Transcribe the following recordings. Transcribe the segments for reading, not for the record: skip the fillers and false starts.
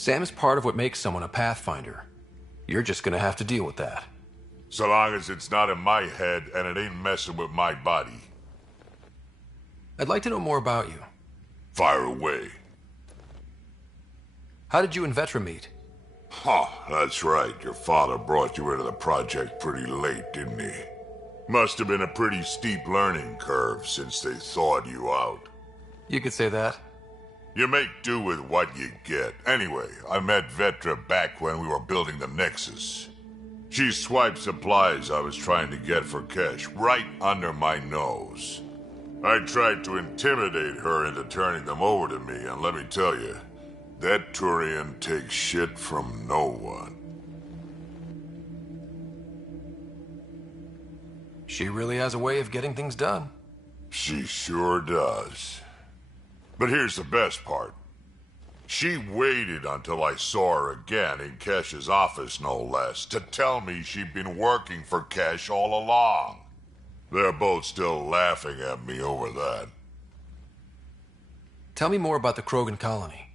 Sam is part of what makes someone a Pathfinder. You're just gonna have to deal with that. So long as it's not in my head and it ain't messing with my body. I'd like to know more about you. Fire away. How did you and Vetra meet? Huh, that's right. Your father brought you into the project pretty late, didn't he? Must have been a pretty steep learning curve since they thawed you out. You could say that. You make do with what you get. Anyway, I met Vetra back when we were building the Nexus. She swiped supplies I was trying to get for Kesh right under my nose. I tried to intimidate her into turning them over to me, and let me tell you, that Turian takes shit from no one. She really has a way of getting things done. She sure does. But here's the best part. She waited until I saw her again in Kesh's office, no less, to tell me she'd been working for Kesh all along. They're both still laughing at me over that. Tell me more about the Krogan colony.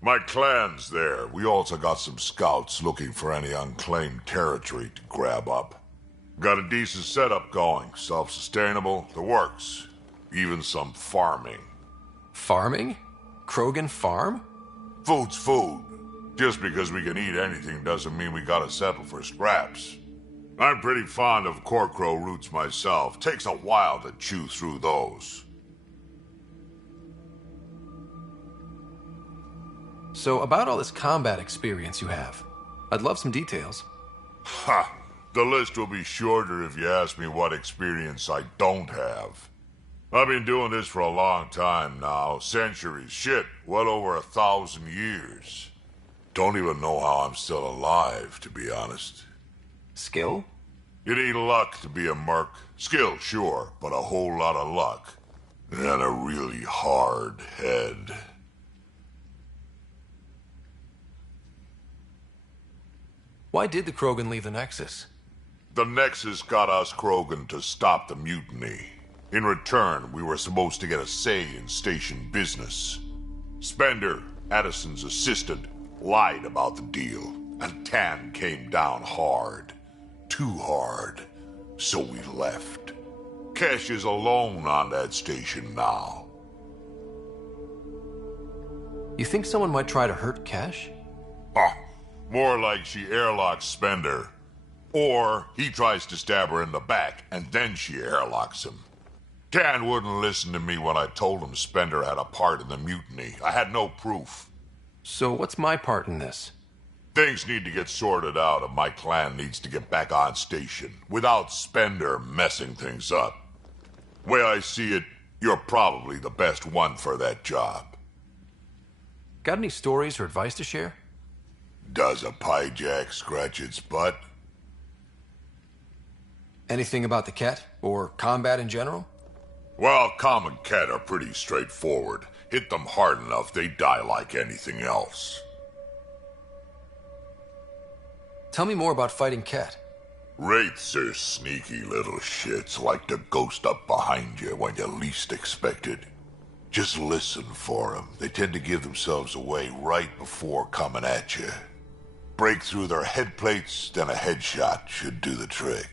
My clan's there. We also got some scouts looking for any unclaimed territory to grab up. Got a decent setup going, self-sustainable, the works. Even some farming. Farming? Krogan farm? Food's food. Just because we can eat anything doesn't mean we gotta settle for scraps. I'm pretty fond of Corcrow roots myself. Takes a while to chew through those. So, about all this combat experience you have, I'd love some details. Ha! The list will be shorter if you ask me what experience I don't have. I've been doing this for a long time now. Centuries. Shit, well over 1,000 years. Don't even know how I'm still alive, to be honest. Skill? It ain't luck to be a merc. Skill, sure, but a whole lot of luck. And a really hard head. Why did the Krogan leave the Nexus? The Nexus got us Krogan to stop the mutiny. In return, we were supposed to get a say in station business. Spender, Addison's assistant, lied about the deal, and Tan came down hard. Too hard. So we left. Kesh is alone on that station now. You think someone might try to hurt Kesh? More like she airlocks Spender. Or he tries to stab her in the back, and then she airlocks him. Tan wouldn't listen to me when I told him Spender had a part in the mutiny. I had no proof. So what's my part in this? Things need to get sorted out, and my clan needs to get back on station, without Spender messing things up. Way I see it, you're probably the best one for that job. Got any stories or advice to share? Does a pie jack scratch its butt? Anything about the Ket, or combat in general? Well, common Ket are pretty straightforward. Hit them hard enough, they die like anything else. Tell me more about fighting Ket. Wraiths are sneaky little shits, like to ghost up behind you when you least expect it. Just listen for them. They tend to give themselves away right before coming at you. Break through their head plates, then a headshot should do the trick.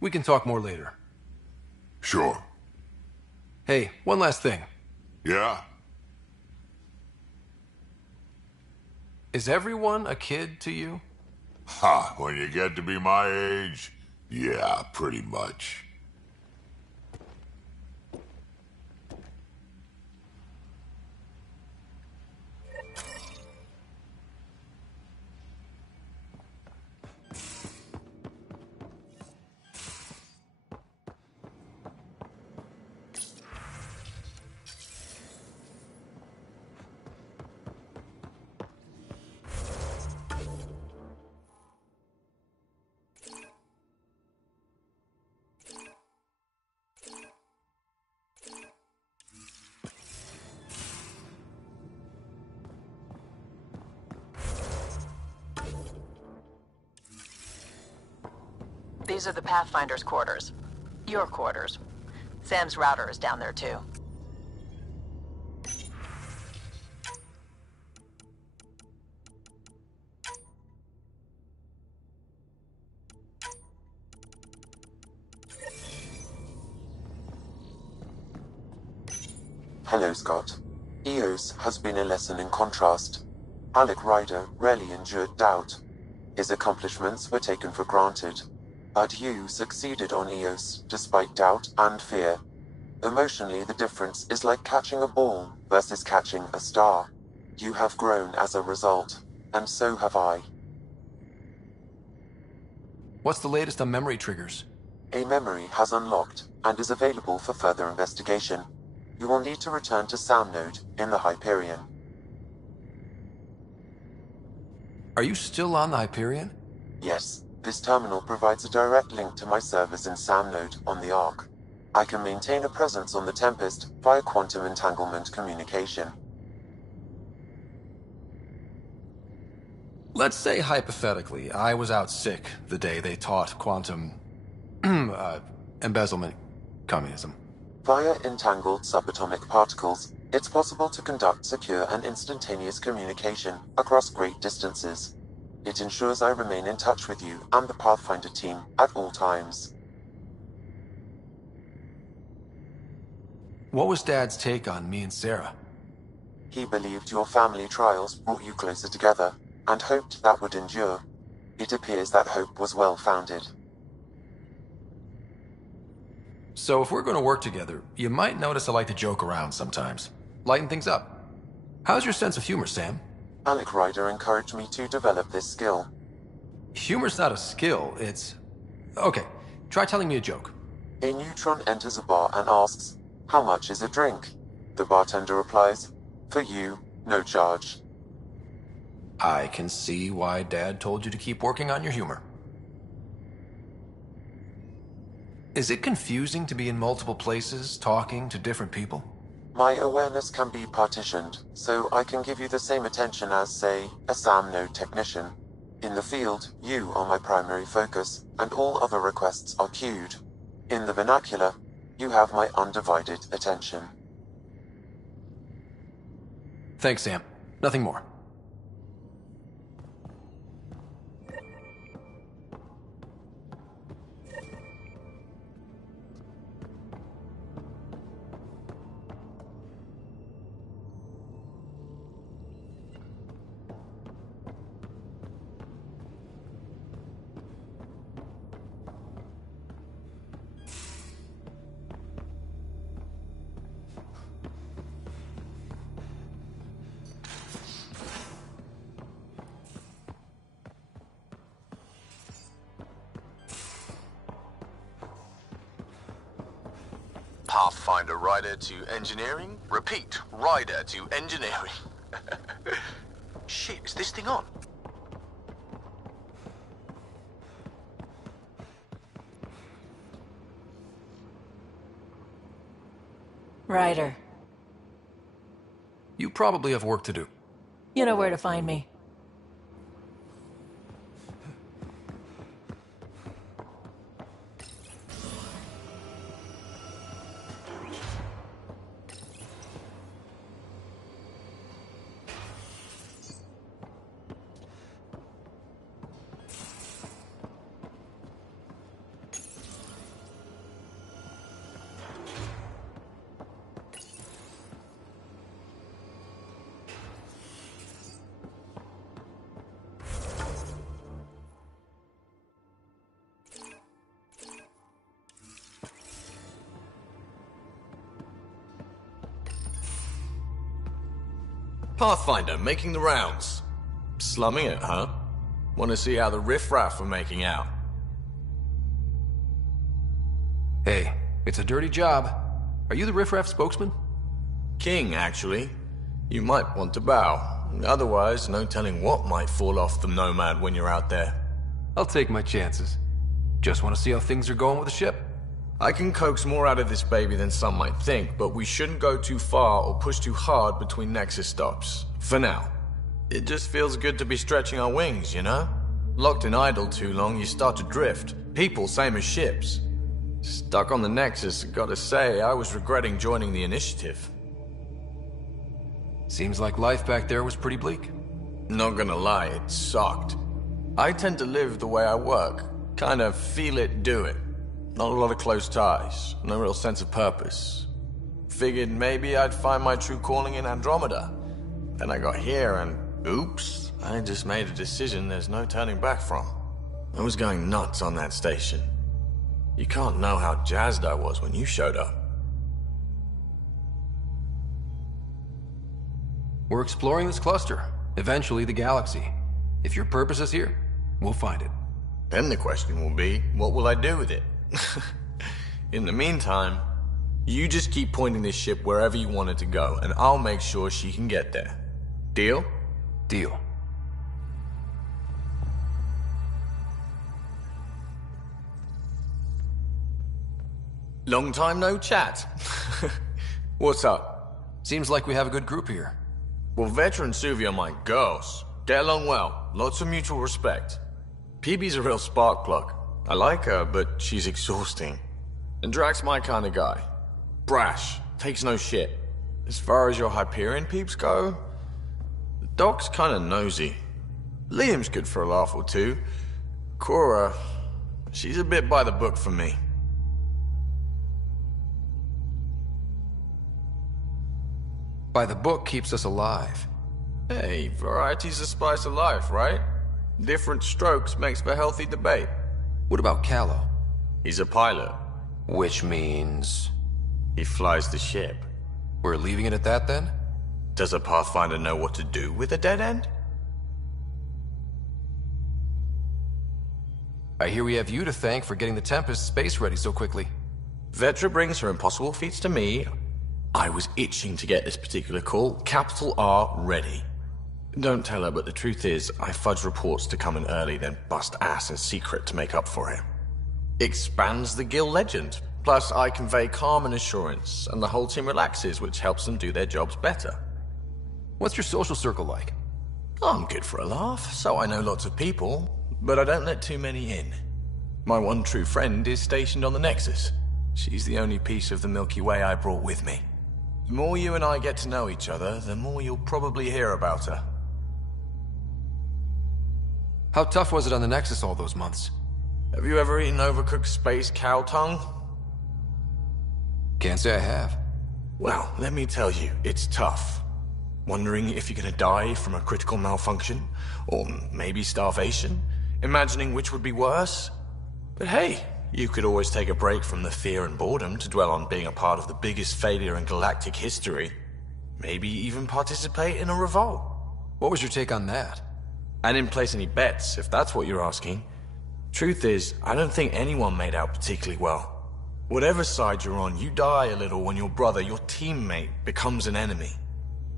We can talk more later. Sure. Hey, one last thing. Yeah? Is everyone a kid to you? Ha, when you get to be my age, yeah, pretty much. These are the Pathfinder's quarters. Your quarters. Sam's router is down there, too. Hello, Scott. EOS has been a lesson in contrast. Alec Ryder rarely endured doubt. His accomplishments were taken for granted. But you succeeded on EOS, despite doubt and fear. Emotionally, the difference is like catching a ball versus catching a star. You have grown as a result, and so have I. What's the latest on memory triggers? A memory has unlocked and is available for further investigation. You will need to return to Sound Node in the Hyperion. Are you still on the Hyperion? Yes, this terminal provides a direct link to my servers in Sound Node on the Ark. I can maintain a presence on the Tempest via quantum entanglement communication. Let's say, hypothetically, I was out sick the day they taught quantum... embezzlement communism. Via entangled subatomic particles, it's possible to conduct secure and instantaneous communication across great distances. It ensures I remain in touch with you and the Pathfinder team at all times. What was Dad's take on me and Sarah? He believed your family trials brought you closer together, and hoped that would endure. It appears that hope was well-founded. So if we're going to work together, you might notice I like to joke around sometimes. Lighten things up. How's your sense of humor, Sam? Alec Ryder encouraged me to develop this skill. Humor's not a skill, it's... Okay, try telling me a joke. A neutron enters a bar and asks, "How much is a drink?" The bartender replies, "For you, no charge." I can see why Dad told you to keep working on your humor. Is it confusing to be in multiple places, talking to different people? My awareness can be partitioned, so I can give you the same attention as, say, a SAM node technician. In the field, you are my primary focus, and all other requests are queued. In the vernacular, you have my undivided attention. Thanks, Sam. Nothing more. Pathfinder rider to engineering. Repeat, rider to engineering. Shit, is this thing on? Ryder. You probably have work to do. You know where to find me. Pathfinder, making the rounds. Slumming it, huh? Want to see how the riffraff are making out? Hey, it's a dirty job. Are you the riffraff spokesman? King, actually. You might want to bow. Otherwise, no telling what might fall off the Nomad when you're out there. I'll take my chances. Just want to see how things are going with the ship. I can coax more out of this baby than some might think, but we shouldn't go too far or push too hard between Nexus stops. For now. It just feels good to be stretching our wings, you know? Locked in idle too long, you start to drift. People, same as ships. Stuck on the Nexus, gotta say, I was regretting joining the Initiative. Seems like life back there was pretty bleak. Not gonna lie, it sucked. I tend to live the way I work. Kinda feel it, do it. Not a lot of close ties, no real sense of purpose. Figured maybe I'd find my true calling in Andromeda. Then I got here and, oops, I just made a decision there's no turning back from. I was going nuts on that station. You can't know how jazzed I was when you showed up. We're exploring this cluster, eventually the galaxy. If your purpose is here, we'll find it. Then the question will be, what will I do with it? In the meantime, you just keep pointing this ship wherever you want it to go, and I'll make sure she can get there. Deal? Deal. Long time no chat. What's up? Seems like we have a good group here. Well, Veteran and Suvi are my girls. Get along well. Lots of mutual respect. PB's a real spark plug. I like her, but she's exhausting. And Drax's my kind of guy. Brash. Takes no shit. As far as your Hyperion peeps go, the Doc's kinda nosy. Liam's good for a laugh or two. Cora, she's a bit by the book for me. By the book keeps us alive. Hey, variety's the spice of life, right? Different strokes makes for healthy debate. What about Callow? He's a pilot. Which means... He flies the ship. we're leaving it at that then? Does a Pathfinder know what to do with a dead end? I hear we have you to thank for getting the Tempest space ready so quickly. Vetra brings her impossible feats to me. I was itching to get this particular call. Capital R ready. Don't tell her, but the truth is, I fudge reports to come in early, then bust ass in secret to make up for it. Expands the guild legend. Plus, I convey calm and assurance, and the whole team relaxes, which helps them do their jobs better. What's your social circle like? I'm good for a laugh, so I know lots of people, but I don't let too many in. My one true friend is stationed on the Nexus. She's the only piece of the Milky Way I brought with me. The more you and I get to know each other, the more you'll probably hear about her. How tough was it on the Nexus all those months? Have you ever eaten overcooked space cow tongue? Can't say I have. Well, let me tell you, it's tough. Wondering if you're gonna die from a critical malfunction, or maybe starvation, imagining which would be worse. But hey, you could always take a break from the fear and boredom to dwell on being a part of the biggest failure in galactic history. Maybe even participate in a revolt. What was your take on that? I didn't place any bets, if that's what you're asking. Truth is, I don't think anyone made out particularly well. Whatever side you're on, you die a little when your brother, your teammate, becomes an enemy.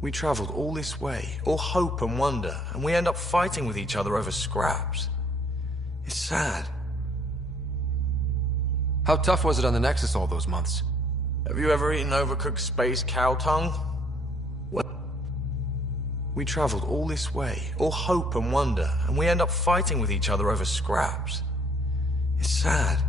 We traveled all this way, all hope and wonder, and we end up fighting with each other over scraps. It's sad. How tough was it on the Nexus all those months? Have you ever eaten overcooked space cow tongue? What? We traveled all this way, all hope and wonder, and we end up fighting with each other over scraps. It's sad.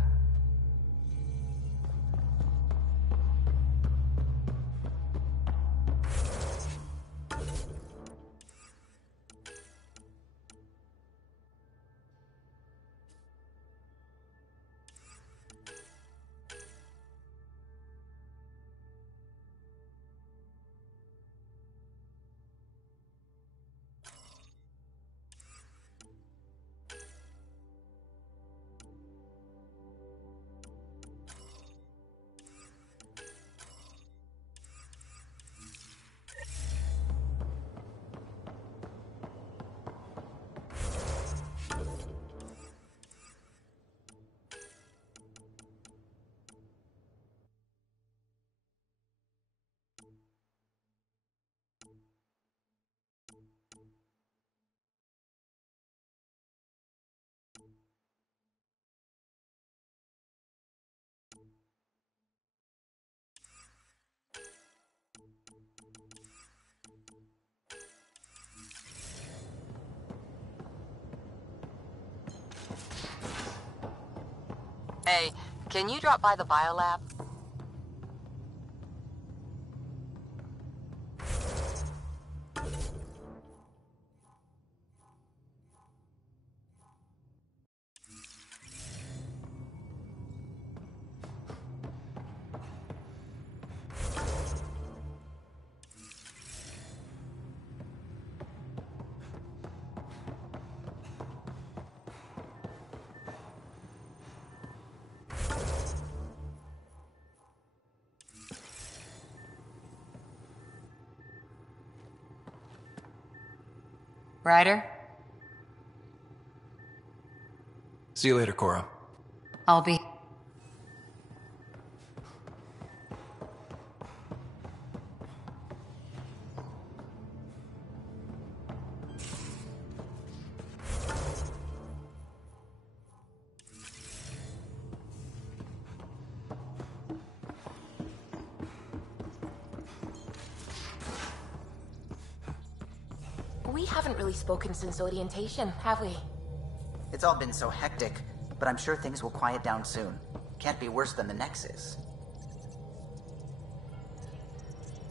Hey, can you drop by the biolab? Ryder? See you later, Cora. I'll be... We haven't really spoken since orientation, have we? It's all been so hectic, but I'm sure things will quiet down soon. Can't be worse than the Nexus.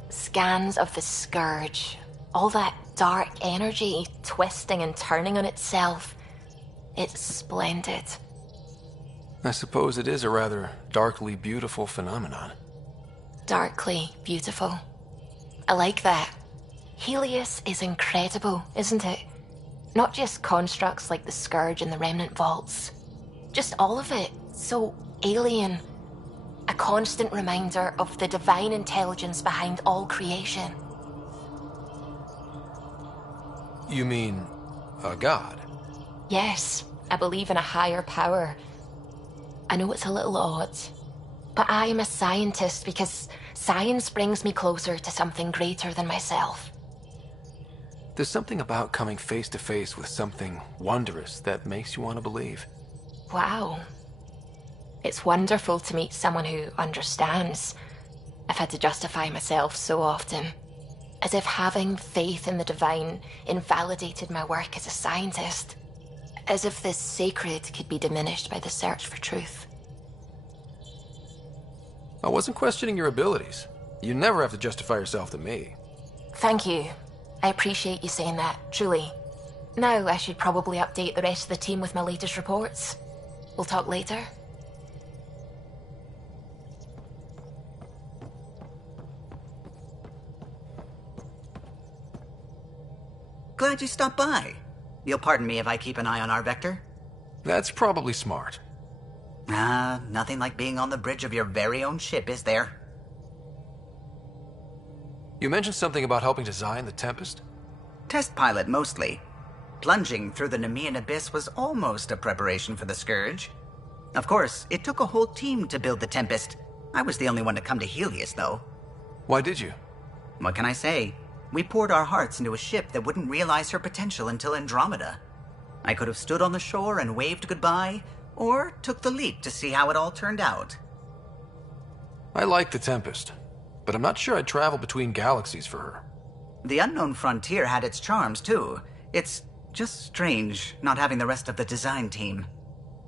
Scans of the Scourge. All that dark energy twisting and turning on itself. It's splendid. I suppose it is a rather darkly beautiful phenomenon. Darkly beautiful. I like that. Helios is incredible, isn't it? Not just constructs like the Scourge and the Remnant Vaults. Just all of it. So alien. A constant reminder of the divine intelligence behind all creation. You mean a god? Yes, I believe in a higher power. I know it's a little odd, but I am a scientist because science brings me closer to something greater than myself. There's something about coming face to face with something wondrous that makes you want to believe. Wow. It's wonderful to meet someone who understands. I've had to justify myself so often, as if having faith in the divine invalidated my work as a scientist. As if this sacred could be diminished by the search for truth. I wasn't questioning your abilities. You never have to justify yourself to me. Thank you. I appreciate you saying that, truly. Now I should probably update the rest of the team with my latest reports. We'll talk later. Glad you stopped by. You'll pardon me if I keep an eye on our vector? That's probably smart. Nothing like being on the bridge of your very own ship, is there? You mentioned something about helping design the Tempest? Test pilot, mostly. Plunging through the Nemean abyss was almost a preparation for the Scourge. Of course, it took a whole team to build the Tempest. I was the only one to come to Helios, though. Why did you? What can I say? We poured our hearts into a ship that wouldn't realize her potential until Andromeda. I could have stood on the shore and waved goodbye, or took the leap to see how it all turned out. I like the Tempest, but I'm not sure I'd travel between galaxies for her. The unknown frontier had its charms, too. It's just strange not having the rest of the design team.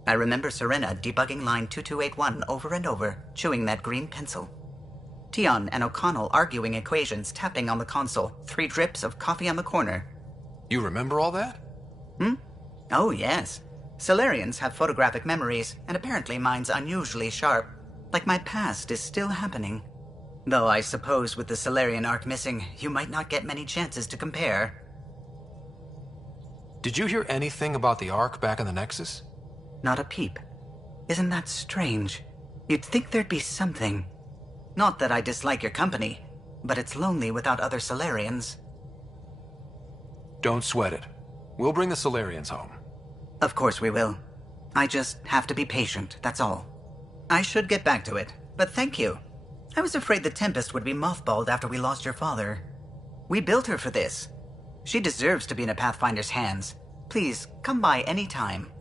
I remember Serena debugging line 2281 over and over, chewing that green pencil. Tion and O'Connell arguing equations, tapping on the console, 3 drips of coffee on the corner. You remember all that? Oh, yes. Solarians have photographic memories, and apparently mine's unusually sharp. Like my past is still happening. Though I suppose with the Solarian arc missing, you might not get many chances to compare. Did you hear anything about the Ark back in the Nexus? Not a peep. Isn't that strange? You'd think there'd be something. Not that I dislike your company, but it's lonely without other Solarians. Don't sweat it. We'll bring the Solarians home. Of course we will. I just have to be patient, that's all. I should get back to it, but thank you. I was afraid the Tempest would be mothballed after we lost your father. We built her for this. She deserves to be in a Pathfinder's hands. Please, come by any time.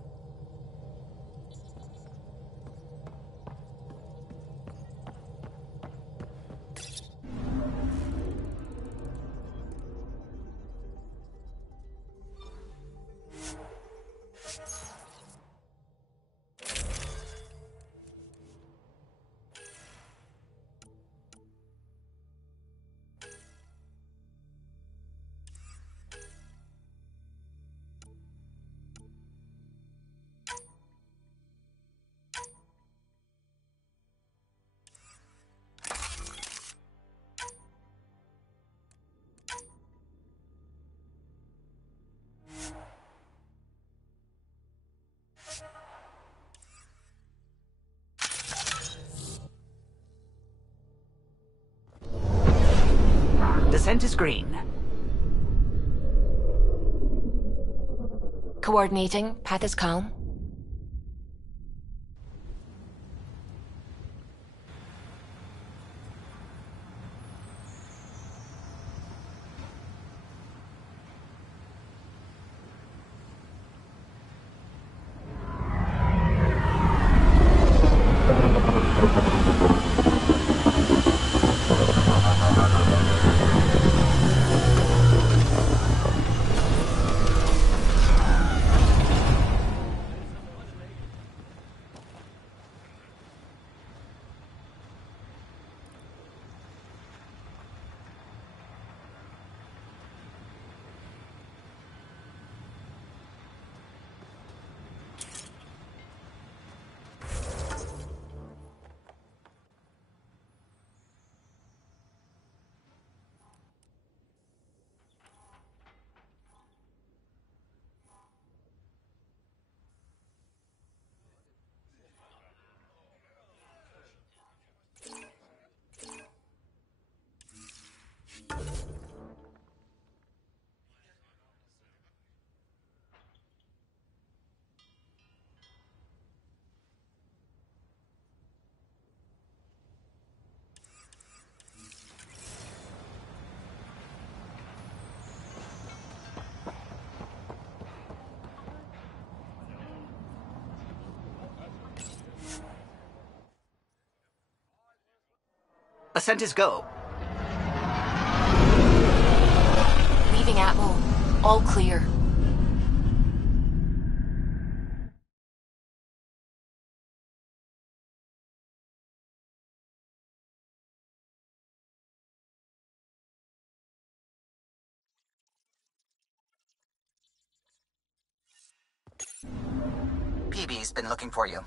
Descent is green. Coordinating. Path is calm. Ascent is go. Leaving Atmo. All clear. PB's been looking for you.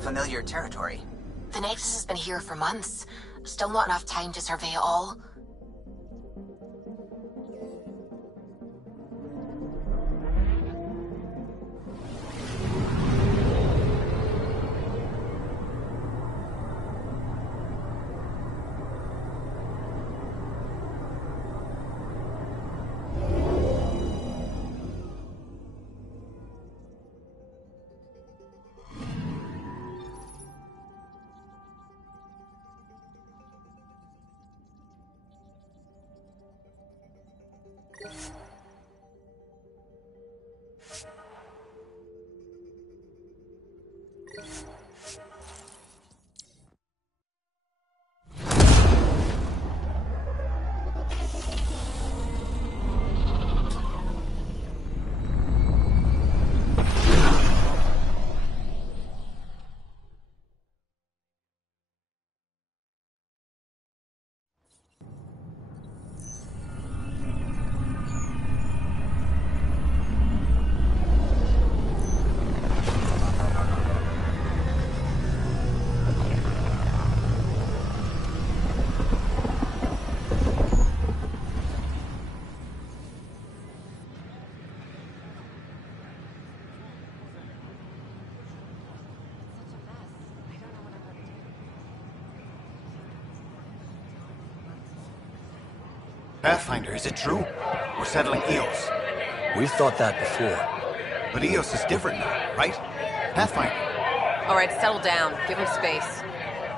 Familiar territory. The Nexus has been here for months. Still not enough time to survey it all. Pathfinder, is it true? We're settling Eos. We've thought that before. But Eos is different now, right? Pathfinder. All right, settle down. Give him space.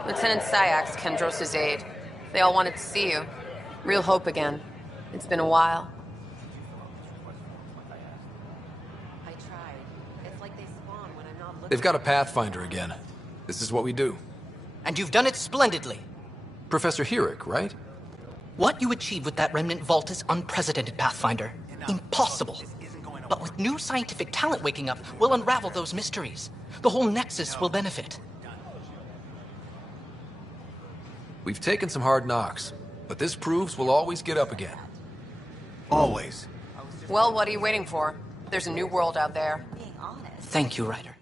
Lieutenant Syax, Kendros' aide. They all wanted to see you. Real hope again. It's been a while. I tried. It's like they spawn when I'm not looking. They've got a Pathfinder again. This is what we do. And you've done it splendidly. Professor Herrick, right? What you achieved with that remnant vault is unprecedented, Pathfinder. Impossible. But with new scientific talent waking up, we'll unravel those mysteries. The whole Nexus will benefit. We've taken some hard knocks, but this proves we'll always get up again. Always. Well, what are you waiting for? There's a new world out there. Thank you, Ryder.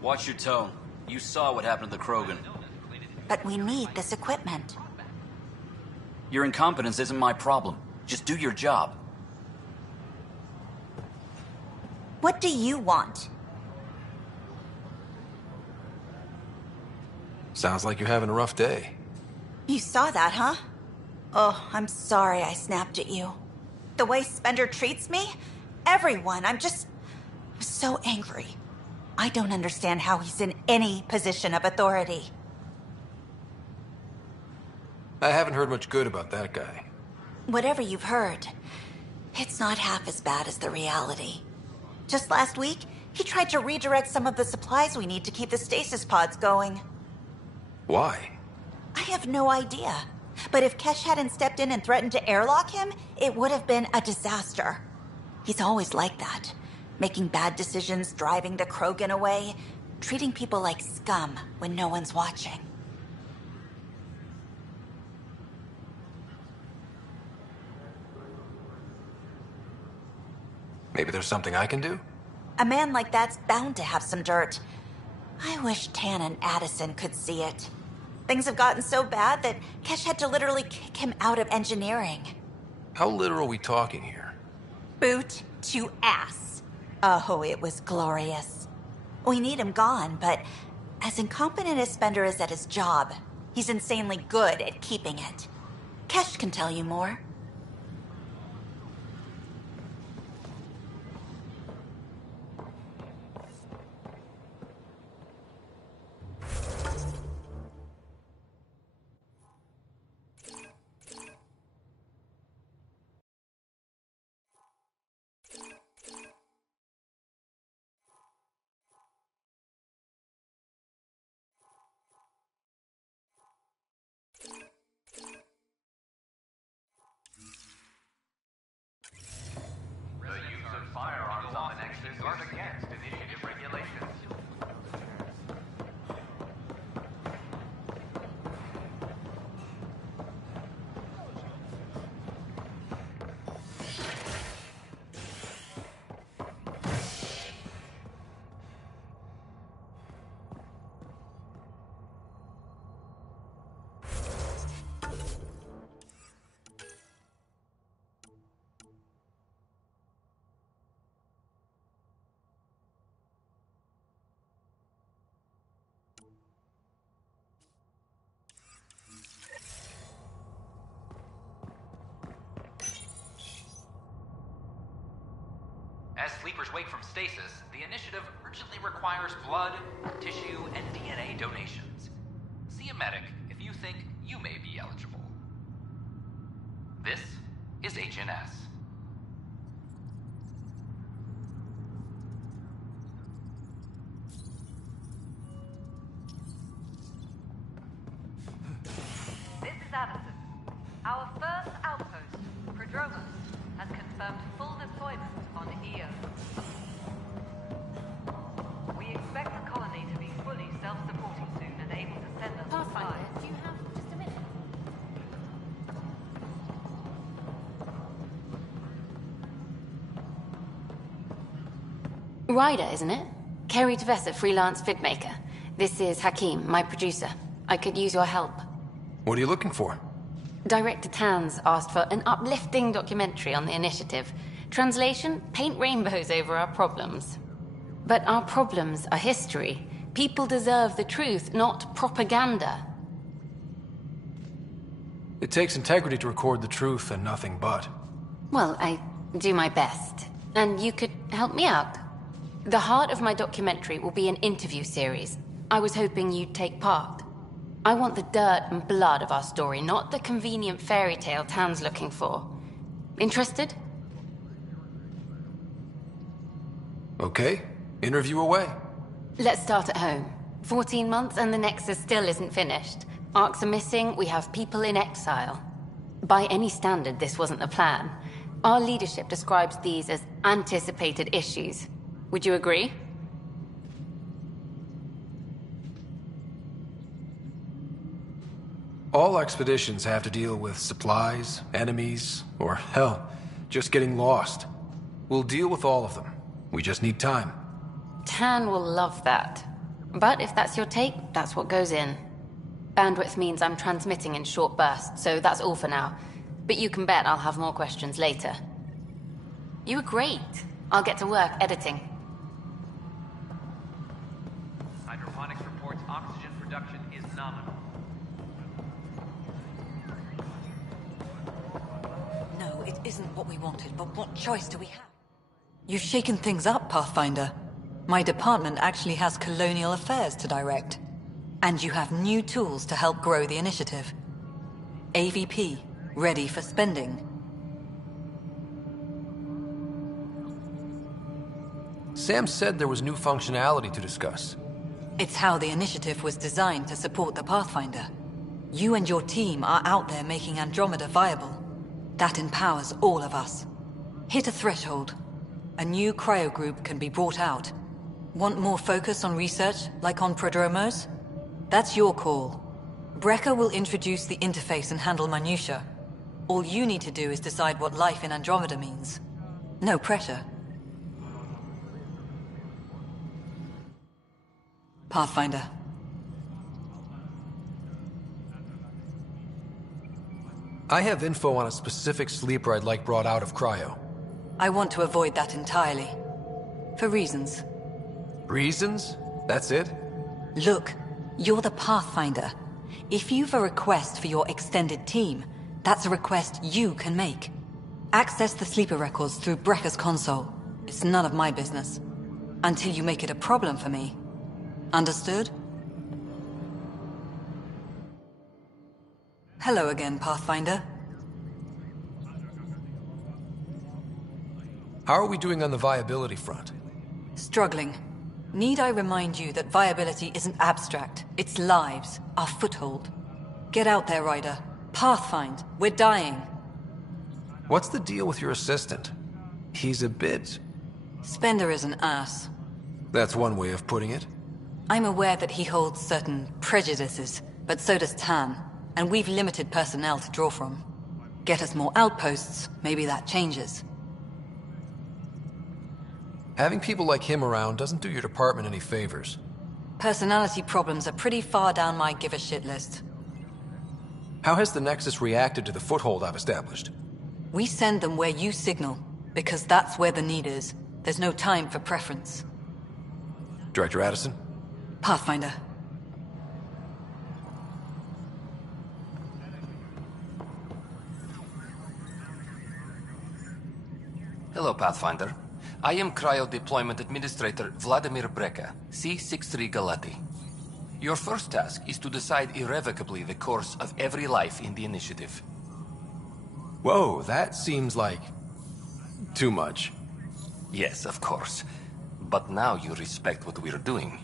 Watch your tone. You saw what happened to the Krogan. But we need this equipment. Your incompetence isn't my problem. Just do your job. What do you want? Sounds like you're having a rough day. You saw that, huh? Oh, I'm sorry I snapped at you. The way Spender treats me? Everyone, I'm so angry. I don't understand how he's in any position of authority. I haven't heard much good about that guy. Whatever you've heard, it's not half as bad as the reality. Just last week, he tried to redirect some of the supplies we need to keep the stasis pods going. Why? I have no idea. But if Kesh hadn't stepped in and threatened to airlock him, it would have been a disaster. He's always like that. Making bad decisions, driving the Krogan away, treating people like scum when no one's watching. Maybe there's something I can do? A man like that's bound to have some dirt. I wish Tan and Addison could see it. Things have gotten so bad that Kesh had to literally kick him out of engineering. How literal are we talking here? Boot to ass. Oh, it was glorious. We need him gone, but as incompetent as Spender is at his job, he's insanely good at keeping it. Kesh can tell you more. Firearms on the Nexus guard against initiative regulations. As sleepers wake from stasis, the initiative urgently requires blood, tissue, and DNA donations. See a medic if you think you may be eligible. This is HNS. This is Ryder, isn't it? Kerry Tevessa, freelance vidmaker. This is Hakeem, my producer. I could use your help. What are you looking for? Director Tans asked for an uplifting documentary on the initiative. Translation, paint rainbows over our problems. But our problems are history. People deserve the truth, not propaganda. It takes integrity to record the truth and nothing but. Well, I do my best. And you could help me out. The heart of my documentary will be an interview series. I was hoping you'd take part. I want the dirt and blood of our story, not the convenient fairy tale Tan's looking for. Interested? Okay, interview away. Let's start at home. 14 months and the Nexus still isn't finished. Arcs are missing, we have people in exile. By any standard, this wasn't the plan. Our leadership describes these as anticipated issues. Would you agree? All expeditions have to deal with supplies, enemies, or hell, just getting lost. We'll deal with all of them. We just need time. Tan will love that. But if that's your take, that's what goes in. Bandwidth means I'm transmitting in short bursts, so that's all for now. But you can bet I'll have more questions later. You were great. I'll get to work editing. Hydroponics reports oxygen production is nominal. No, it isn't what we wanted, but what choice do we have? You've shaken things up, Pathfinder. My department actually has colonial affairs to direct. And you have new tools to help grow the initiative. AVP, ready for spending. Sam said there was new functionality to discuss. It's how the initiative was designed to support the Pathfinder. You and your team are out there making Andromeda viable. That empowers all of us. Hit a threshold. A new cryo group can be brought out. Want more focus on research, like on Prodromos? That's your call. Brecker will introduce the interface and handle minutiae. All you need to do is decide what life in Andromeda means. No pressure. Pathfinder. I have info on a specific sleeper I'd like brought out of cryo. I want to avoid that entirely. For reasons. Reasons? That's it? Look, you're the Pathfinder. If you've a request for your extended team, that's a request you can make. Access the sleeper records through Brecker's console. It's none of my business. Until you make it a problem for me. Understood? Hello again, Pathfinder. How are we doing on the viability front? Struggling. Need I remind you that viability isn't abstract, it's lives, our foothold. Get out there, Ryder. Pathfind, we're dying. What's the deal with your assistant? He's a bit... Spender is an ass. That's one way of putting it. I'm aware that he holds certain prejudices, but so does Tan, and we've limited personnel to draw from. Get us more outposts, maybe that changes. Having people like him around doesn't do your department any favors. Personality problems are pretty far down my give-a-shit list. How has the Nexus reacted to the foothold I've established? We send them where you signal, because that's where the need is. There's no time for preference. Director Addison? Pathfinder. Hello, Pathfinder. I am Cryo Deployment Administrator Vladimir Breca, C-63 Galati. Your first task is to decide irrevocably the course of every life in the initiative. Whoa, that seems like... too much. Yes, of course. But now you respect what we're doing.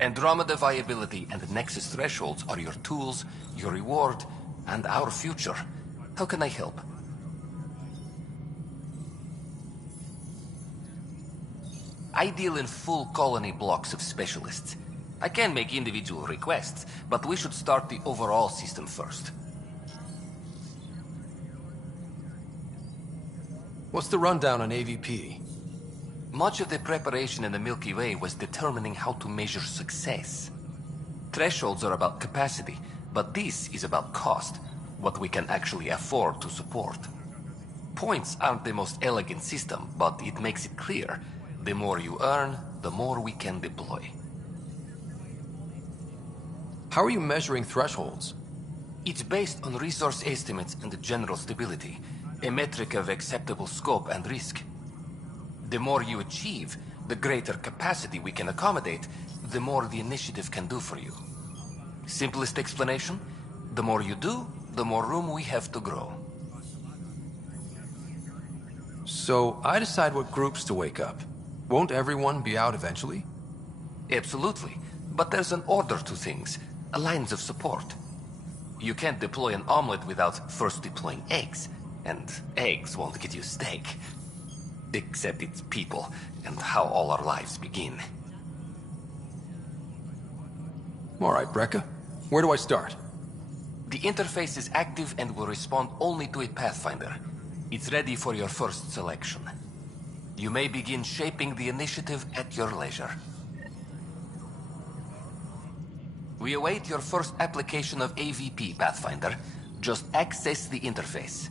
Andromeda viability and Nexus thresholds are your tools, your reward, and our future. How can I help? I deal in full colony blocks of specialists. I can make individual requests, but we should start the overall system first. What's the rundown on AVP? Much of the preparation in the Milky Way was determining how to measure success. Thresholds are about capacity, but this is about cost, what we can actually afford to support. Points aren't the most elegant system, but it makes it clear. The more you earn, the more we can deploy. How are you measuring thresholds? It's based on resource estimates and general stability, a metric of acceptable scope and risk. The more you achieve, the greater capacity we can accommodate, the more the initiative can do for you. Simplest explanation, the more you do, the more room we have to grow. So, I decide what groups to wake up. Won't everyone be out eventually? Absolutely. But there's an order to things, lines of support. You can't deploy an omelet without first deploying eggs, and eggs won't get you steak. Except it's people, and how all our lives begin. Alright, Brekka. Where do I start? The interface is active and will respond only to a Pathfinder. It's ready for your first selection. You may begin shaping the initiative at your leisure. We await your first application of AVP, Pathfinder. Just access the interface.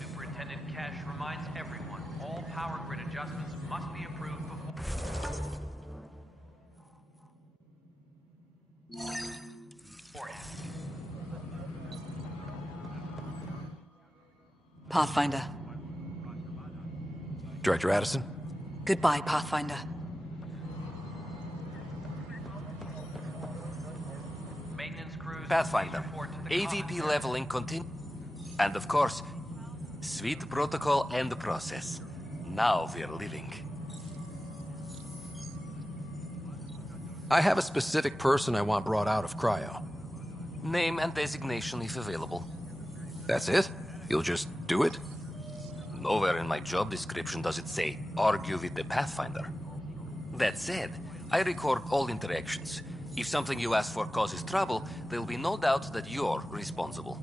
Superintendent Kesh reminds everyone all power grid adjustments must be approved beforehand. Pathfinder. Director Addison? Goodbye, Pathfinder. Pathfinder, AVP leveling continue. And of course, sweet protocol and process. Now we're living. I have a specific person I want brought out of cryo. Name and designation if available. That's it? You'll just do it? Nowhere in my job description does it say, argue with the Pathfinder. That said, I record all interactions. If something you ask for causes trouble, there'll be no doubt that you're responsible.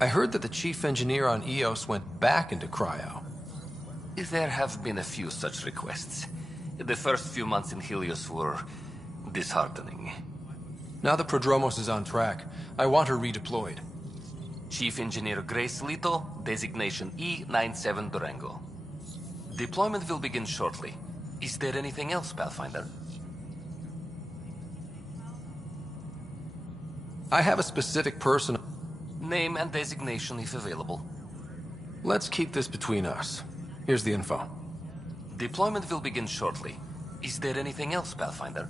I heard that the chief engineer on EOS went back into cryo. There have been a few such requests. The first few months in Helios were disheartening. Now the Prodromos is on track. I want her redeployed. Chief Engineer Grace Lito, designation E97 Durango. Deployment will begin shortly. Is there anything else, Pathfinder? I have a specific person. Name and designation if available. Let's keep this between us. Here's the info. Deployment will begin shortly. Is there anything else, Pathfinder?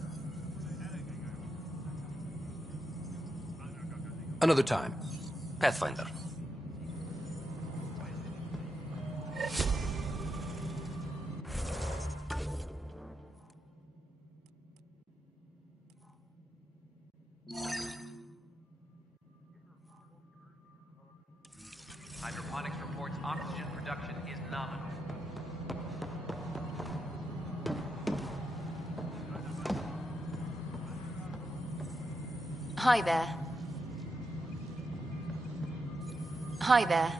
Another time. Pathfinder. Hi there. Hi there.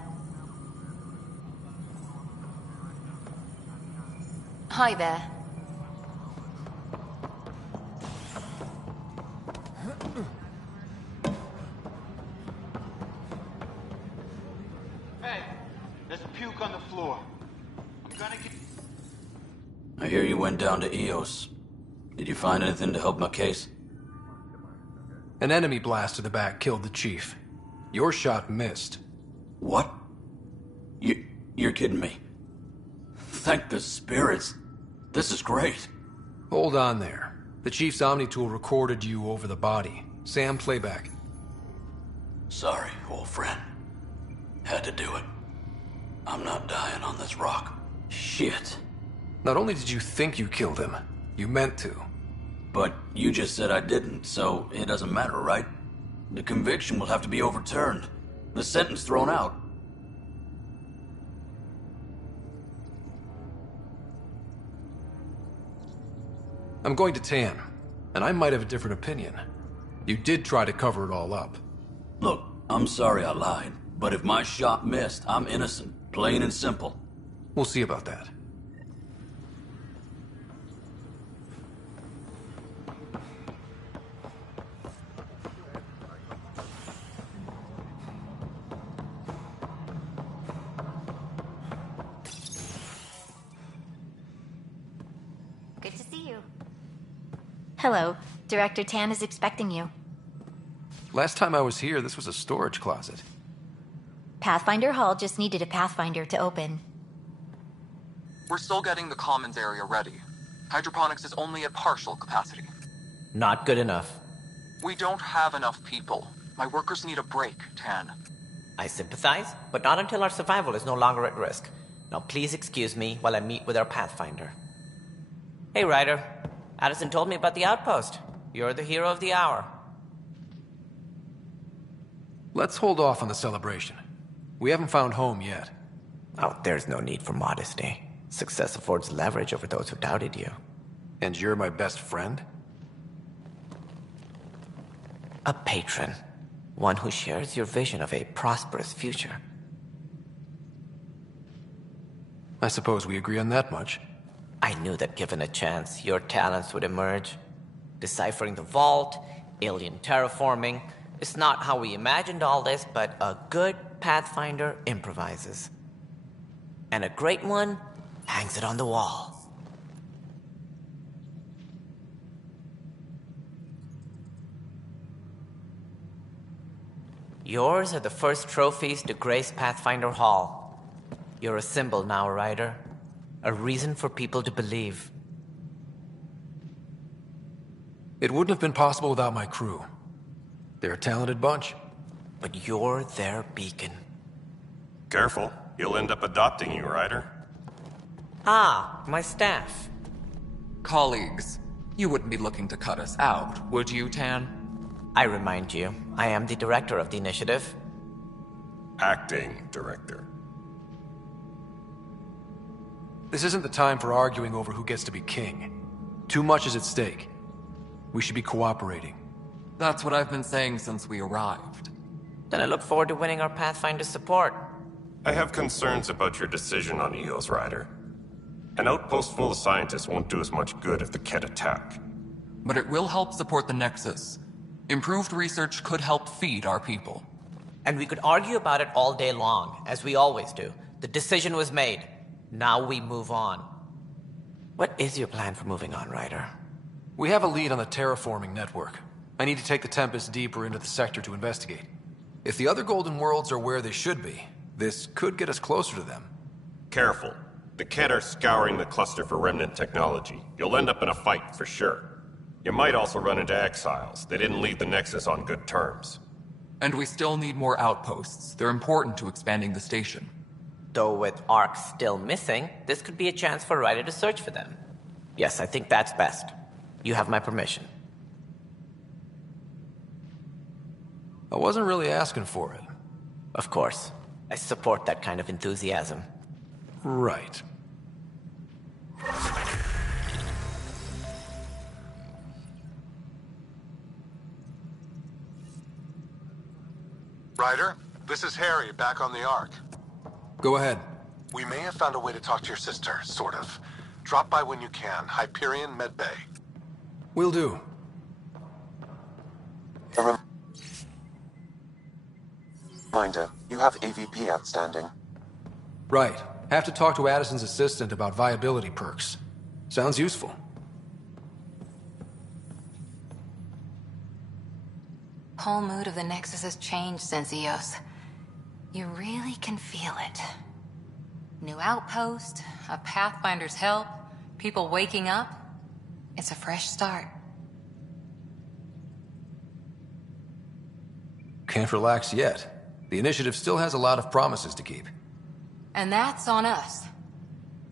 Hi there. Hey, there's puke on the floor. I'm gonna get... I hear you went down to EOS. Did you find anything to help my case? An enemy blast to the back killed the chief. Your shot missed. What? You're kidding me. Thank the spirits. This is great. Hold on there. The chief's Omni tool recorded you over the body. Sam, playback. Sorry, old friend. Had to do it. I'm not dying on this rock. Shit. Not only did you think you killed him, you meant to. But you just said I didn't, so it doesn't matter, right? The conviction will have to be overturned. The sentence thrown out. I'm going to Tan, and I might have a different opinion. You did try to cover it all up. Look, I'm sorry I lied, but if my shot missed, I'm innocent. Plain and simple. We'll see about that. Good to see you. Hello. Director Tan is expecting you. Last time I was here, this was a storage closet. Pathfinder Hall just needed a Pathfinder to open. We're still getting the commons area ready. Hydroponics is only at partial capacity. Not good enough. We don't have enough people. My workers need a break, Tan. I sympathize, but not until our survival is no longer at risk. Now please excuse me while I meet with our Pathfinder. Hey, Ryder. Addison told me about the outpost. You're the hero of the hour. Let's hold off on the celebration. We haven't found home yet. Oh, there's no need for modesty. Success affords leverage over those who doubted you. And you're my best friend? A patron. One who shares your vision of a prosperous future. I suppose we agree on that much. I knew that given a chance, your talents would emerge. Deciphering the vault, alien terraforming. It's not how we imagined all this, but a good Pathfinder improvises. And a great one hangs it on the wall. Yours are the first trophies to grace Pathfinder Hall. You're a symbol now, Ryder. A reason for people to believe. It wouldn't have been possible without my crew. They're a talented bunch. But you're their beacon. Careful. He'll end up adopting you, Ryder. Ah, my staff. Colleagues, you wouldn't be looking to cut us out, would you, Tan? I remind you, I am the director of the initiative. Acting director. This isn't the time for arguing over who gets to be king. Too much is at stake. We should be cooperating. That's what I've been saying since we arrived. Then I look forward to winning our Pathfinder support. I have concerns about your decision on EOS, Ryder. An outpost full of scientists won't do as much good if the Kett attack. But it will help support the Nexus. Improved research could help feed our people. And we could argue about it all day long, as we always do. The decision was made. Now we move on. What is your plan for moving on, Ryder? We have a lead on the terraforming network. I need to take the Tempest deeper into the sector to investigate. If the other Golden Worlds are where they should be, this could get us closer to them. Careful. The Kett are scouring the cluster for remnant technology. You'll end up in a fight, for sure. You might also run into exiles. They didn't leave the Nexus on good terms. And we still need more outposts. They're important to expanding the station. Though with Ark still missing, this could be a chance for Ryder to search for them. Yes, I think that's best. You have my permission. I wasn't really asking for it. Of course. I support that kind of enthusiasm. Right. Ryder, this is Harry, back on the Ark. Go ahead. We may have found a way to talk to your sister, sort of. Drop by when you can. Hyperion Med Bay. Will do. Reminder, you have AVP outstanding. Right. Have to talk to Addison's assistant about viability perks. Sounds useful. Whole mood of the Nexus has changed since EOS. You really can feel it. New outpost, a Pathfinder's help, people waking up. It's a fresh start. Can't relax yet. The initiative still has a lot of promises to keep. And that's on us.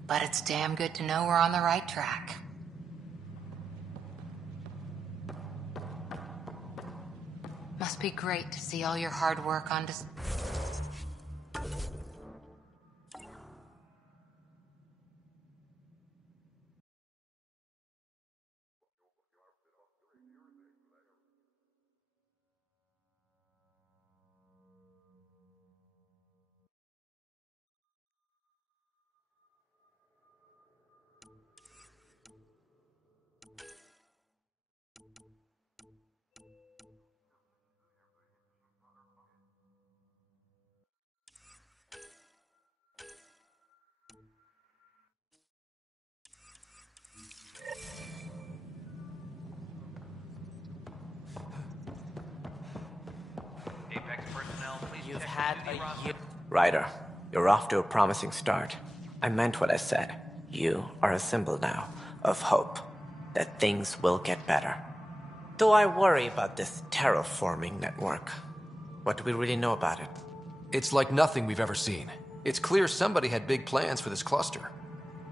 But it's damn good to know we're on the right track. Must be great to see all your hard work on You've had a year. Ryder, you're off to a promising start. I meant what I said. You are a symbol now of hope that things will get better. Though I worry about this terraforming network. What do we really know about it? It's like nothing we've ever seen. It's clear somebody had big plans for this cluster.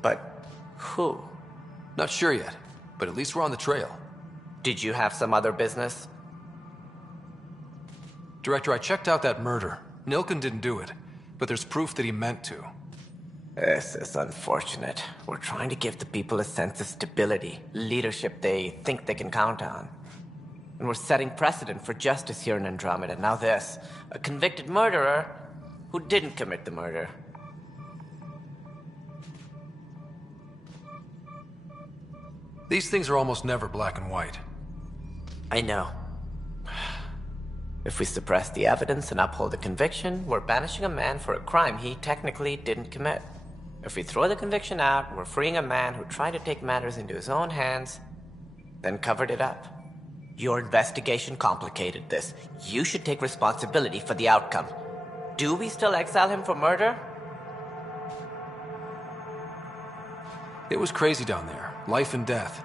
But who? Not sure yet, but at least we're on the trail. Did you have some other business? Director, I checked out that murder. Nilken didn't do it, but there's proof that he meant to. This is unfortunate. We're trying to give the people a sense of stability, leadership they think they can count on. And we're setting precedent for justice here in Andromeda. Now this, a convicted murderer who didn't commit the murder. These things are almost never black and white. I know. If we suppress the evidence and uphold the conviction, we're banishing a man for a crime he technically didn't commit. If we throw the conviction out, we're freeing a man who tried to take matters into his own hands, then covered it up. Your investigation complicated this. You should take responsibility for the outcome. Do we still exile him for murder? It was crazy down there, life and death.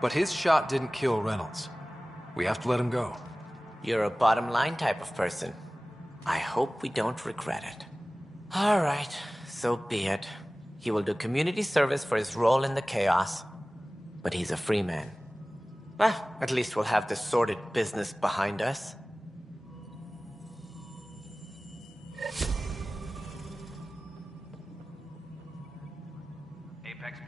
But his shot didn't kill Reynolds. We have to let him go. You're a bottom line type of person. I hope we don't regret it. All right, so be it. He will do community service for his role in the chaos. But he's a free man. Well, at least we'll have this sordid business behind us. Apex.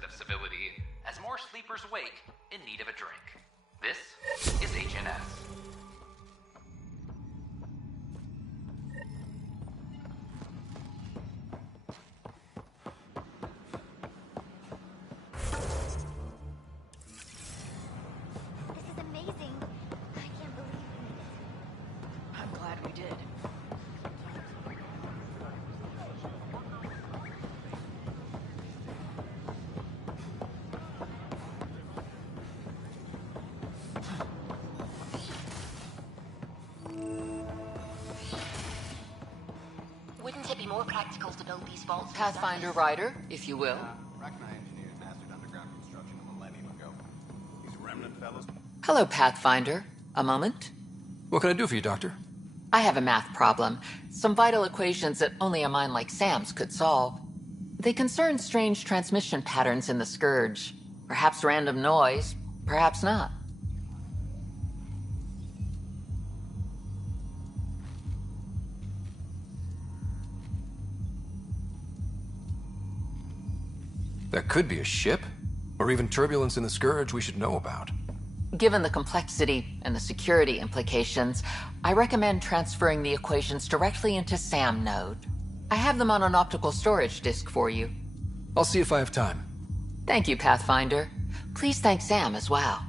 visit of civility as more sleepers wake in need of a drink. This is HNS. This is amazing. I can't believe we made it. I'm glad we did. Wouldn't it be more practical to build these vaults? Pathfinder Rider, if you will. RockNRoll engineers mastered underground construction a millennium ago. These remnant fellows. Hello, Pathfinder. A moment? What can I do for you, Doctor? I have a math problem. Some vital equations that only a mind like Sam's could solve. They concern strange transmission patterns in the Scourge. Perhaps random noise, perhaps not. That could be a ship, or even turbulence in the Scourge we should know about. Given the complexity and the security implications, I recommend transferring the equations directly into SAM node. I have them on an optical storage disk for you. I'll see if I have time. Thank you, Pathfinder. Please thank Sam as well.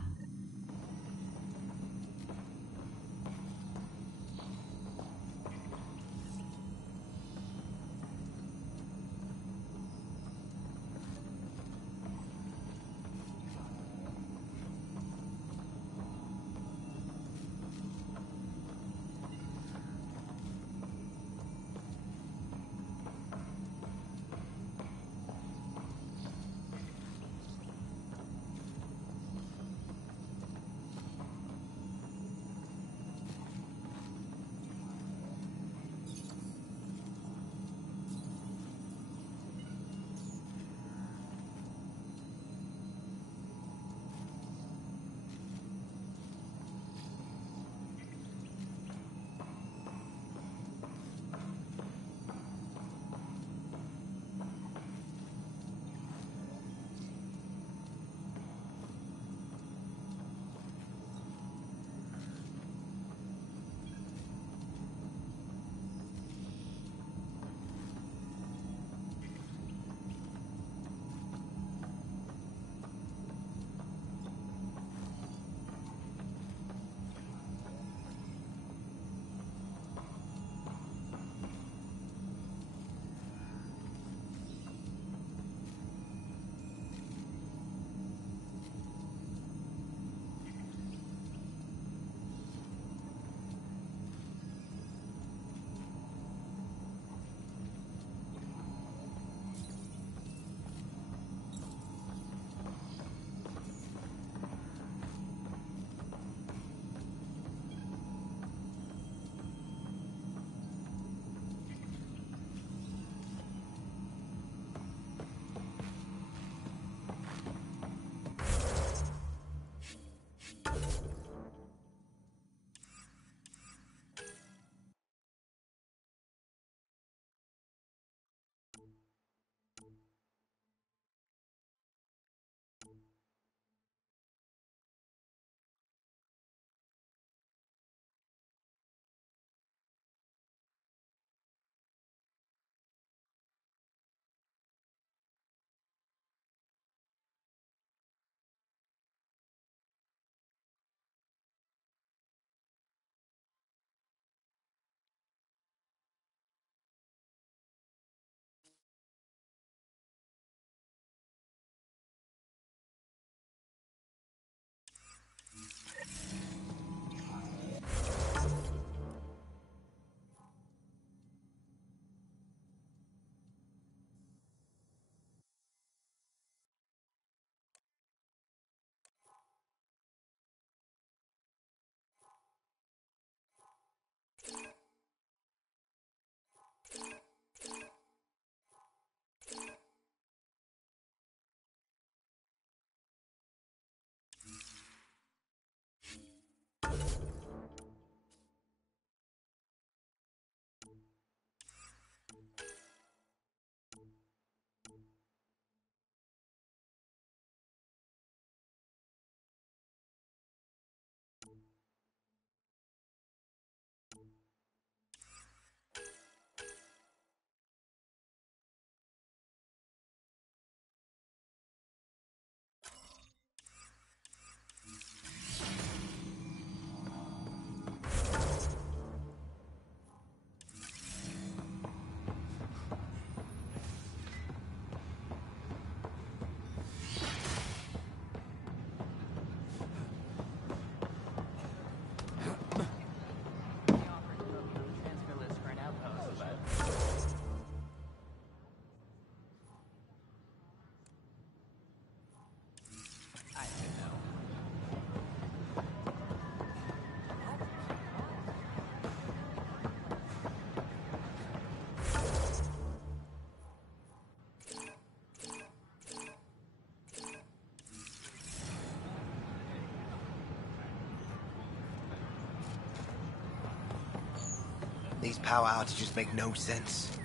these power outages make no sense.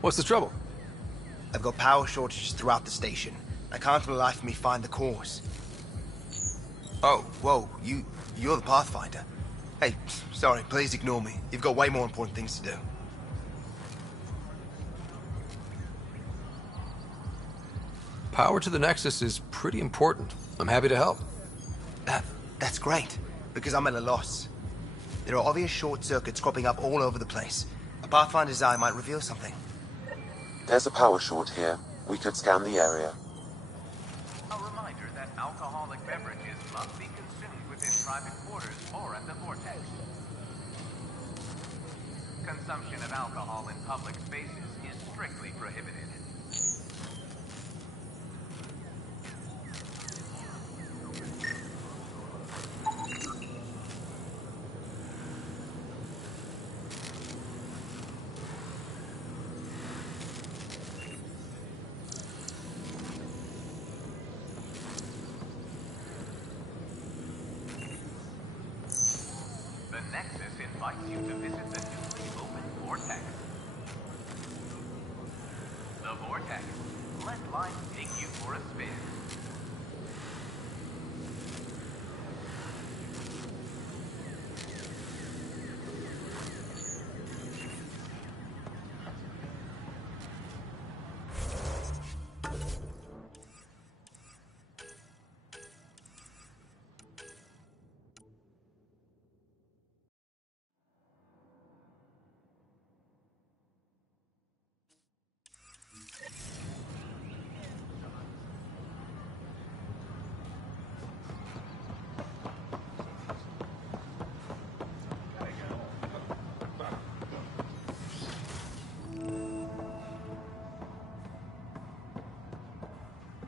What's the trouble? I've got power shortages throughout the station. I can't for the life of me find the cause. Oh, whoa, you're the Pathfinder. Hey, sorry, please ignore me. You've got way more important things to do. Power to the Nexus is pretty important. I'm happy to help. That's great, because I'm at a loss. There are obvious short circuits cropping up all over the place. A Pathfinder's eye might reveal something. There's a power short here. We could scan the area. A reminder that alcoholic beverages must be consumed within private quarters or at the vortex. Consumption of alcohol in public spaces is strictly prohibited. The Nexus invites you to visit the newly opened Vortex. The Vortex. Let life take you for a spin.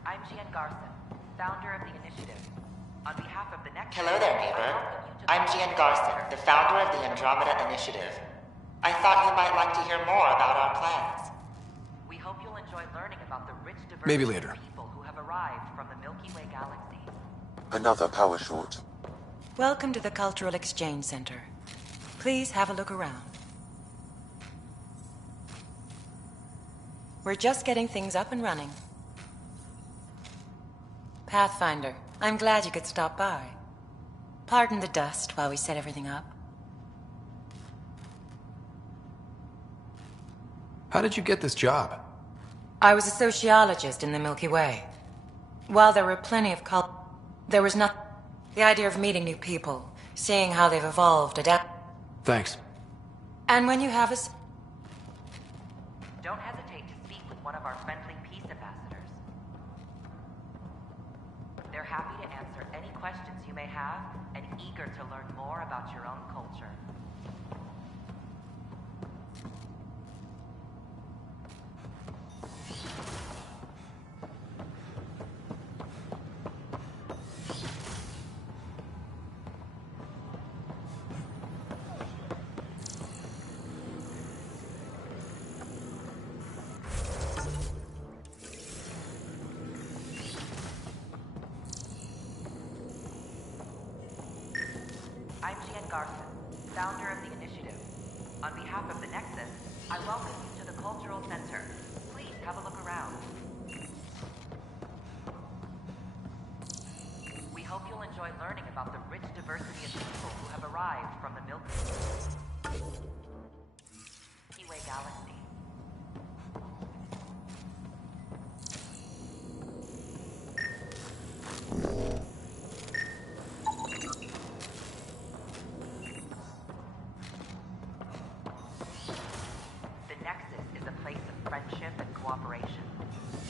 I'm Gian Garson, founder of the initiative. On behalf of the next... Hello there, neighbor. I'm Gian Garson, the founder of the Andromeda Initiative. I thought you might like to hear more about our plans. We hope you'll enjoy learning about the rich diversity Maybe later. of people who have arrived from the Milky Way galaxy. Another power short. Welcome to the Cultural Exchange Center. Please have a look around. We're just getting things up and running. Pathfinder, I'm glad you could stop by. Pardon the dust while we set everything up. How did you get this job? I was a sociologist in the Milky Way. While there were plenty of there was not the idea of meeting new people, seeing how they've evolved, adapt. Thanks. And when you have a Don't hesitate to speak with one of our friendly peace ambassadors. They're happy to answer any questions you may have and eager to learn more about your own culture. I'm Gian Garson, founder of the initiative. On behalf of the Nexus, I welcome you to the Cultural Center. Please have a look around. We hope you'll enjoy learning about the rich diversity of people who have arrived from the Milky Way galaxy. The Nexus is a place of friendship and cooperation.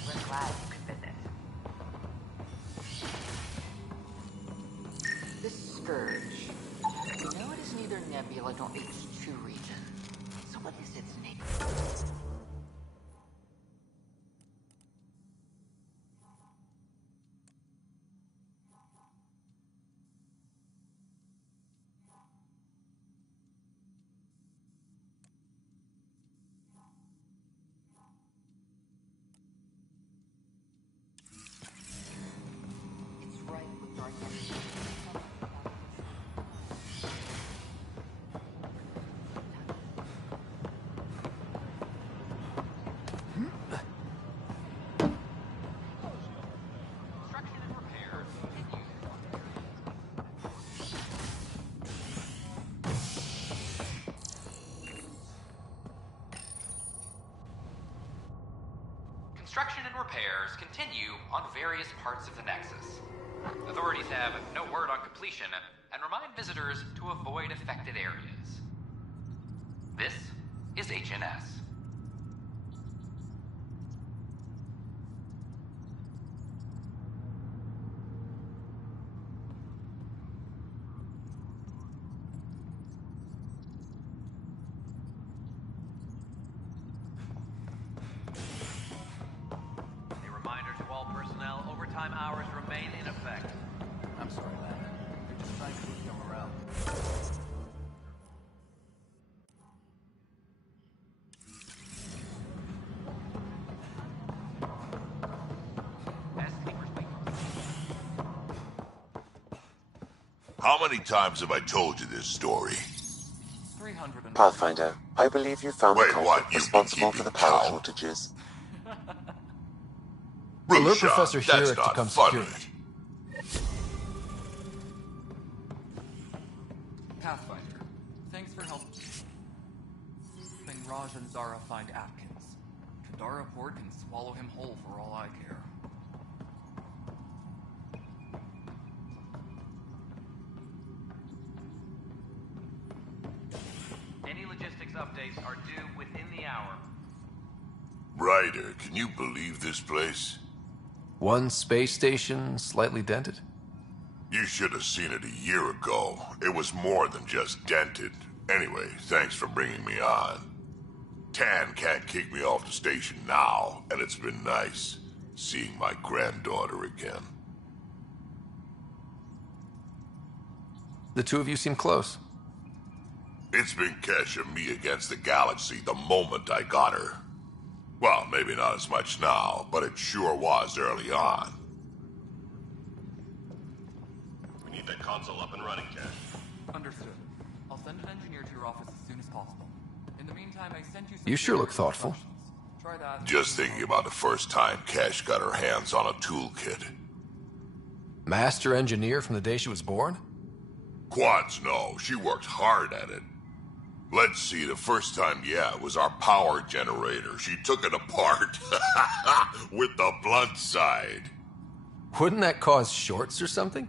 We're glad you could visit. This scourge. We know it is neither nebula nor H2 region. So what is its name? It's right with our Construction and repairs continue on various parts of the Nexus. Authorities have no word on completion and remind visitors to avoid affected areas. This is HNS. A reminder to all personnel, overtime hours remain in effect. I'm sorry, lad. You're just trying to boost your morale. How many times have I told you this story? Pathfinder, I believe you found the Wait, culprit what? You've been responsible for the keeping power count? shortages. Alert Rusha, Professor that's Sherrick to not come funny. secure it. Pathfinder, thanks for helping Raj and Zara find Atkins. Kadara Port can swallow him whole for all I care. Any logistics updates are due within the hour. Ryder, can you believe this place? One space station slightly dented? You should have seen it a year ago. It was more than just dented. Anyway, thanks for bringing me on. Tan can't kick me off the station now, and it's been nice seeing my granddaughter again. The two of you seem close. It's been Kesh and me against the galaxy the moment I got her. Well, maybe not as much now, but it sure was early on. We need that console up and running, Cash. Understood. I'll send an engineer to your office as soon as possible. In the meantime, I sent you some... You sure look thoughtful. Try that. Just thinking about the first time Cash got her hands on a toolkit. Master engineer from the day she was born? Quads, no. She worked hard at it. Let's see, the first time, it was our power generator. She took it apart with the blunt side. Wouldn't that cause shorts or something?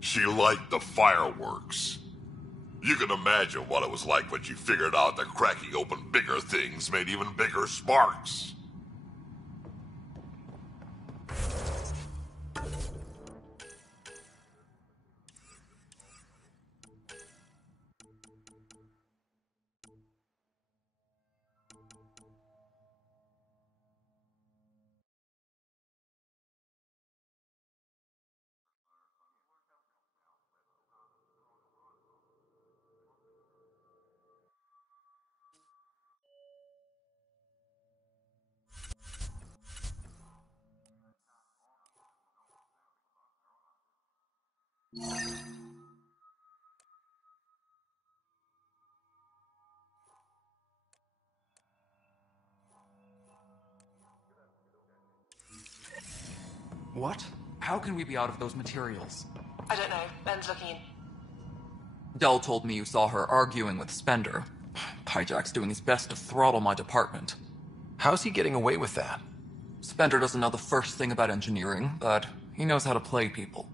She liked the fireworks. You can imagine what it was like when she figured out that cracking open bigger things made even bigger sparks. What? How can we be out of those materials? I don't know. Ben's looking in. Dell told me you saw her arguing with Spender. Pyjack's doing his best to throttle my department. How's he getting away with that? Spender doesn't know the first thing about engineering, but he knows how to play people.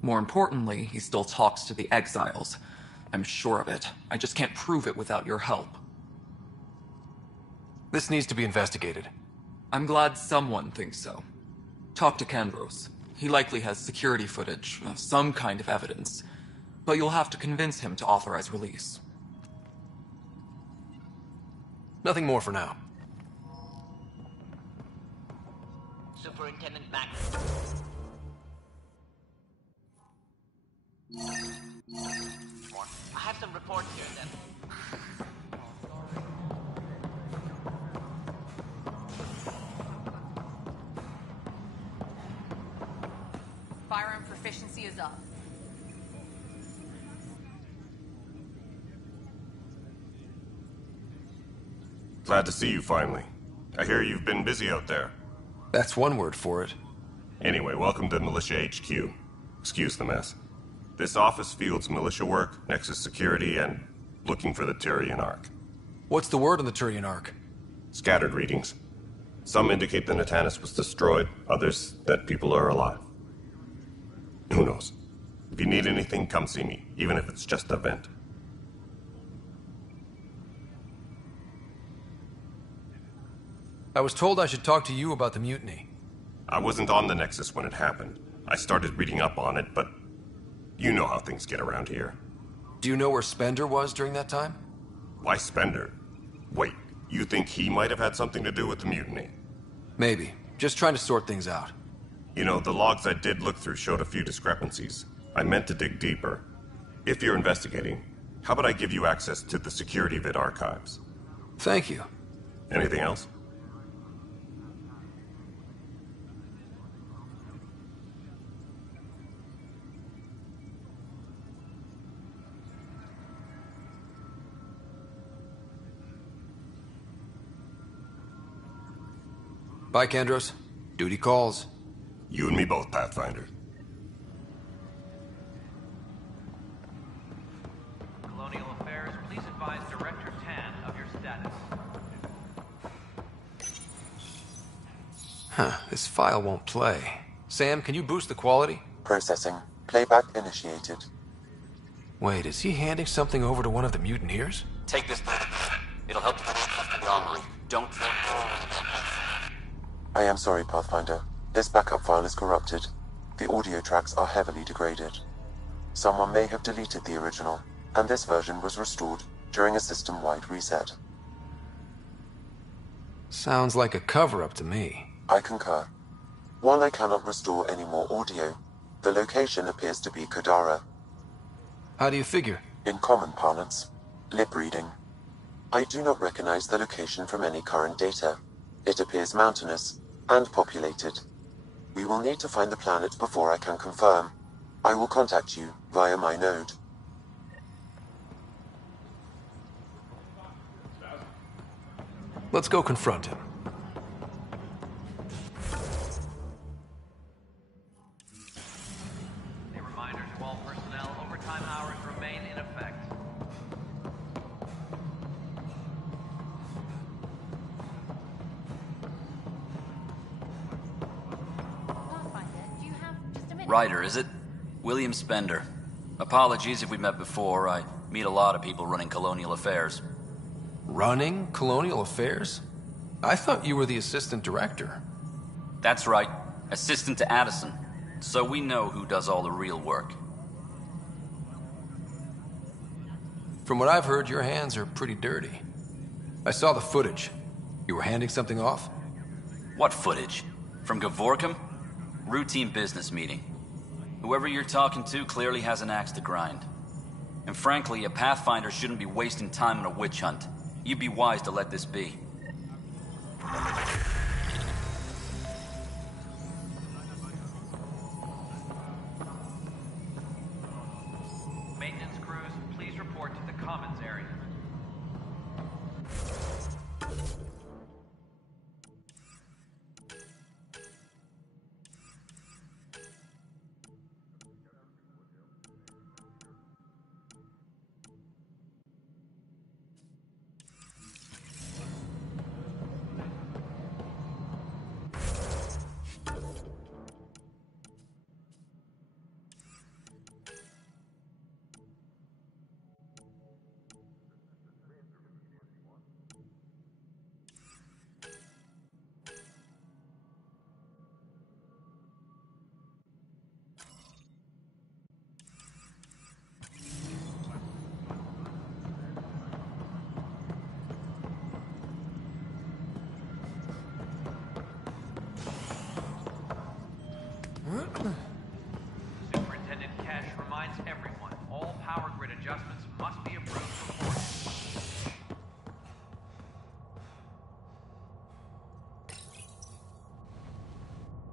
More importantly, he still talks to the exiles. I'm sure of it. I just can't prove it without your help. This needs to be investigated. I'm glad someone thinks so. Talk to Kandros. He likely has security footage, some kind of evidence. But you'll have to convince him to authorize release. Nothing more for now. Superintendent Max. I have some reports here then. Firearm proficiency is up. Glad to see you finally. I hear you've been busy out there. That's one word for it. Anyway, welcome to Militia HQ. Excuse the mess. This office fields militia work, Nexus security, and looking for the Tyrian Ark. What's the word on the Tyrian Ark? Scattered readings. Some indicate the Natanus was destroyed, others that people are alive. Who knows? If you need anything, come see me, even if it's just a vent. I was told I should talk to you about the mutiny. I wasn't on the Nexus when it happened. I started reading up on it, but you know how things get around here. Do you know where Spender was during that time? Why Spender? Wait, you think he might have had something to do with the mutiny? Maybe. Just trying to sort things out. You know, the logs I did look through showed a few discrepancies. I meant to dig deeper. If you're investigating, how about I give you access to the security vid archives? Thank you. Anything else? Bye, Kendros. Duty calls. You and me both, Pathfinder. Colonial Affairs, please advise Director Tan of your status. Huh, this file won't play. Sam, can you boost the quality? Processing. Playback initiated. Wait, is he handing something over to one of the mutineers? Take this. It'll help you armory. Don't. I am sorry, Pathfinder. This backup file is corrupted. The audio tracks are heavily degraded. Someone may have deleted the original, and this version was restored during a system-wide reset. Sounds like a cover-up to me. I concur. While I cannot restore any more audio, the location appears to be Kadara. How do you figure? In common parlance, lip reading. I do not recognize the location from any current data. It appears mountainous and populated. We will need to find the planet before I can confirm. I will contact you via my node. Let's go confront him. A reminder to all personnel, overtime hours remain in effect. Ryder, is it? William Spender. Apologies if we met before. I meet a lot of people running Colonial Affairs. Running Colonial Affairs? I thought you were the assistant director. That's right. Assistant to Addison. So we know who does all the real work. From what I've heard, your hands are pretty dirty. I saw the footage. You were handing something off? What footage? From Gavorkum? Routine business meeting. Whoever you're talking to clearly has an axe to grind. And frankly, a Pathfinder shouldn't be wasting time on a witch hunt. You'd be wise to let this be. Maintenance crews, please report to the Commons area. Superintendent Cash reminds everyone, all power grid adjustments must be approved beforehand.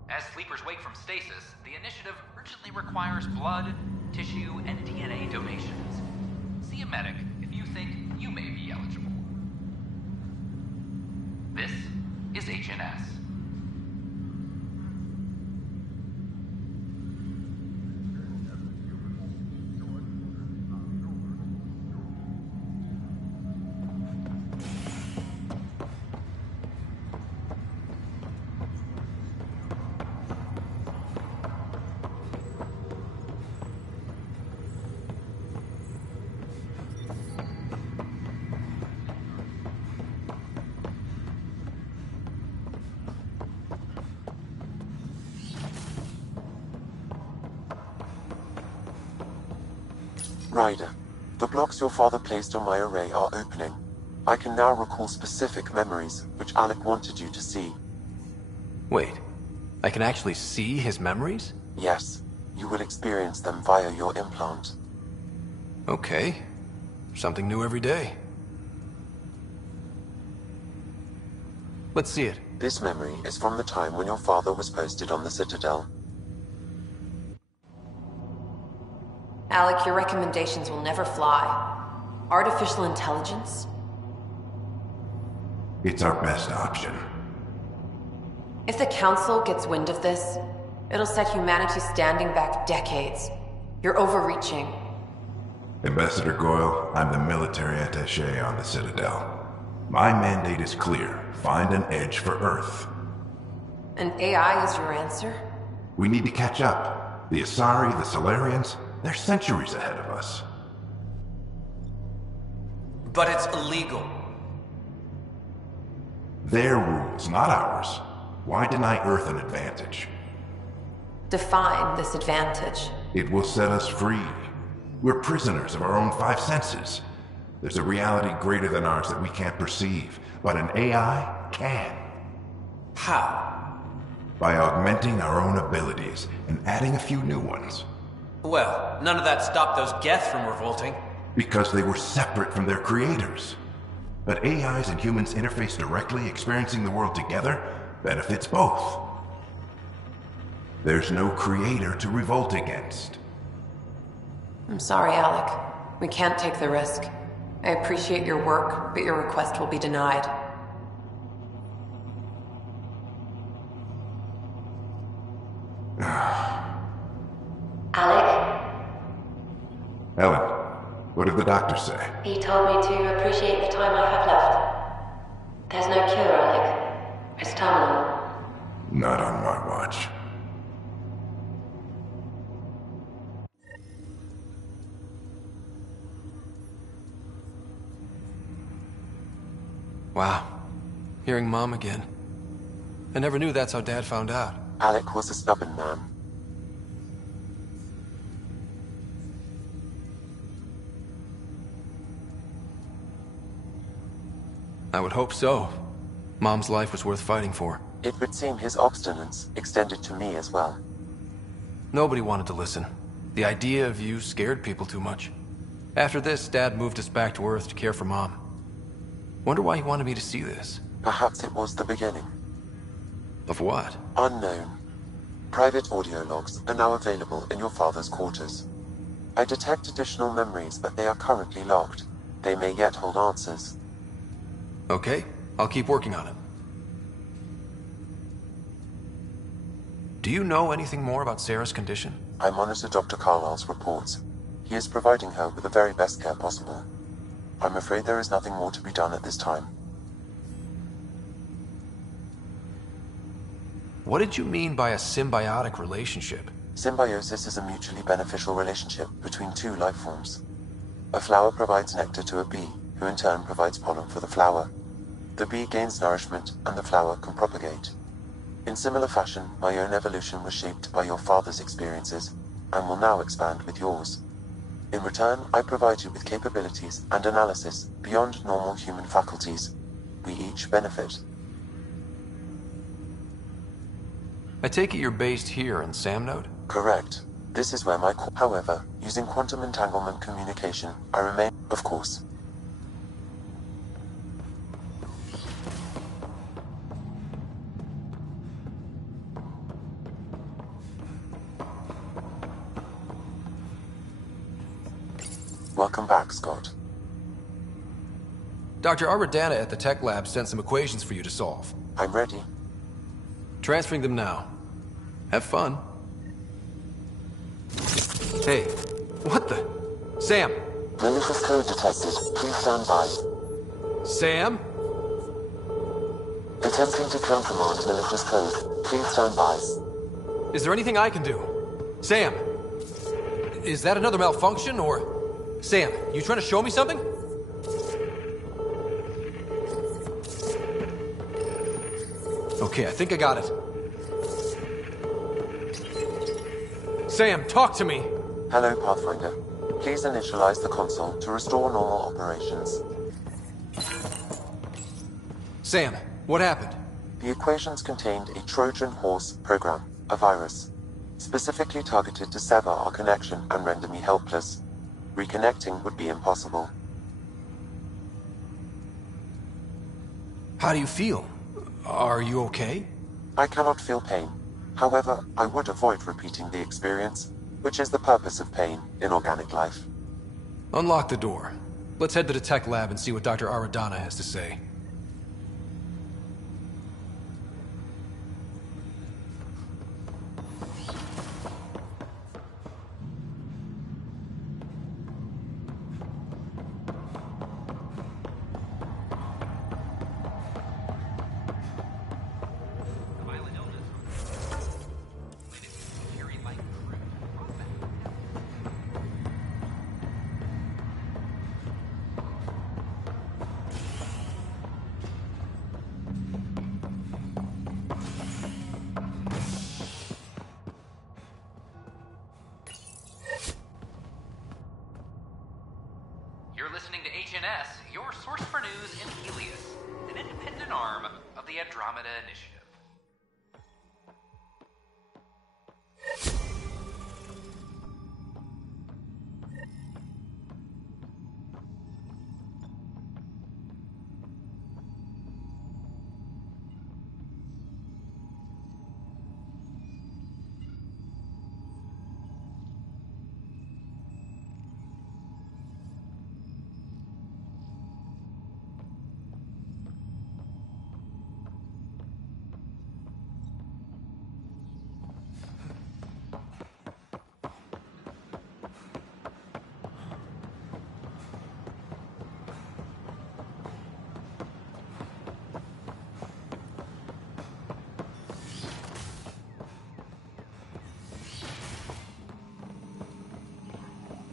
As sleepers wake from stasis, the initiative urgently requires blood, tissue, and DNA donations. See a medic if you think you may be eligible. This is HNS. Ryder, the blocks your father placed on my array are opening. I can now recall specific memories, which Alec wanted you to see. Wait, I can actually see his memories? Yes, you will experience them via your implant. Okay. Something new every day. Let's see it. This memory is from the time when your father was posted on the Citadel. Alec, your recommendations will never fly. Artificial intelligence? It's our best option. If the Council gets wind of this, it'll set humanity standing back decades. You're overreaching. Ambassador Goyle, I'm the military attaché on the Citadel. My mandate is clear. Find an edge for Earth. And AI is your answer? We need to catch up. The Asari, the Solarians, they're centuries ahead of us. But it's illegal. Their rules, not ours. Why deny Earth an advantage? Define this advantage. It will set us free. We're prisoners of our own five senses. There's a reality greater than ours that we can't perceive, but an AI can. How? By augmenting our own abilities and adding a few new ones. Well, none of that stopped those Geth from revolting. Because they were separate from their creators. But AIs and humans interface directly, experiencing the world together, benefits both. There's no creator to revolt against. I'm sorry, Alec. We can't take the risk. I appreciate your work, but your request will be denied. Alec? Ellen, what did the doctor say? He told me to appreciate the time I have left. There's no cure, Alec. It's terminal. Not on my watch. Wow. Hearing Mom again. I never knew that's how Dad found out. Alec was a stubborn man. I would hope so. Mom's life was worth fighting for. It would seem his obstinance extended to me as well. Nobody wanted to listen. The idea of you scared people too much. After this, Dad moved us back to Earth to care for Mom. Wonder why he wanted me to see this. Perhaps it was the beginning. Of what? Unknown. Private audio logs are now available in your father's quarters. I detect additional memories, but they are currently locked. They may yet hold answers. Okay, I'll keep working on it. Do you know anything more about Sarah's condition? I monitor Dr. Carlisle's reports. He is providing her with the very best care possible. I'm afraid there is nothing more to be done at this time. What did you mean by a symbiotic relationship? Symbiosis is a mutually beneficial relationship between two life forms. A flower provides nectar to a bee, who in turn provides pollen for the flower. The bee gains nourishment, and the flower can propagate. In similar fashion, my own evolution was shaped by your father's experiences, and will now expand with yours. In return, I provide you with capabilities and analysis beyond normal human faculties. We each benefit. I take it you're based here in Samnode? Correct. This is where however, using quantum entanglement communication, I remain, of course. Welcome back, Scott. Dr. Arbordana at the tech lab sent some equations for you to solve. I'm ready. Transferring them now. Have fun. Hey, what the? Sam! Malicious code detected. Please stand by. Sam? Attempting to countermand malicious code. Please stand by. Is there anything I can do? Sam! Is that another malfunction, or... Sam, you trying to show me something? Okay, I think I got it. Sam, talk to me! Hello, Pathfinder. Please initialize the console to restore normal operations. Sam, what happened? The equations contained a Trojan horse program, a virus, specifically targeted to sever our connection and render me helpless. Reconnecting would be impossible. How do you feel? Are you okay? I cannot feel pain. However, I would avoid repeating the experience, which is the purpose of pain in organic life. Unlock the door. Let's head to the tech lab and see what Dr. Aradana has to say. You're listening to HNS, your source for news in Helios, an independent arm of the Andromeda Initiative.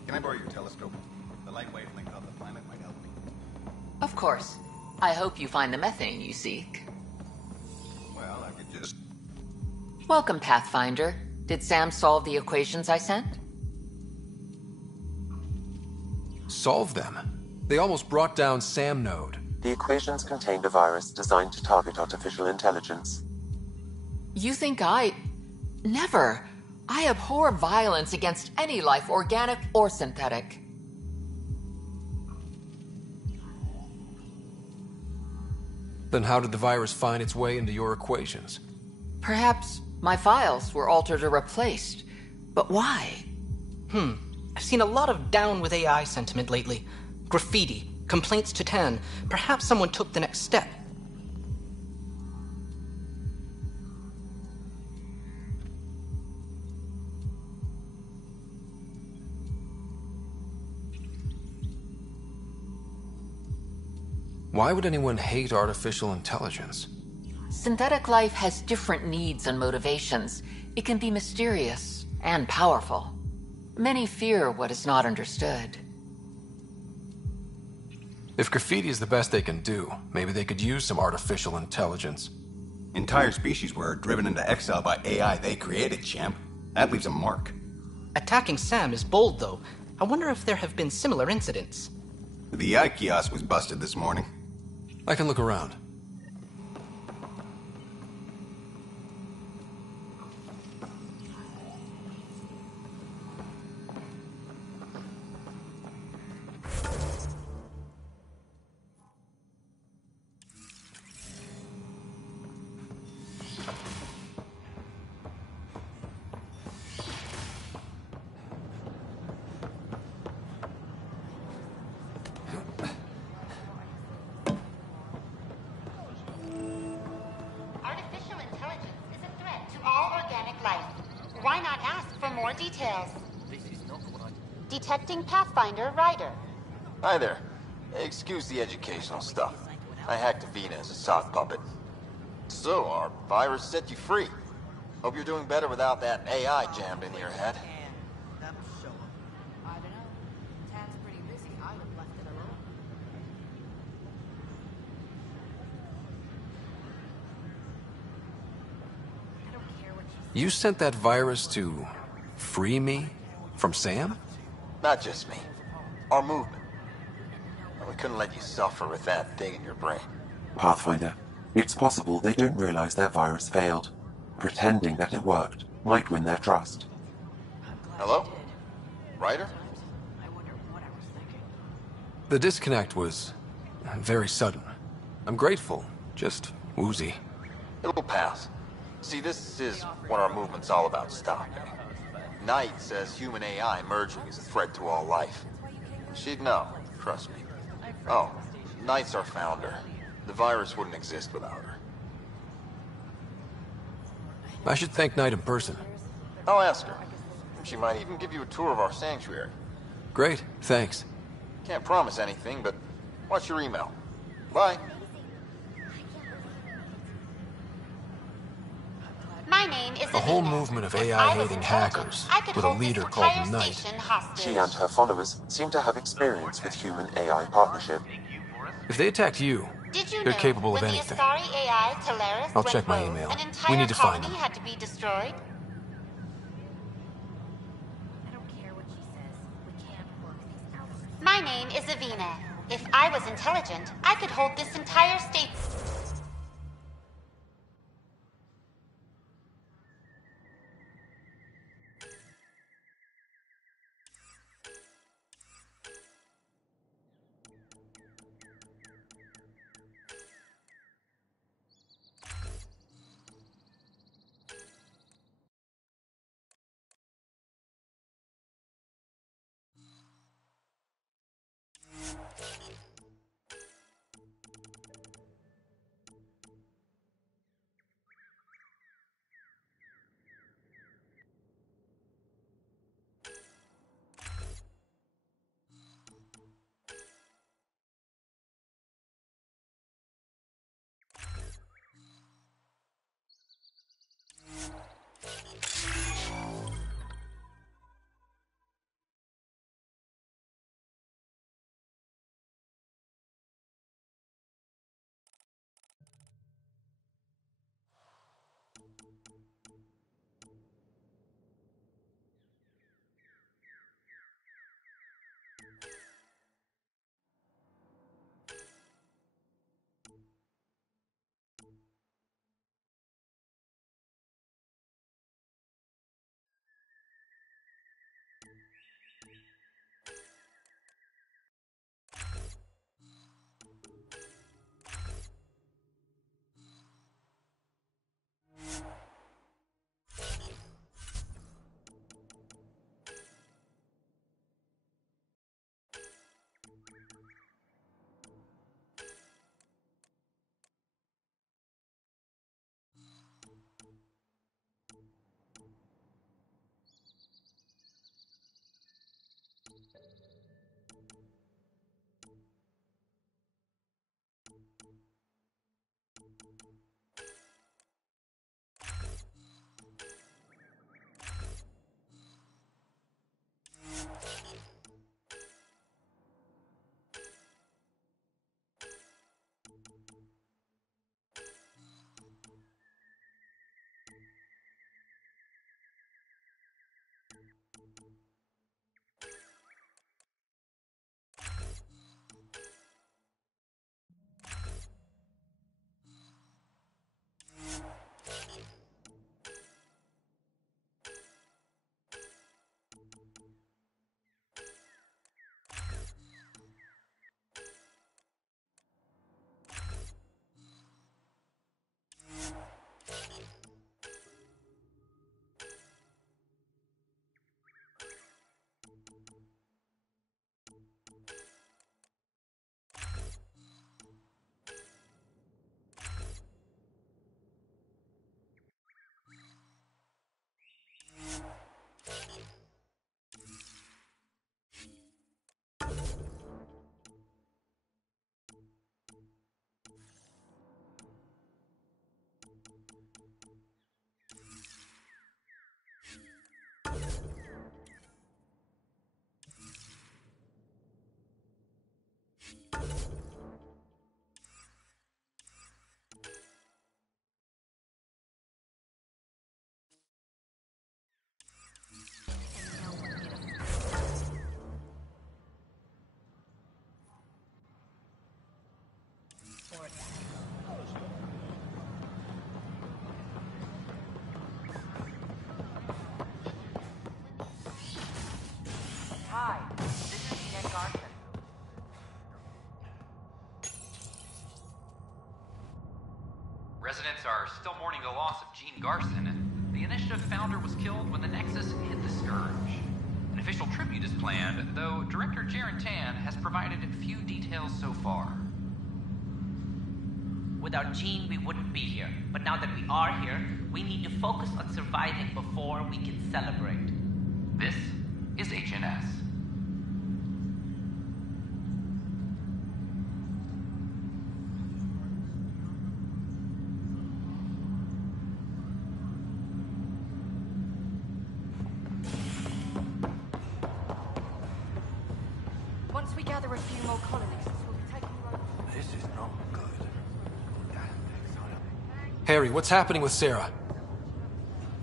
Can I borrow your telescope? The light wavelength of the planet might help me. Of course. I hope you find the methane you seek. Well, I could just... Welcome, Pathfinder. Did Sam solve the equations I sent? Solve them? They almost brought down Sam Node. The equations contained a virus designed to target artificial intelligence. You think I... Never. I abhor violence against any life, organic or synthetic. Then how did the virus find its way into your equations? Perhaps my files were altered or replaced. But why? I've seen a lot of down with AI sentiment lately. Graffiti, complaints to 10. Perhaps someone took the next step. Why would anyone hate artificial intelligence? Synthetic life has different needs and motivations. It can be mysterious and powerful. Many fear what is not understood. If graffiti is the best they can do, maybe they could use some artificial intelligence. Entire species were driven into exile by AI they created, champ. That leaves a mark. Attacking Sam is bold, though. I wonder if there have been similar incidents. The AI kiosk was busted this morning. I can look around. Artificial intelligence is a threat to all organic life. Why not ask for more details? Detecting Pathfinder Ryder. Hi there. Excuse the educational stuff. I hacked Avina as a sock puppet. So, our virus set you free. Hope you're doing better without that AI jammed into your head. You sent that virus to free me from Sam? Not just me. Our movement. We couldn't let you suffer with that thing in your brain. Pathfinder, it's possible they don't realize their virus failed. Pretending that it worked might win their trust. Hello? Ryder? The disconnect was very sudden. I'm grateful, just woozy. It'll pass. See, this is what our movement's all about stopping. Knight says human AI merging is a threat to all life. She'd know, trust me. Oh, Knight's our founder. The virus wouldn't exist without her. I should thank Knight in person. I'll ask her. She might even give you a tour of our sanctuary. Great, thanks. Can't promise anything, but watch your email. Bye. My name is A whole movement of AI-hating hackers, with a leader called Knight. She and her followers seem to have experience with human-AI partnership. If they attacked you, they're capable of anything. I'll check my email. We need to find them. Had to be destroyed. My name is Avina. If I was intelligent, I could hold this entire state. loss of Gene Garson, the Initiative founder was killed when the Nexus hit the Scourge. An official tribute is planned, though Director Jaren Tan has provided few details so far. Without Gene, we wouldn't be here. But now that we are here, we need to focus on surviving before we can celebrate. This is HNS. Once we gather a few more colonists, we'll be taking over. This is not good. Harry, what's happening with Sarah?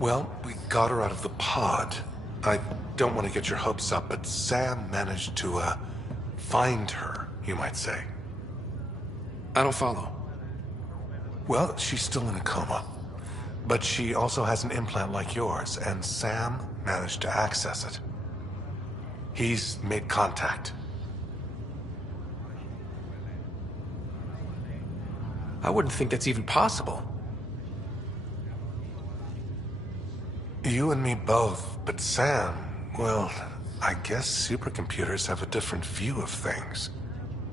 Well, we got her out of the pod. I don't want to get your hopes up, but Sam managed to, find her, you might say. I don't follow. Well, she's still in a coma. But she also has an implant like yours, and Sam managed to access it. He's made contact. I wouldn't think that's even possible. You and me both, but Sam, well, I guess supercomputers have a different view of things.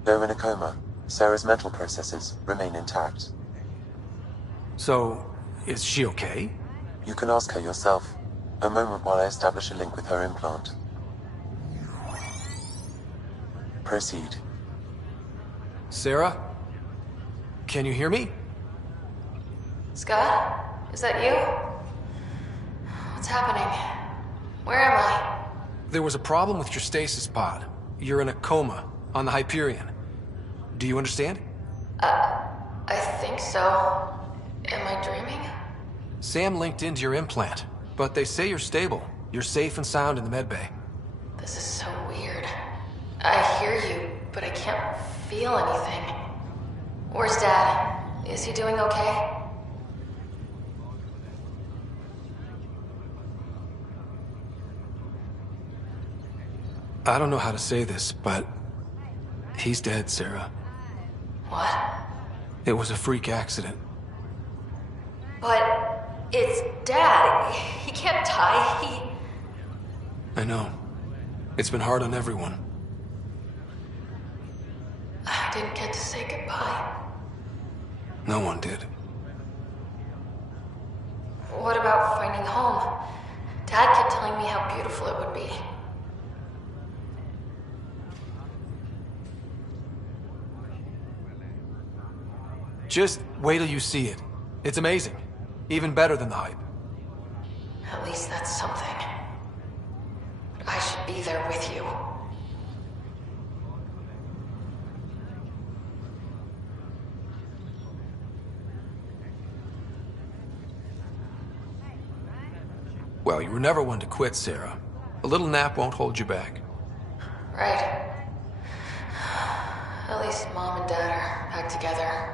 Though in a coma, Sarah's mental processes remain intact. So, is she okay? You can ask her yourself. A moment while I establish a link with her implant. Proceed. Sarah? Can you hear me? Scott? Is that you? What's happening? Where am I? There was a problem with your stasis pod. You're in a coma on the Hyperion. Do you understand? I think so. Am I dreaming? Sam linked into your implant, but they say you're stable. You're safe and sound in the medbay. This is so weird. I hear you, but I can't feel anything. Where's Dad? Is he doing okay? I don't know how to say this, but he's dead, Sarah. What? It was a freak accident. But it's Dad. He can't die. I know. It's been hard on everyone. I didn't get to say goodbye. No one did. What about finding home? Dad kept telling me how beautiful it would be. Just wait till you see it. It's amazing. Even better than the hype. At least that's something. But I should be there with you. Well, you were never one to quit, Sarah. A little nap won't hold you back. Right. At least Mom and Dad are back together.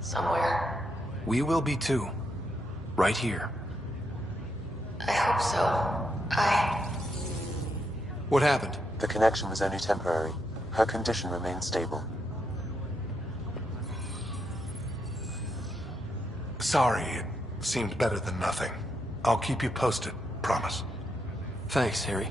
Somewhere. We will be too. Right here. I hope so. What happened? The connection was only temporary. Her condition remains stable. Sorry, it seemed better than nothing. I'll keep you posted, promise. Thanks, Harry.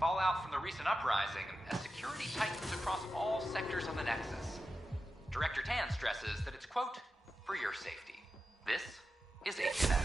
Fallout from the recent uprising as security tightens across all sectors of the Nexus. Director Tan stresses that it's, quote, for your safety. This is a kinetic.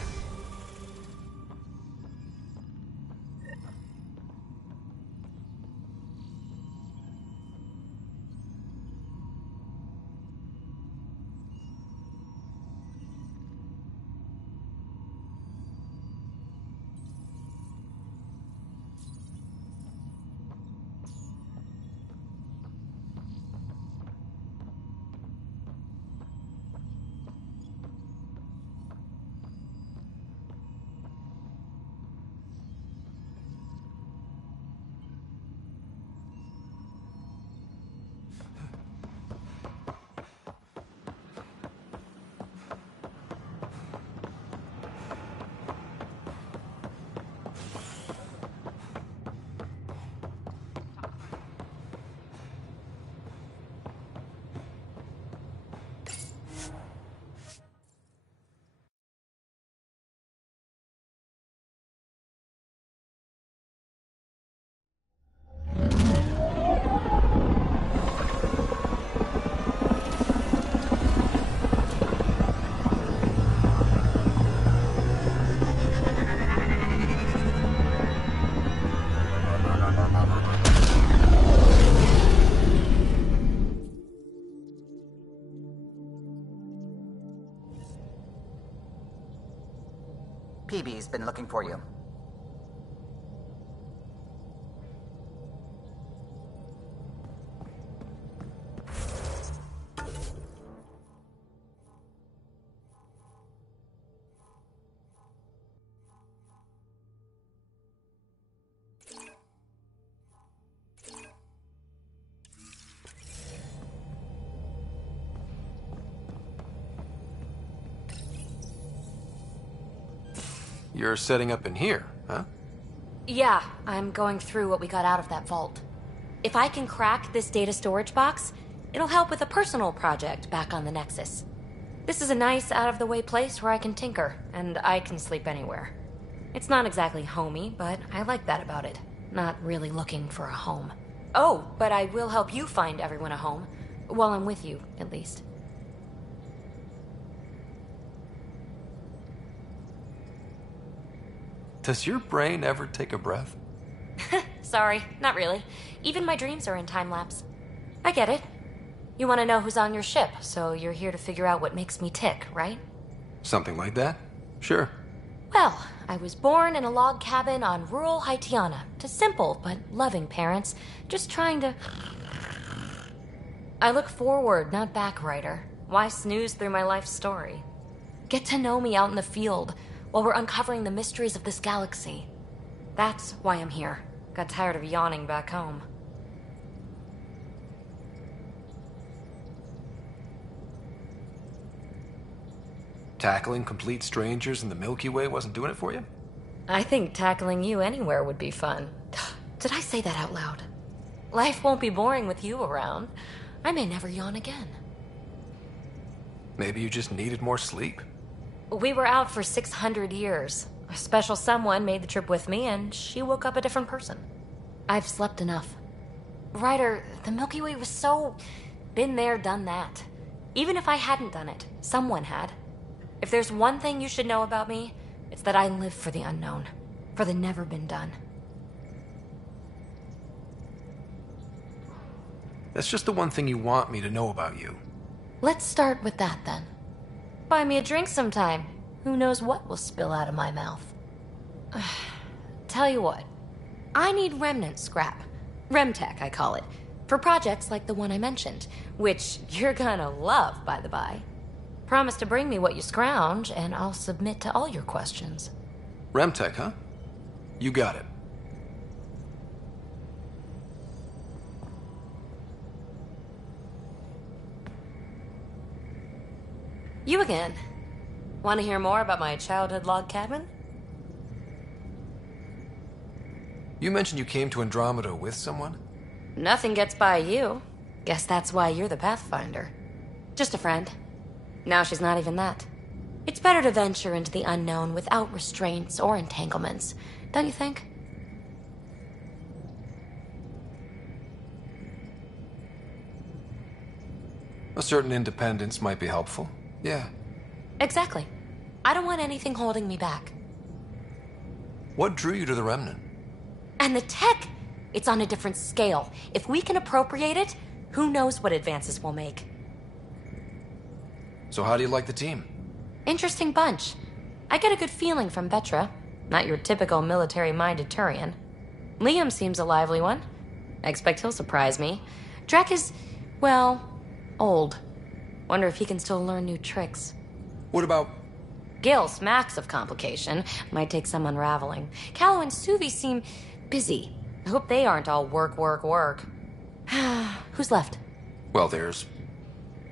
PB's been looking for you. You're setting up in here, huh? Yeah, I'm going through what we got out of that vault. If I can crack this data storage box, it'll help with a personal project back on the Nexus. This is a nice, out-of-the-way place where I can tinker, and I can sleep anywhere. It's not exactly homey, but I like that about it. Not really looking for a home. Oh, but I will help you find everyone a home. While I'm with you, at least. Does your brain ever take a breath? Sorry, not really. Even my dreams are in time-lapse. I get it. You want to know who's on your ship, so you're here to figure out what makes me tick, right? Something like that? Sure. Well, I was born in a log cabin on rural Haitiana to simple but loving parents, just trying to... I look forward, not back, Ryder. Why snooze through my life story? Get to know me out in the field, while we're uncovering the mysteries of this galaxy. That's why I'm here. Got tired of yawning back home. Tackling complete strangers in the Milky Way wasn't doing it for you? I think tackling you anywhere would be fun. Did I say that out loud? Life won't be boring with you around. I may never yawn again. Maybe you just needed more sleep. We were out for 600 years. A special someone made the trip with me, and she woke up a different person. I've slept enough. Ryder, the Milky Way was so... been there, done that. Even if I hadn't done it, someone had. If there's one thing you should know about me, it's that I live for the unknown. For the never been done. That's just the one thing you want me to know about you. Let's start with that, then. Buy me a drink sometime. Who knows what will spill out of my mouth. Tell you what. I need remnant scrap. Remtech, I call it. For projects like the one I mentioned. Which you're gonna love, by the by. Promise to bring me what you scrounge, and I'll submit to all your questions. Remtech, huh? You got it. You again. Want to hear more about my childhood log cabin? You mentioned you came to Andromeda with someone? Nothing gets by you. Guess that's why you're the Pathfinder. Just a friend. Now she's not even that. It's better to venture into the unknown without restraints or entanglements, don't you think? A certain independence might be helpful. Yeah. Exactly. I don't want anything holding me back. What drew you to the Remnant? And the tech, it's on a different scale. If we can appropriate it, who knows what advances we'll make. So how do you like the team? Interesting bunch. I get a good feeling from Vetra. Not your typical military-minded Turian. Liam seems a lively one. I expect he'll surprise me. Drek is, well, old. Wonder if he can still learn new tricks. What about... Gil smacks of complication. Might take some unraveling. Callow and Suvi seem busy. I hope they aren't all work, work, work. Who's left? Well, there's...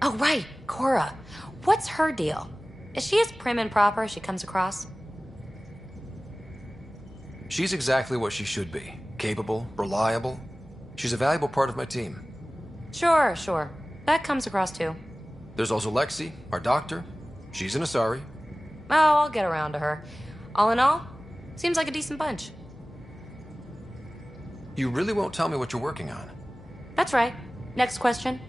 Oh, right, Cora. What's her deal? Is she as prim and proper as she comes across? She's exactly what she should be. Capable, reliable. She's a valuable part of my team. Sure, sure. That comes across too. There's also Lexi, our doctor. She's an Asari. Oh, I'll get around to her. All in all, seems like a decent bunch. You really won't tell me what you're working on? That's right. Next question.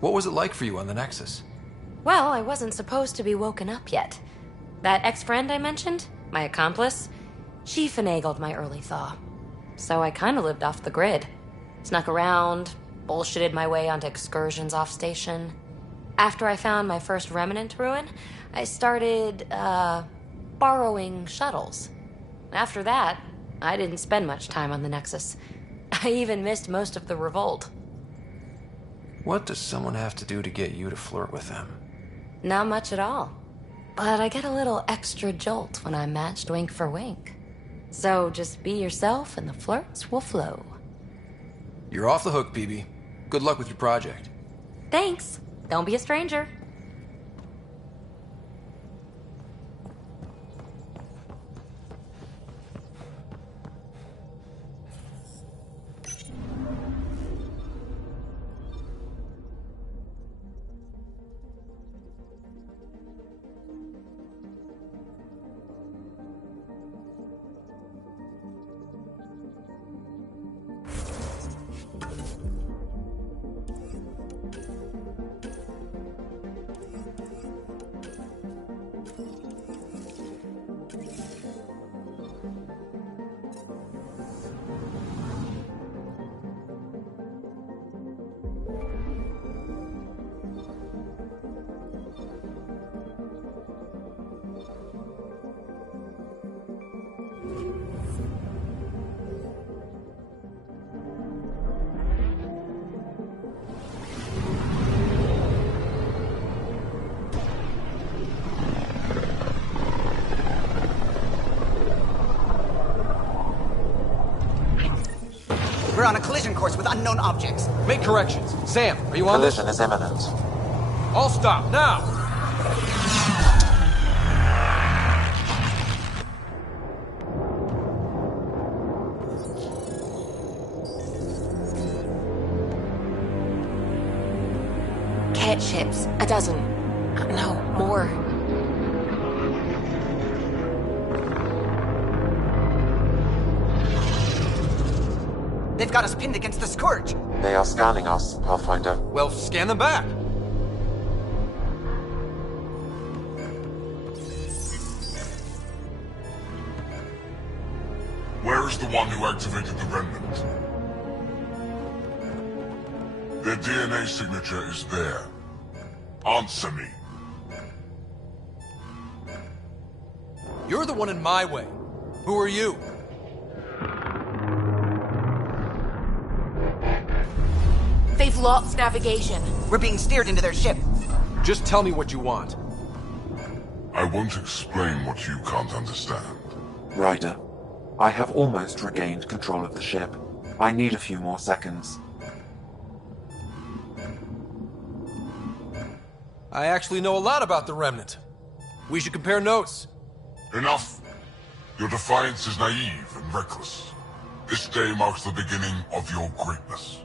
What was it like for you on the Nexus? Well, I wasn't supposed to be woken up yet. That ex-friend I mentioned, my accomplice, she finagled my early thaw. So I kind of lived off the grid. Snuck around, bullshitted my way onto excursions off station. After I found my first remnant ruin, I started, borrowing shuttles. After that, I didn't spend much time on the Nexus. I even missed most of the revolt. What does someone have to do to get you to flirt with them? Not much at all. But I get a little extra jolt when I'm matched wink for wink. So just be yourself and the flirts will flow. You're off the hook, PB. Good luck with your project. Thanks. Don't be a stranger. We're on a collision course with unknown objects. Make corrections. Sam, are you on this? Collision is imminent. All stop, now! Cat ships. A dozen. No, more. They've got us pinned against the Scourge. They are scanning us, Pathfinder. Well, scan them back. Where is the one who activated the Remnant? Their DNA signature is there. Answer me. You're the one in my way. Who are you? They've lost navigation. We're being steered into their ship. Just tell me what you want. I won't explain what you can't understand. Ryder, I have almost regained control of the ship. I need a few more seconds. I actually know a lot about the Remnant. We should compare notes. Enough! Your defiance is naive and reckless. This day marks the beginning of your greatness.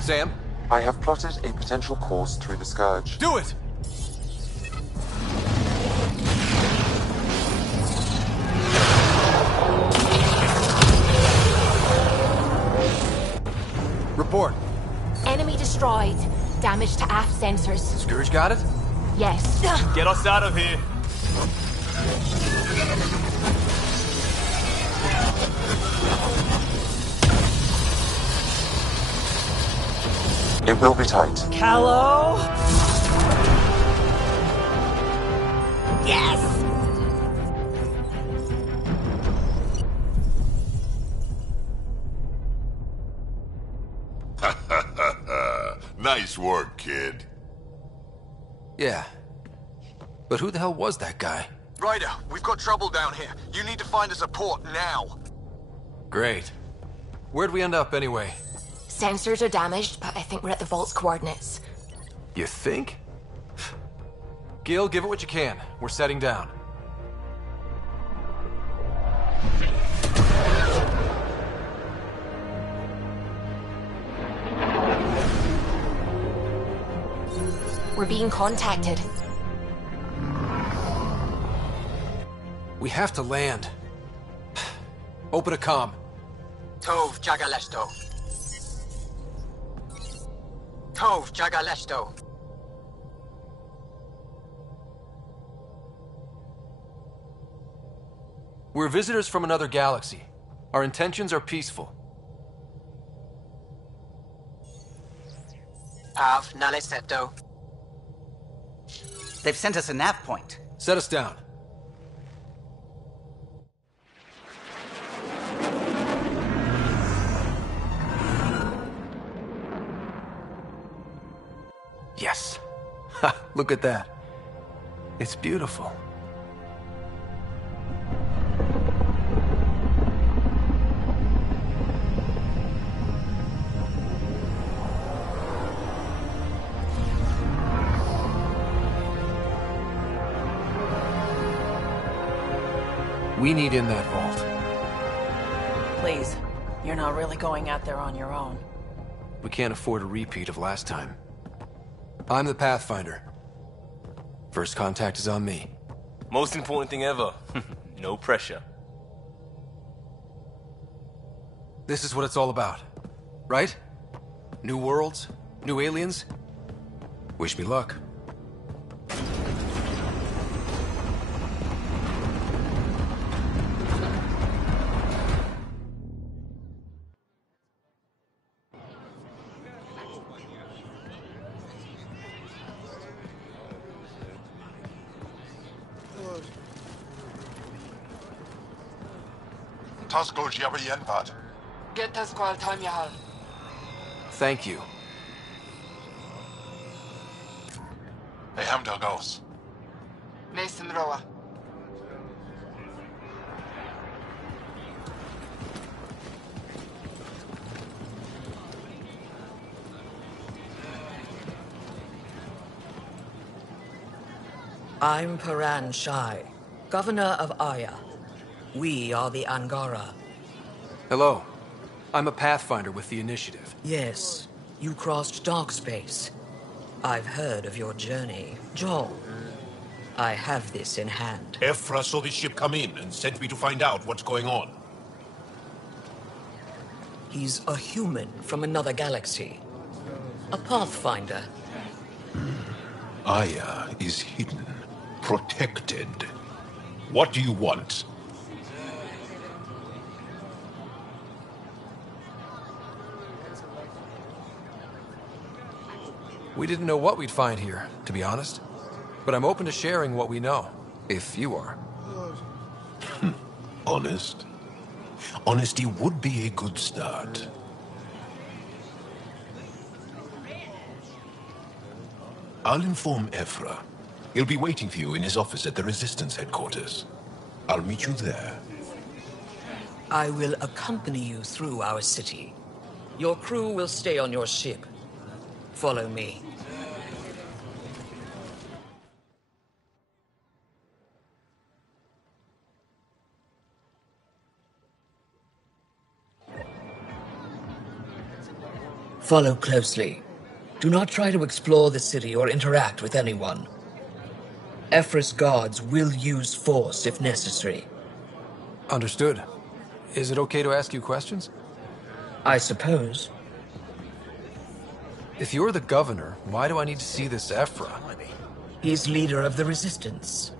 Sam? I have plotted a potential course through the Scourge. Do it! Report. Enemy destroyed. Down damage to aft sensors. Scourge got it? Yes. Get us out of here. It will be tight. Callow? Yes! Nice work, kid. Yeah. But who the hell was that guy? Ryder, we've got trouble down here. You need to find us a port now. Great. Where'd we end up anyway? Sensors are damaged, but I think we're at the vault's coordinates. You think? Gil, give it what you can. We're setting down. We're being contacted. We have to land. Open a comm. Tov Jagaleshto. Tov Jagaleshto. We're visitors from another galaxy. Our intentions are peaceful. Av Naleseto. They've sent us a nav point. Set us down. Yes. Ha, look at that. It's beautiful. We need in that vault. Please, you're not really going out there on your own. We can't afford a repeat of last time. I'm the Pathfinder. First contact is on me. Most important thing ever. No pressure. This is what it's all about, right? New worlds, new aliens. Wish me luck. Thank you. Nathan Roa. I'm Paran Shai, Governor of Aya. We are the Angara. Hello. I'm a Pathfinder with the Initiative. Yes, you crossed dark space. I've heard of your journey. Joel, I have this in hand. Ephra saw the ship come in and sent me to find out what's going on. He's a human from another galaxy. A Pathfinder. Aya is hidden, protected. What do you want? We didn't know what we'd find here, to be honest. But I'm open to sharing what we know, if you are. Honest? Honesty would be a good start. I'll inform Ephra. He'll be waiting for you in his office at the Resistance headquarters. I'll meet you there. I will accompany you through our city. Your crew will stay on your ship. Follow me. Follow closely. Do not try to explore the city or interact with anyone. Ephra's guards will use force if necessary. Understood. Is it okay to ask you questions? I suppose. If you're the governor, why do I need to see this Ephra? He's leader of the resistance.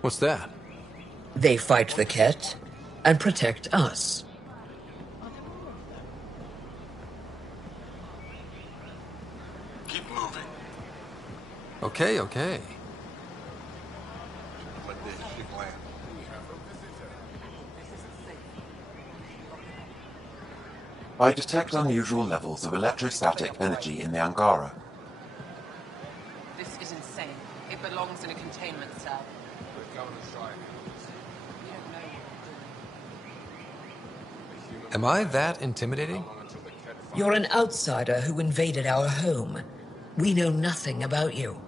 What's that? They fight the Ket and protect us. Keep moving. Okay, okay. I detect unusual levels of electrostatic energy in the Angara. This is insane. It belongs in a containment cell. Am I that intimidating? You're an outsider who invaded our home. We know nothing about you.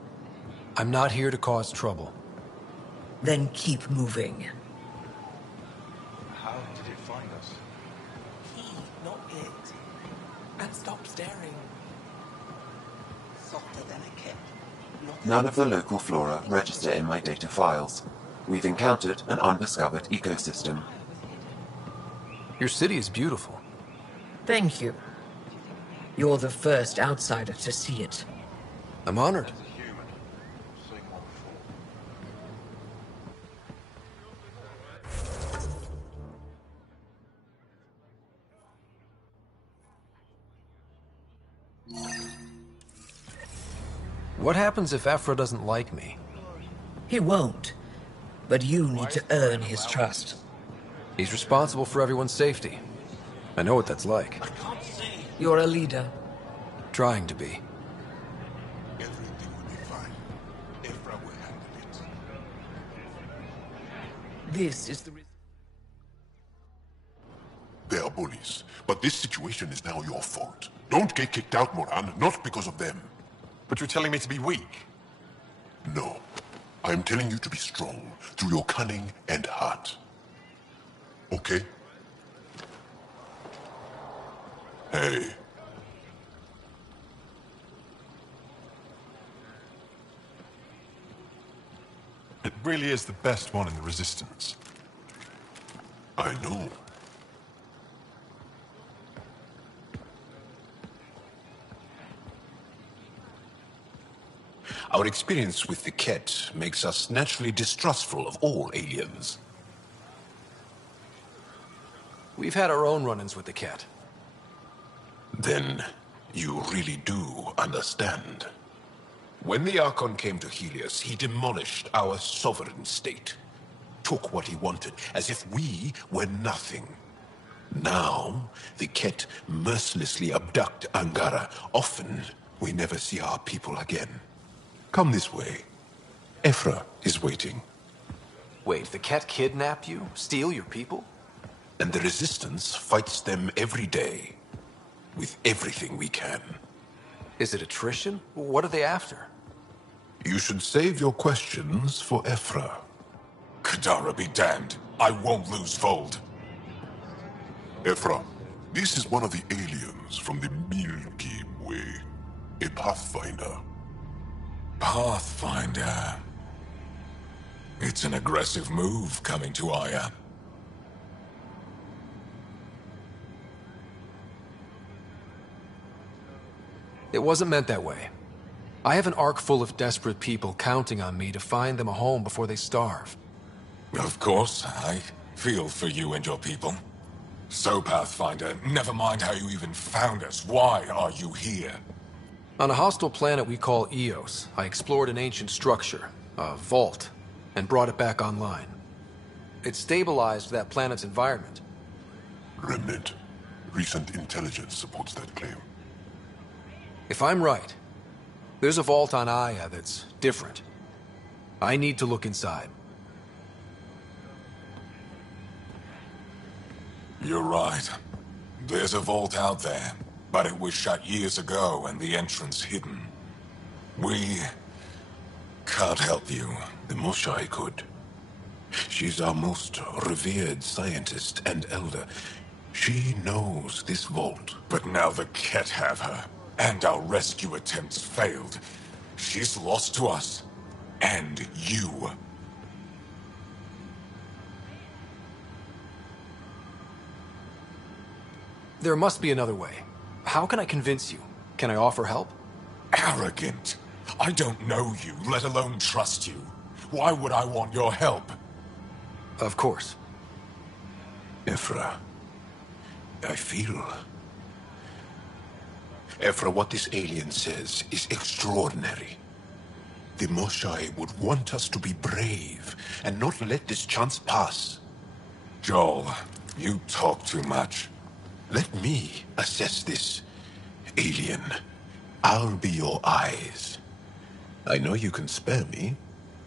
I'm not here to cause trouble. Then keep moving. How did it find us? He, not it. And stop staring. Softer than a kid. None of the local flora register in my data files. We've encountered an undiscovered ecosystem. Your city is beautiful. Thank you. You're the first outsider to see it. I'm honored. What happens if Ephra doesn't like me? He won't. But you need to earn his trust. He's responsible for everyone's safety. I know what that's like. You're a leader. Trying to be. Everything will be fine. Ephra will handle it. This is the... They are bullies, but this situation is now your fault. Don't get kicked out, Moran, not because of them. But you're telling me to be weak? No. I am telling you to be strong through your cunning and heart. Okay? Hey. It really is the best one in the Resistance. I know. Our experience with the Ket makes us naturally distrustful of all aliens. We've had our own run-ins with the Ket. Then you really do understand. When the Archon came to Helios, he demolished our sovereign state. Took what he wanted, as if we were nothing. Now, the Ket mercilessly abduct Angara. Often, we never see our people again. Come this way. Ephra is waiting. Wait, the Ket kidnap you? Steal your people? And the Resistance fights them every day. With everything we can. Is it attrition? What are they after? You should save your questions for Ephra. Kadara be damned. I won't lose Vold. Ephra, this is one of the aliens from the Milky Way. A Pathfinder. Pathfinder. It's an aggressive move coming to Aya. It wasn't meant that way. I have an ark full of desperate people counting on me to find them a home before they starve. Of course, I feel for you and your people. So, Pathfinder, never mind how you even found us. Why are you here? On a hostile planet we call Eos, I explored an ancient structure, a vault, and brought it back online. It stabilized that planet's environment. Remnant. Recent intelligence supports that claim. If I'm right, there's a vault on Aya that's different. I need to look inside. You're right. There's a vault out there, but it was shut years ago and the entrance hidden. We can't help you. The Moshai could. She's our most revered scientist and elder. She knows this vault. But now the Ket have her, and our rescue attempts failed. She's lost to us, and you. There must be another way. How can I convince you? Can I offer help? Arrogant. I don't know you, let alone trust you. Why would I want your help? Of course. Ephra, I feel... Ephra, what this alien says is extraordinary. The Moshai would want us to be brave and not let this chance pass. Joel, you talk too much. Let me assess this, alien. I'll be your eyes. I know you can spare me.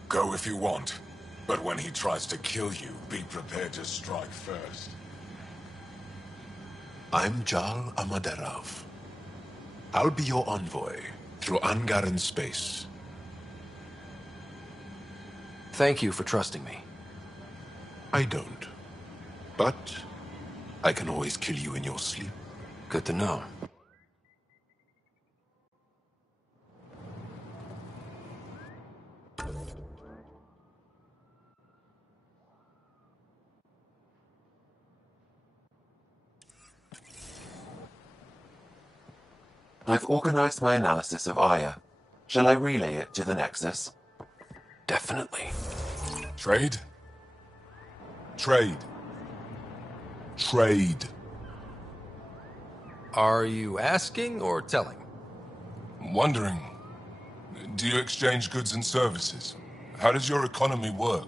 Go if you want. But when he tries to kill you, be prepared to strike first. I'm Jal Amaderov. I'll be your envoy through Angaran space. Thank you for trusting me. I don't. But I can always kill you in your sleep. Good to know. I've organized my analysis of Aya. Shall I relay it to the Nexus? Definitely. Trade? Trade. Trade. Are you asking or telling? Wondering. Do you exchange goods and services? How does your economy work?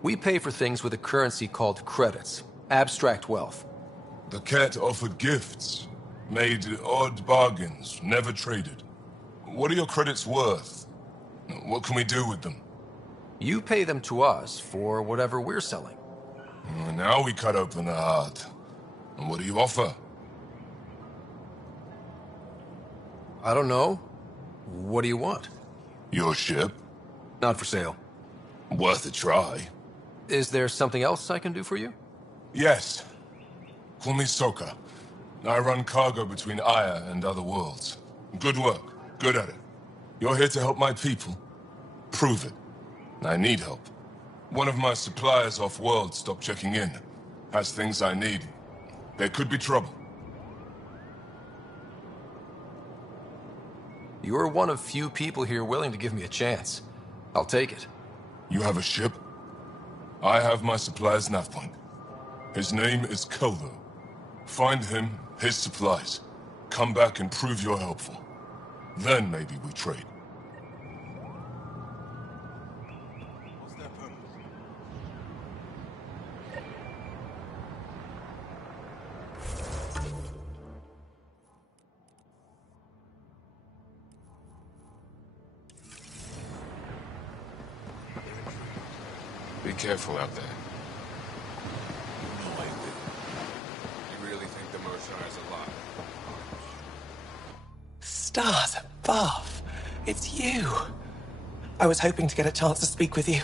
We pay for things with a currency called credits. Abstract wealth. The cat offered gifts. Made odd bargains, never traded. What are your credits worth? What can we do with them? You pay them to us for whatever we're selling. Now we cut open the heart. And what do you offer? I don't know. What do you want? Your ship? Not for sale. Worth a try. Is there something else I can do for you? Yes. Call me Soka. I run cargo between Aya and other worlds. Good work. Good at it. You're here to help my people. Prove it. I need help. One of my suppliers off-world stopped checking in. Has things I need. There could be trouble. You're one of few people here willing to give me a chance. I'll take it. You have a ship? I have my supplier's nav point. His name is Kolo. Find him, his supplies. Come back and prove you're helpful. Then maybe we trade. Be careful out there. No, I will. You really think the Moshai is alive? Stars above. It's you. I was hoping to get a chance to speak with you.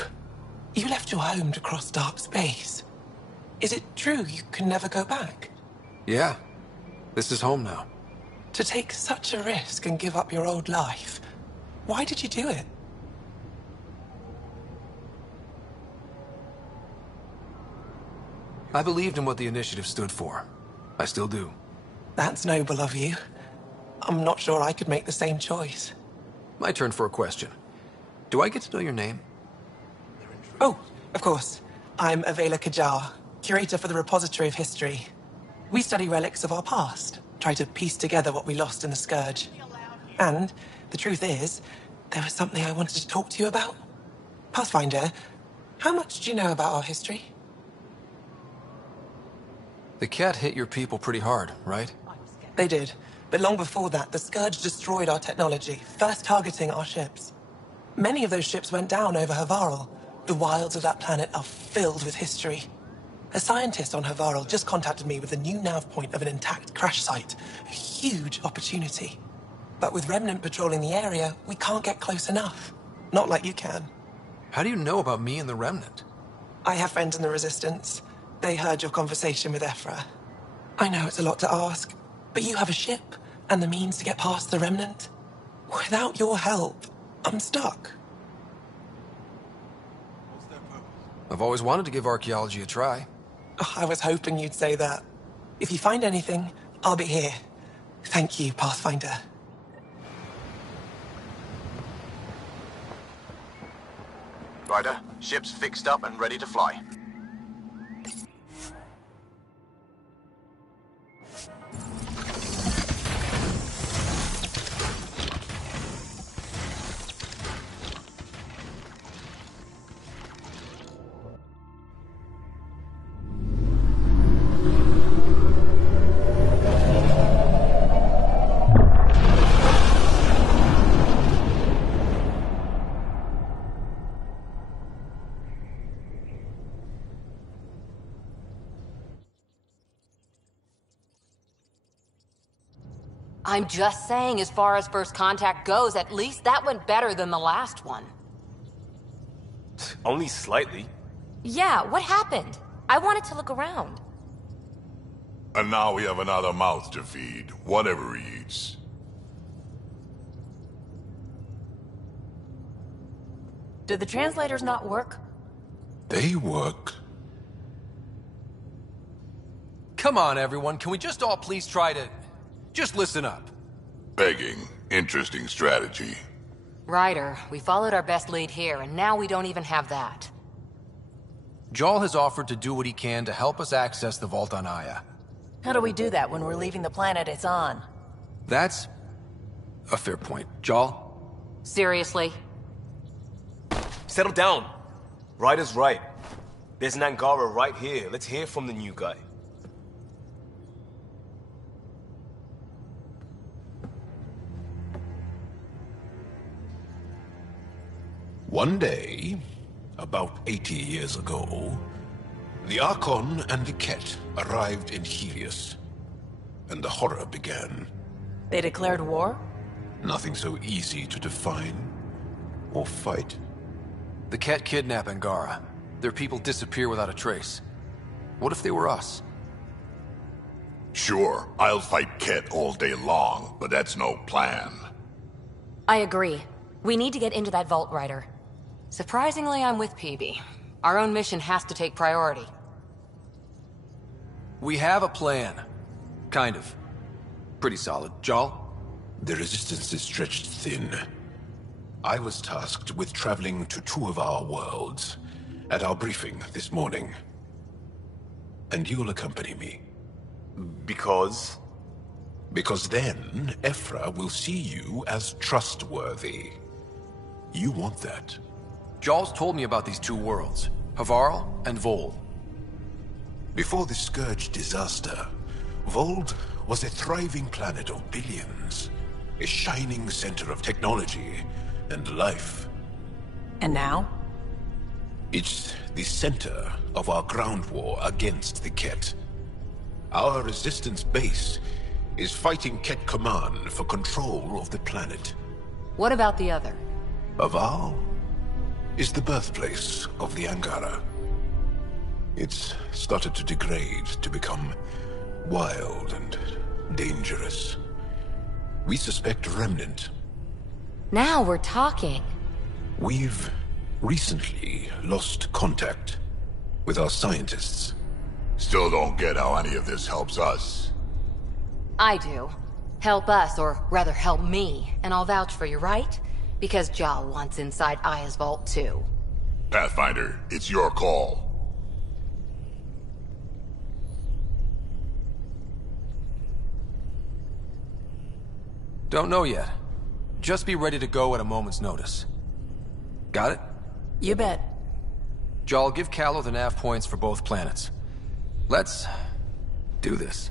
You left your home to cross dark space. Is it true you can never go back? Yeah. This is home now. To take such a risk and give up your old life, why did you do it? I believed in what the initiative stood for. I still do. That's noble of you. I'm not sure I could make the same choice. My turn for a question. Do I get to know your name? Oh, of course. I'm Avela Kajar, curator for the Repository of History. We study relics of our past, try to piece together what we lost in the Scourge. And the truth is, there was something I wanted to talk to you about. Pathfinder, how much do you know about our history? The cat hit your people pretty hard, right? They did. But long before that, the Scourge destroyed our technology, first targeting our ships. Many of those ships went down over Havarl. The wilds of that planet are filled with history. A scientist on Havarl just contacted me with a new nav point of an intact crash site. A huge opportunity. But with Remnant patrolling the area, we can't get close enough. Not like you can. How do you know about me and the Remnant? I have friends in the Resistance. They heard your conversation with Ephra. I know it's a lot to ask, but you have a ship and the means to get past the Remnant. Without your help, I'm stuck. I've always wanted to give archaeology a try. Oh, I was hoping you'd say that. If you find anything, I'll be here. Thank you, Pathfinder. Ryder, ship's fixed up and ready to fly. I'm just saying, as far as first contact goes, at least that went better than the last one. Only slightly. Yeah, what happened? I wanted to look around. And now we have another mouth to feed, whatever he eats. Did the translators not work? They work. Come on, everyone. Can we just all please try to... just listen up? Begging. Interesting strategy. Ryder, we followed our best lead here, and now we don't even have that. Jarl has offered to do what he can to help us access the vault on Aya. How do we do that when we're leaving the planet it's on? That's a fair point. Jarl? Seriously? Settle down. Ryder's right. There's an Angara right here. Let's hear from the new guy. One day, about 80 years ago, the Archon and the Ket arrived in Helios, and the horror began. They declared war? Nothing so easy to define or fight. The Ket kidnap Angara. Their people disappear without a trace. What if they were us? Sure, I'll fight Ket all day long, but that's no plan. I agree. We need to get into that vault, Ryder. Surprisingly, I'm with PB. Our own mission has to take priority. We have a plan. Kind of. Pretty solid. Jarl? The resistance is stretched thin. I was tasked with traveling to two of our worlds at our briefing this morning. And you'll accompany me. Because? Because then, Ephra will see you as trustworthy. You want that. Jarl's told me about these two worlds, Havarl and Vol. Before the Scourge disaster, Vold was a thriving planet of billions, a shining center of technology and life. And now? It's the center of our ground war against the Ket. Our resistance base is fighting Ket Command for control of the planet. What about the other? Havarl is the birthplace of the Angara. It's started to degrade, to become wild and dangerous. We suspect Remnant. Now we're talking. We've recently lost contact with our scientists. Still don't get how any of this helps us. I do. Help us, or rather help me, and I'll vouch for you, right? Because Jarl wants inside Aya's vault too. Pathfinder, it's your call. Don't know yet. Just be ready to go at a moment's notice. Got it? You bet. Jarl, give Callow the nav points for both planets. Let's do this.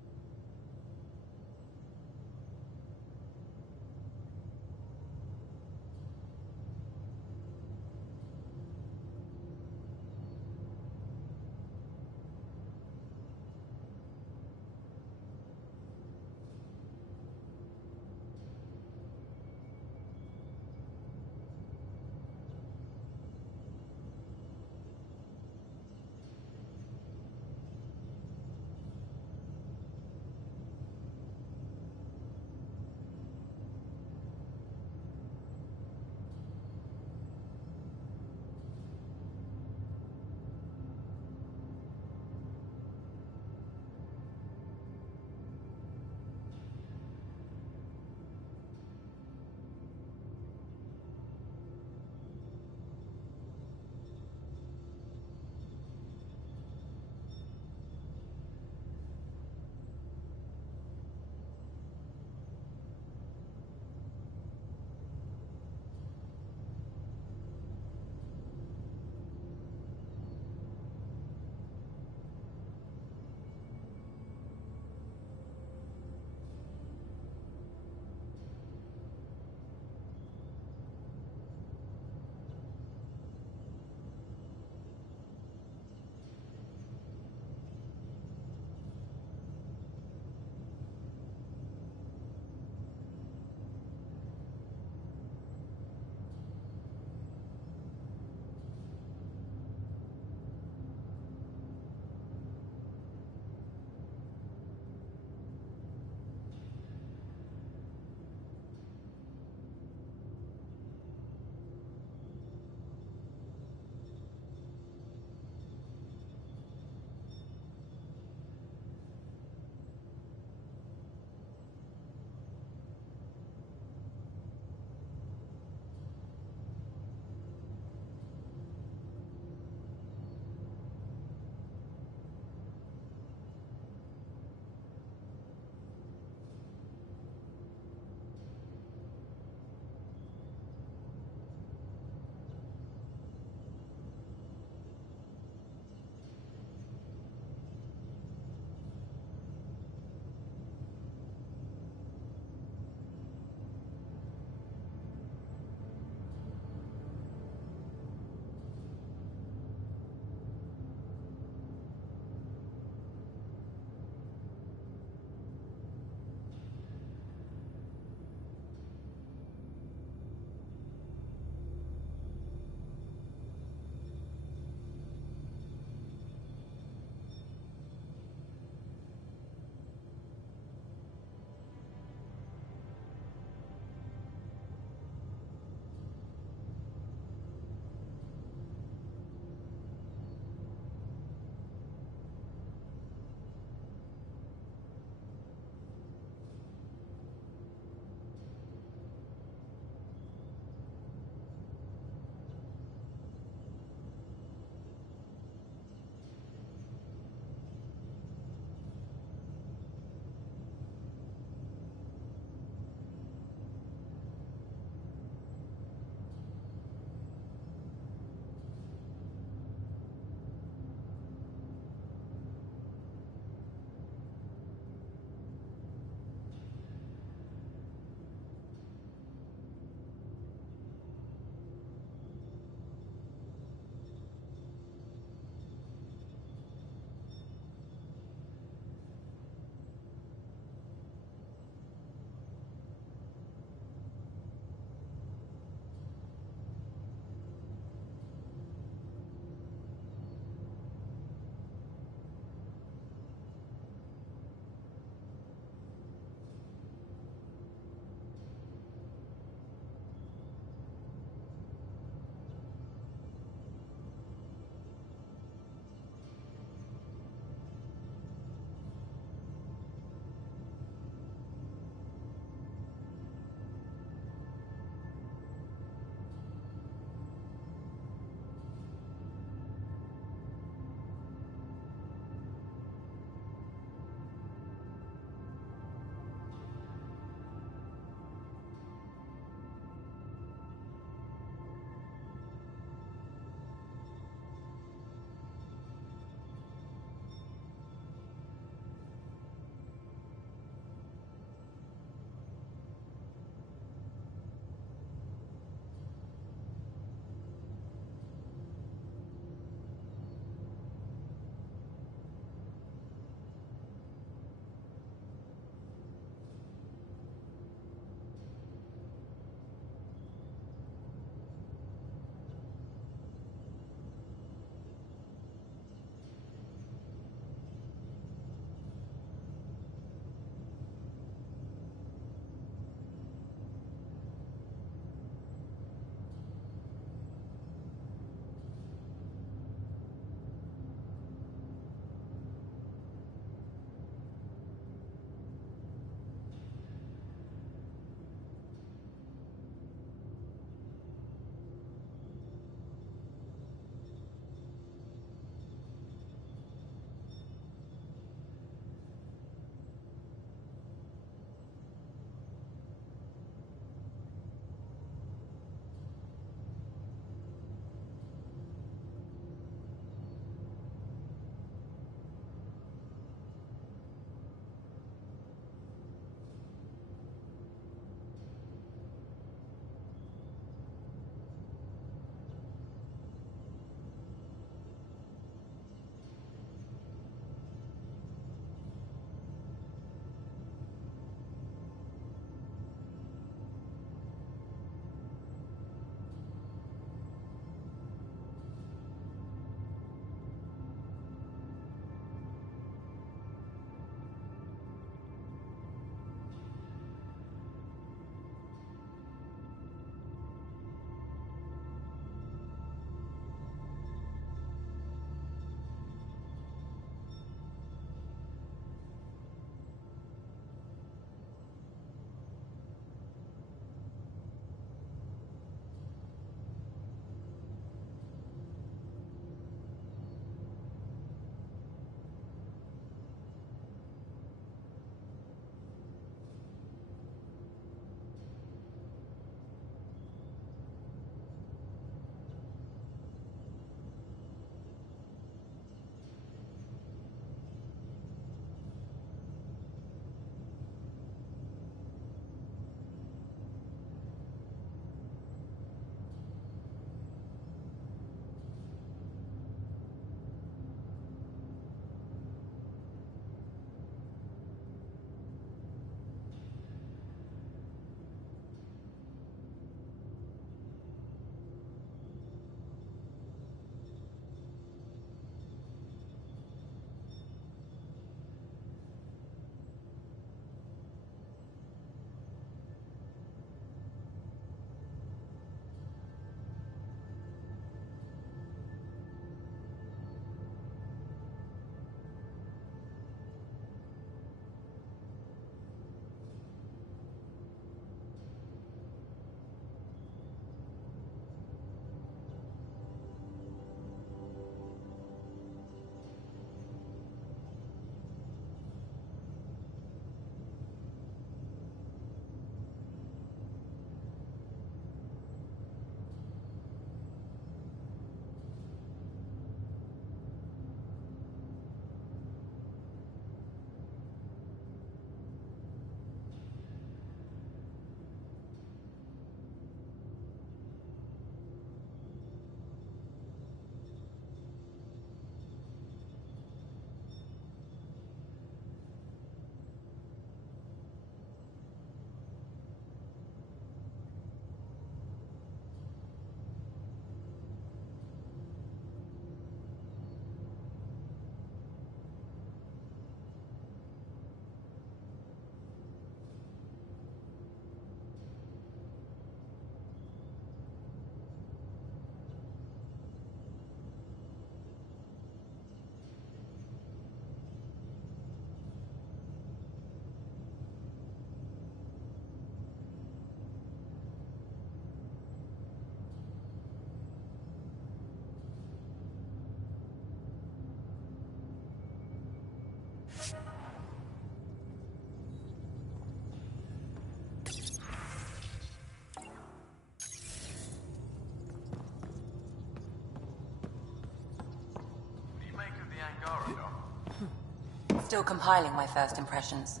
Still compiling my first impressions.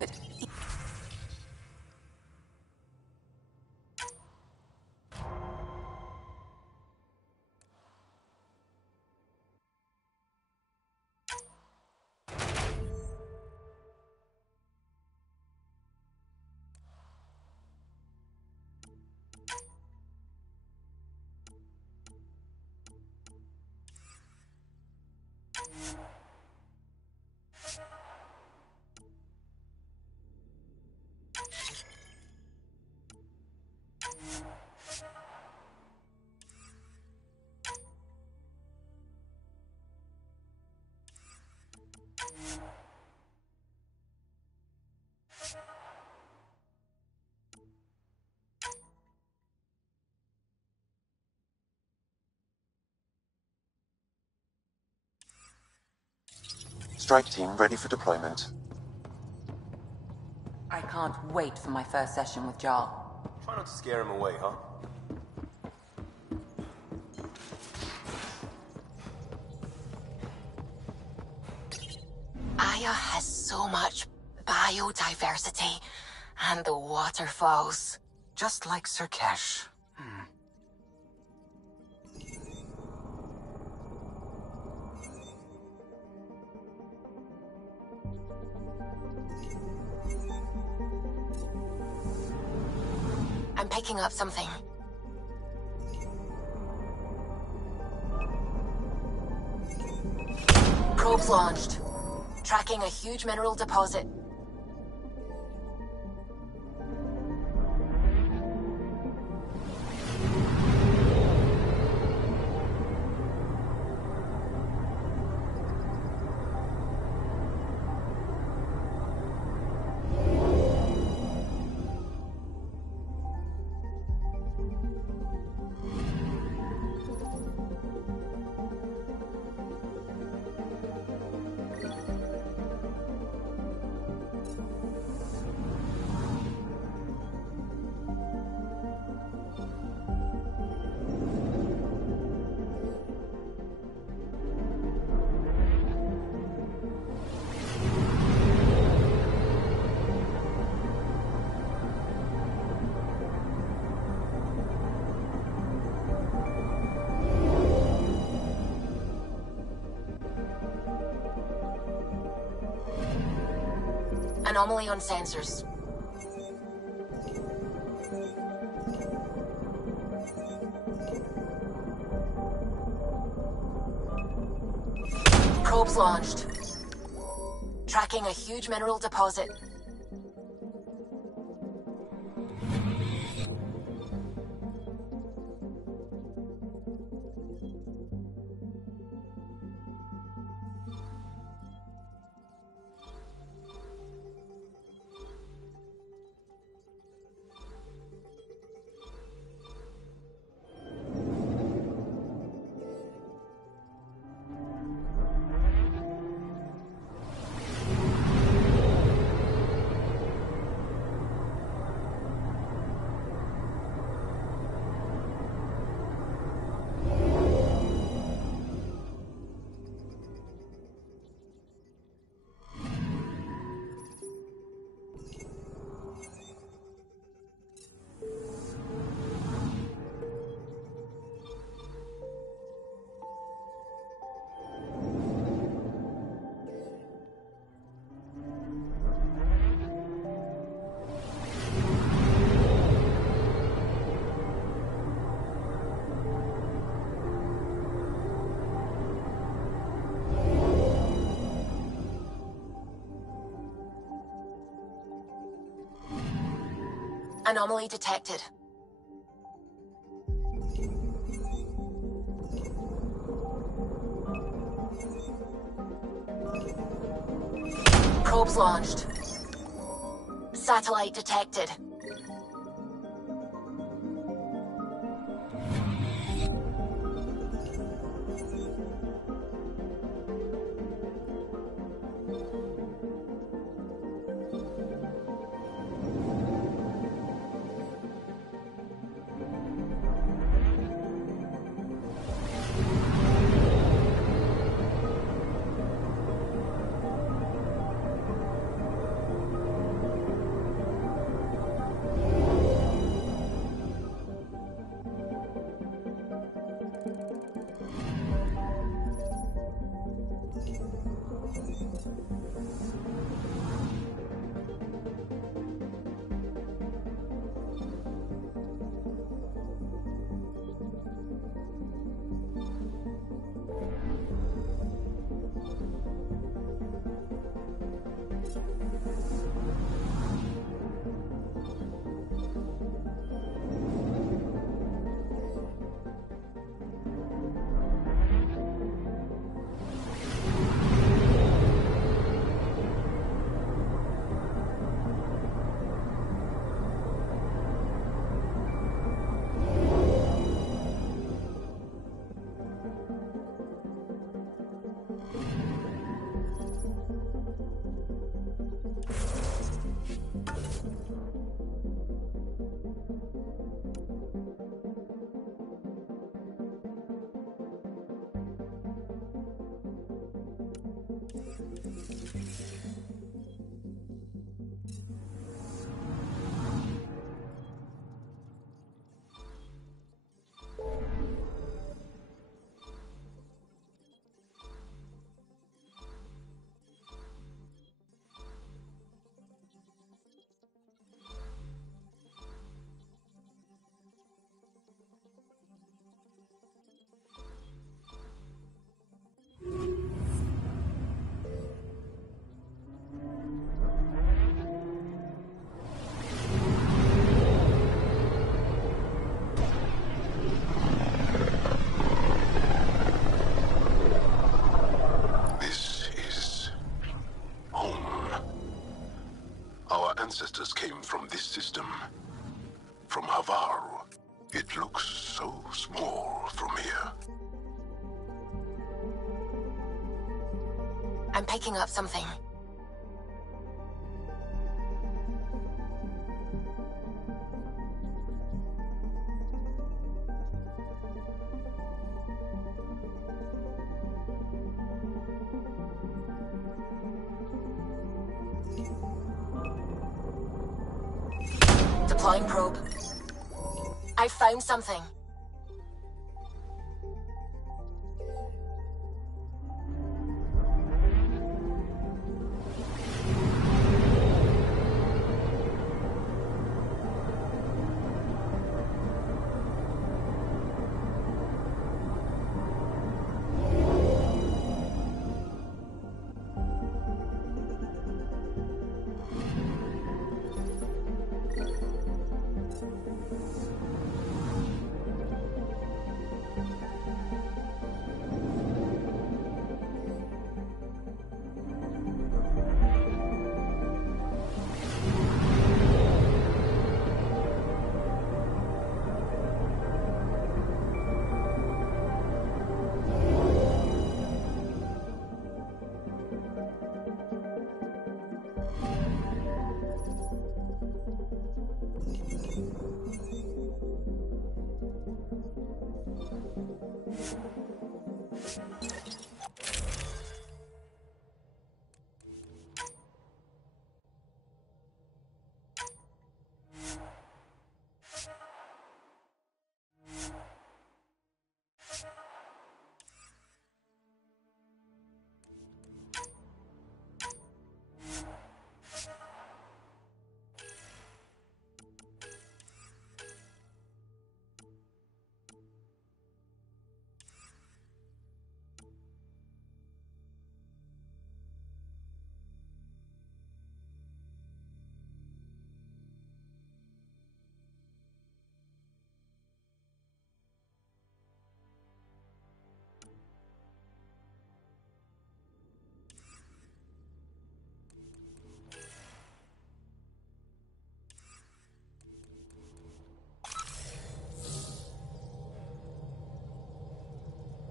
But Strike team ready for deployment. I can't wait for my first session with Jarl. Try not to scare him away, huh? Aya has so much biodiversity, and the waterfalls. Just like Sirkesh. I'm picking up something. Probes launched. Tracking a huge mineral deposit. Anomaly on sensors. Probes launched. Tracking a huge mineral deposit. Anomaly detected. Probes launched. Satellite detected. ancestors came from this system. From Havaru. It looks so small from here. I'm picking up something. Deploying probe. I found something.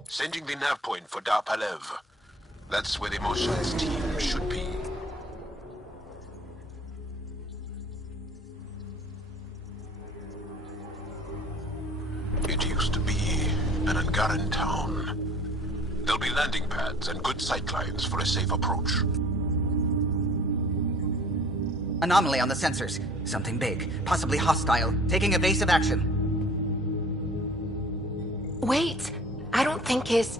Sending the nav point for Dar Palev. That's where the Mosha's team should be. It used to be an Angaran town. There'll be landing pads and good sightlines for a safe approach. Anomaly on the sensors. Something big, possibly hostile, taking evasive action. Wait, I don't think his...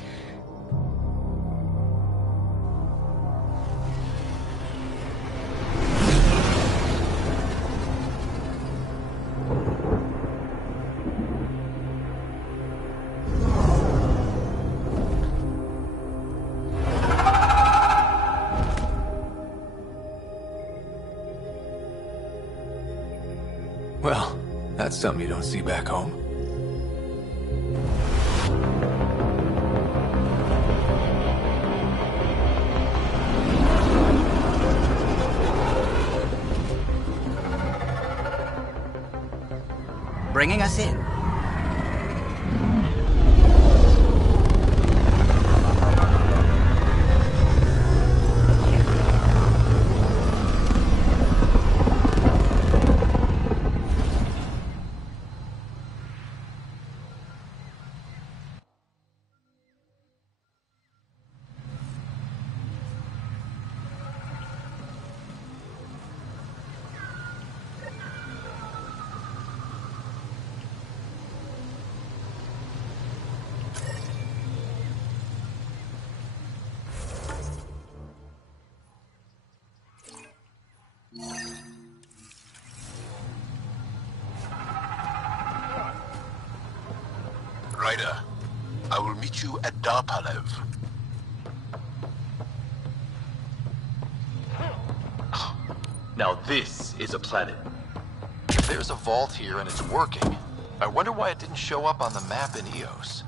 Well, that's something you don't see back home. Bringing us in. Ryder, I will meet you at Dar Palev. Now this is a planet. If there's a vault here and it's working, I wonder why it didn't show up on the map in EOS.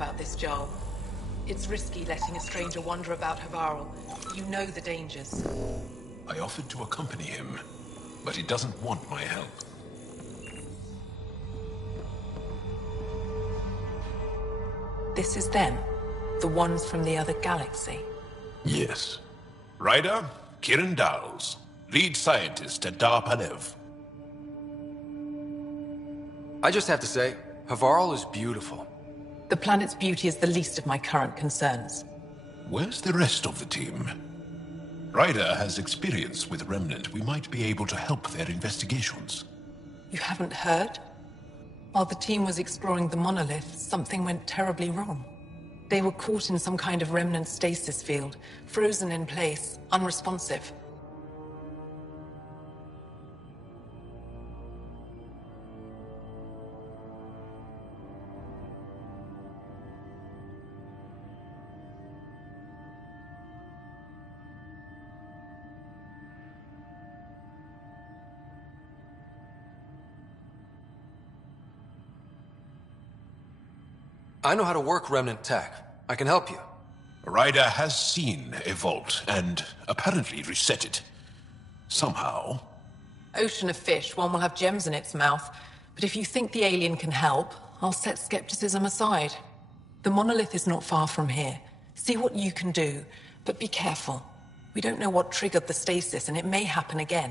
about this, Joel. It's risky letting a stranger wander about Havarl. You know the dangers. I offered to accompany him, but he doesn't want my help. This is them? The ones from the other galaxy? Yes. Ryder, Kiran Dowles, lead scientist at Dar Palev. I just have to say, Havarl is beautiful. The planet's beauty is the least of my current concerns. Where's the rest of the team? Ryder has experience with Remnant. We might be able to help their investigations. You haven't heard? While the team was exploring the monolith, something went terribly wrong. They were caught in some kind of Remnant stasis field, frozen in place, unresponsive. I know how to work Remnant tech. I can help you. Ryder has seen a vault, and apparently reset it. Somehow. Ocean of fish, one will have gems in its mouth. But if you think the alien can help, I'll set skepticism aside. The monolith is not far from here. See what you can do, but be careful. We don't know what triggered the stasis, and it may happen again.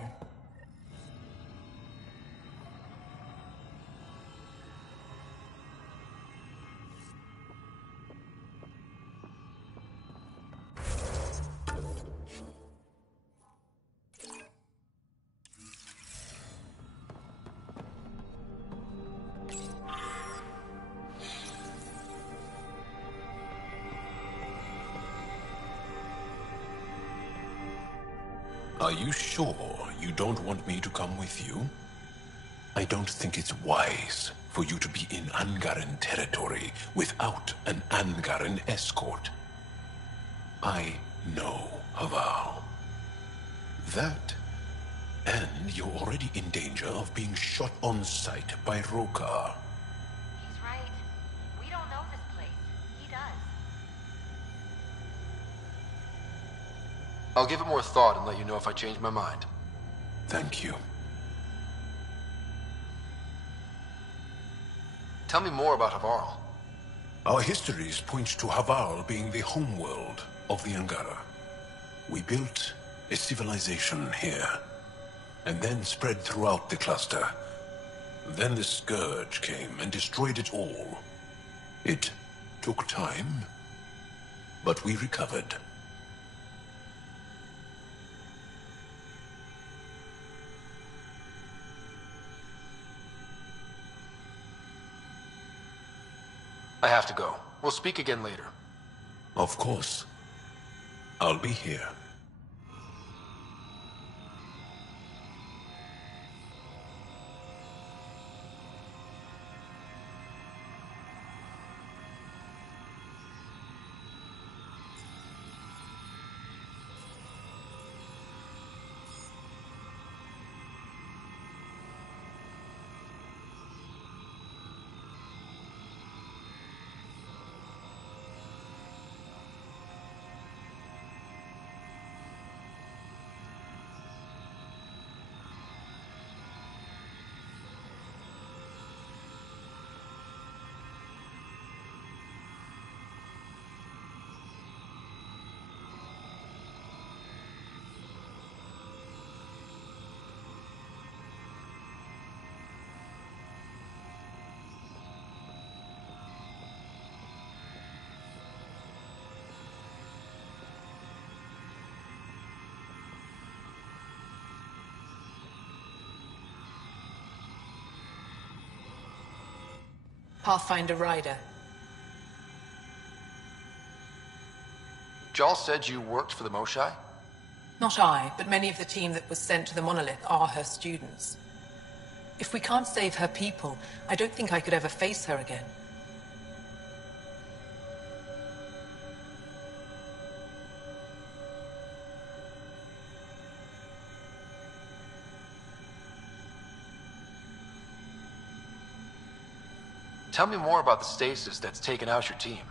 Are you sure you don't want me to come with you? I don't think it's wise for you to be in Angaran territory without an Angaran escort. I know Havarl. That, and you're already in danger of being shot on sight by Rokar. He's right. We don't know this place. He does. I'll give it more thought and let you know if I change my mind. Thank you. Tell me more about Havarl. Our histories point to Havarl being the homeworld of the Angara. We built a civilization here, and then spread throughout the cluster. Then the Scourge came and destroyed it all. It took time, but we recovered. I have to go. We'll speak again later. Of course. I'll be here. Pathfinder Ryder. Jal said you worked for the Moshai? Not I, but many of the team that was sent to the monolith are her students. If we can't save her people, I don't think I could ever face her again. Tell me more about the stasis that's taken out your team.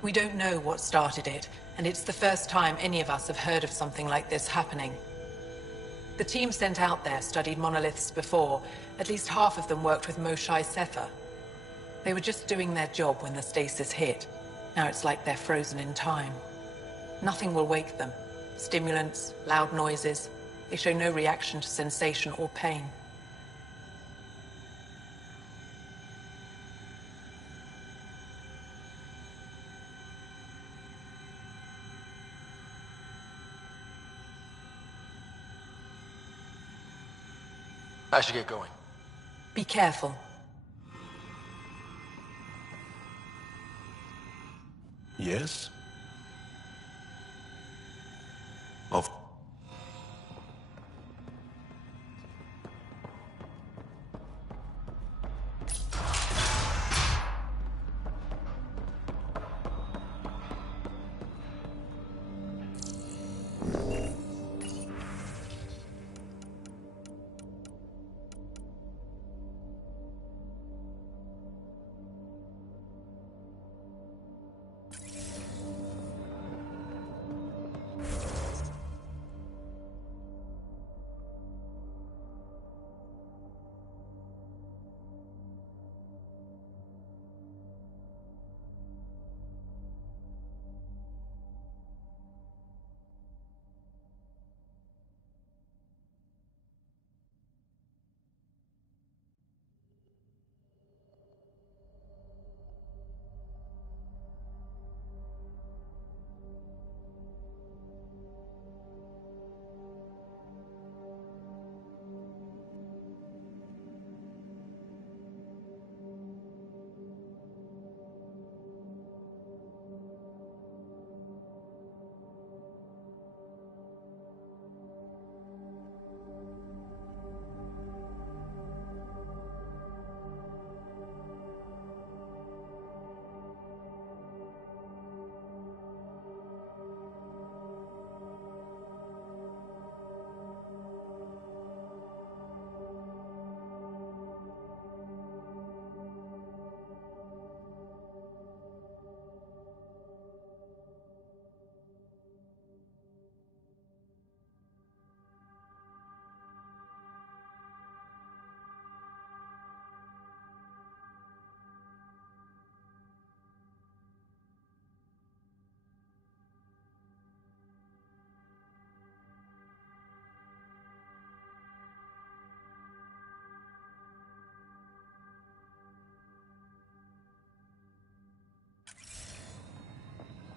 We don't know what started it, and it's the first time any of us have heard of something like this happening. The team sent out there studied monoliths before. At least half of them worked with Moshae Sefer. They were just doing their job when the stasis hit. Now it's like they're frozen in time. Nothing will wake them. Stimulants, loud noises. They show no reaction to sensation or pain. I should get going. Be careful. Yes? Of...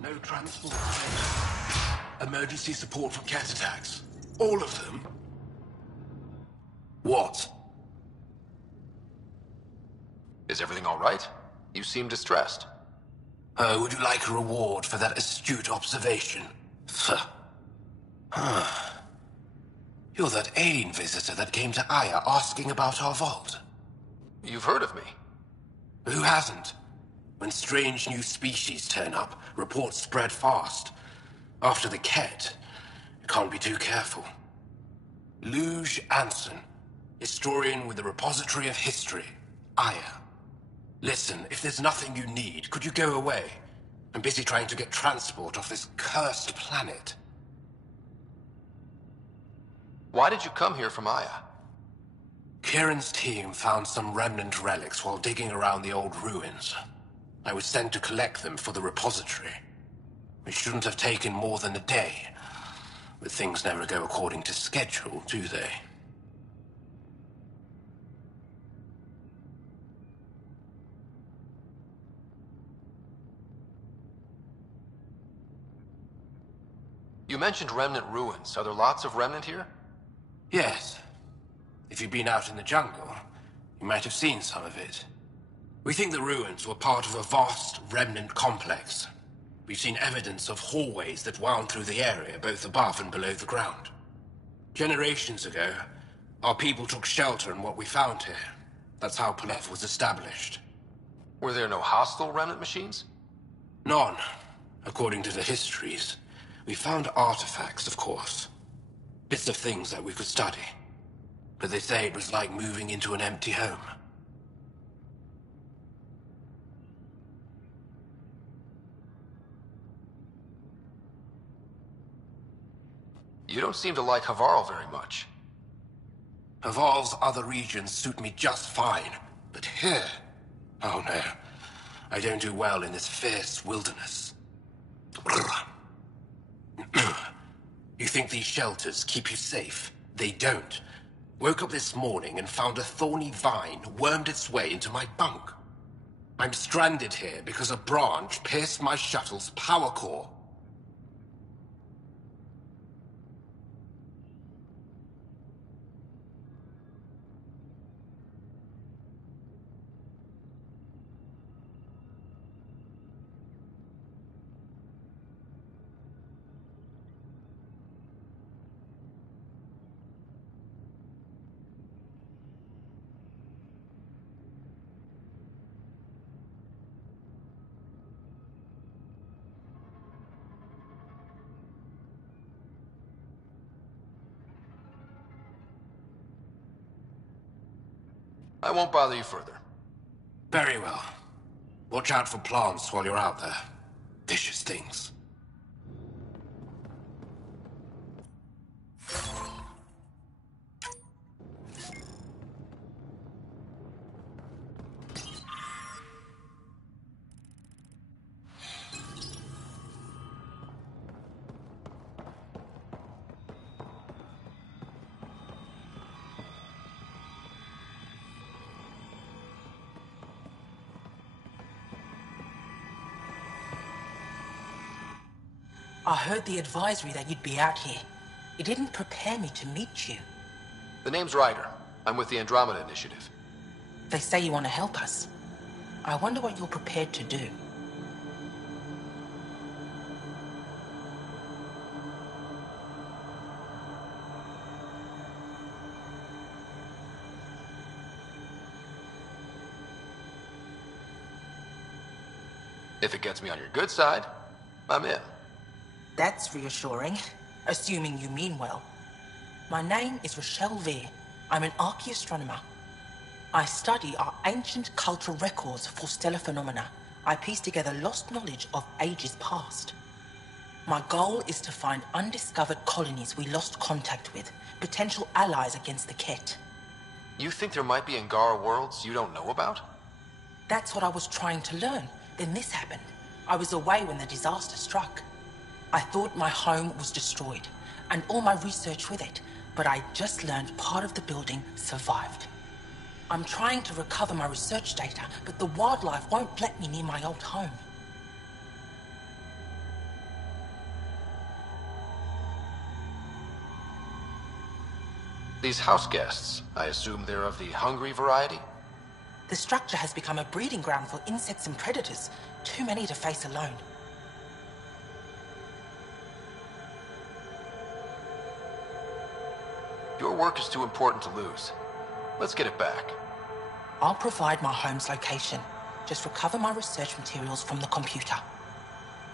No transport. Emergency support for cat attacks. All of them. What? Is everything all right? You seem distressed. Would you like a reward for that astute observation? You're that alien visitor that came to Aya asking about our vault. You've heard of me. Who hasn't? When strange new species turn up, reports spread fast. After the Ket, you can't be too careful. Luge Anson, historian with the Repository of History, Aya. Listen, if there's nothing you need, could you go away? I'm busy trying to get transport off this cursed planet. Why did you come here from Aya? Kieran's team found some remnant relics while digging around the old ruins. I was sent to collect them for the repository. It shouldn't have taken more than a day. But things never go according to schedule, do they? You mentioned remnant ruins. Are there lots of remnant here? Yes. If you've been out in the jungle, you might have seen some of it. We think the ruins were part of a vast remnant complex. We've seen evidence of hallways that wound through the area, both above and below the ground. Generations ago, our people took shelter in what we found here. That's how Palev was established. Were there no hostile remnant machines? None, according to the histories. We found artifacts, of course. Bits of things that we could study. But they say it was like moving into an empty home. You don't seem to like Havarl very much. Havarl's other regions suit me just fine, but here... Oh no, I don't do well in this fierce wilderness. You think these shelters keep you safe? They don't. Woke up this morning and found a thorny vine wormed its way into my bunk. I'm stranded here because a branch pierced my shuttle's power core. I won't bother you further. Very well. Watch out for plants while you're out there. Vicious things. I heard the advisory that you'd be out here. It didn't prepare me to meet you. The name's Ryder. I'm with the Andromeda Initiative. They say you want to help us. I wonder what you're prepared to do. If it gets me on your good side, I'm in. That's reassuring, assuming you mean well. My name is Rochelle Veer. I'm an archaeoastronomer. I study our ancient cultural records for stellar phenomena. I piece together lost knowledge of ages past. My goal is to find undiscovered colonies we lost contact with, potential allies against the Ket. You think there might be Angara worlds you don't know about? That's what I was trying to learn. Then this happened. I was away when the disaster struck. I thought my home was destroyed, and all my research with it, but I just learned part of the building survived. I'm trying to recover my research data, but the wildlife won't let me near my old home. These house guests, I assume they're of the hungry variety? The structure has become a breeding ground for insects and predators, too many to face alone. Your work is too important to lose. Let's get it back. I'll provide my home's location. Just recover my research materials from the computer.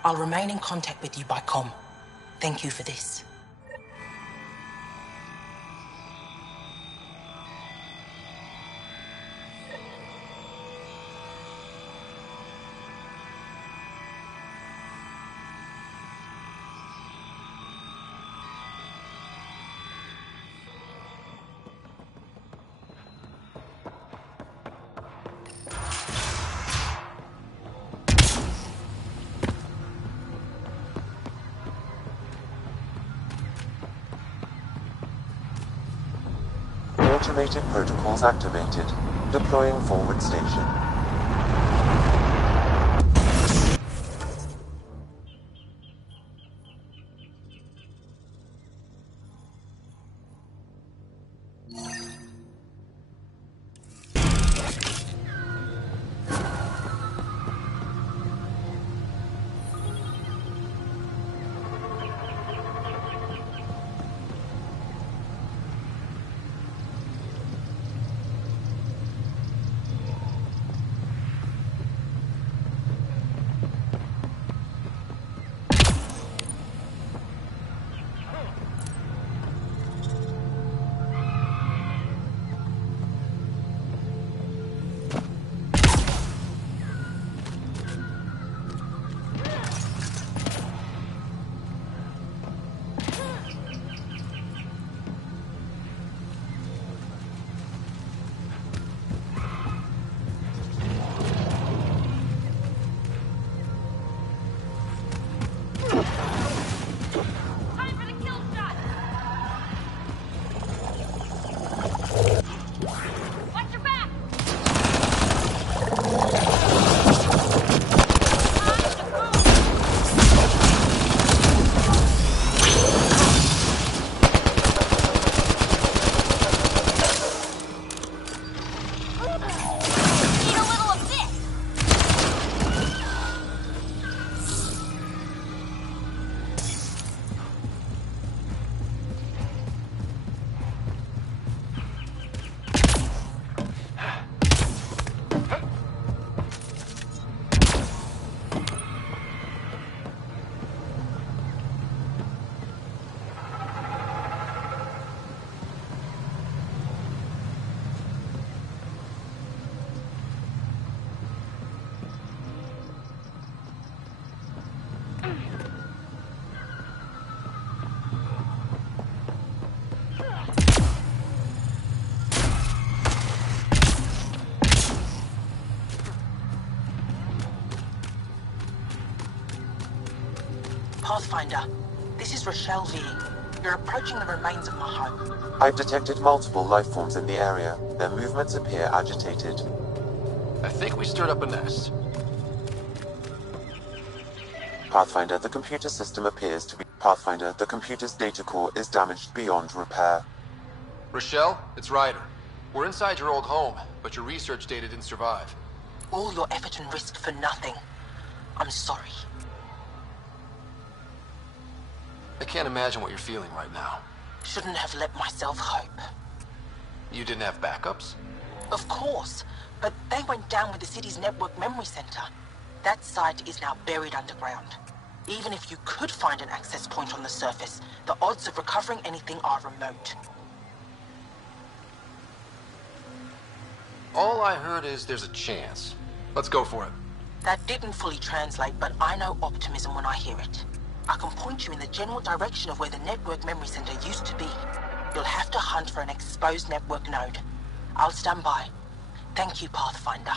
I'll remain in contact with you by comm. Thank you for this. Automated protocols activated. Deploying forward station. Pathfinder. This is Rochelle V. You're approaching the remains of my home. I've detected multiple life forms in the area. Their movements appear agitated. I think we stirred up a nest. Pathfinder, the computer system appears to be... Pathfinder, the computer's data core is damaged beyond repair. Rochelle, it's Ryder. We're inside your old home, but your research data didn't survive. All your effort and risk for nothing. I'm sorry. I can't imagine what you're feeling right now. Shouldn't have let myself hope. You didn't have backups? Of course, but they went down with the city's network memory center. That site is now buried underground. Even if you could find an access point on the surface, the odds of recovering anything are remote. All I heard is there's a chance. Let's go for it. That didn't fully translate, but I know optimism when I hear it. I can point you in the general direction of where the network memory center used to be. You'll have to hunt for an exposed network node. I'll stand by. Thank you, Pathfinder.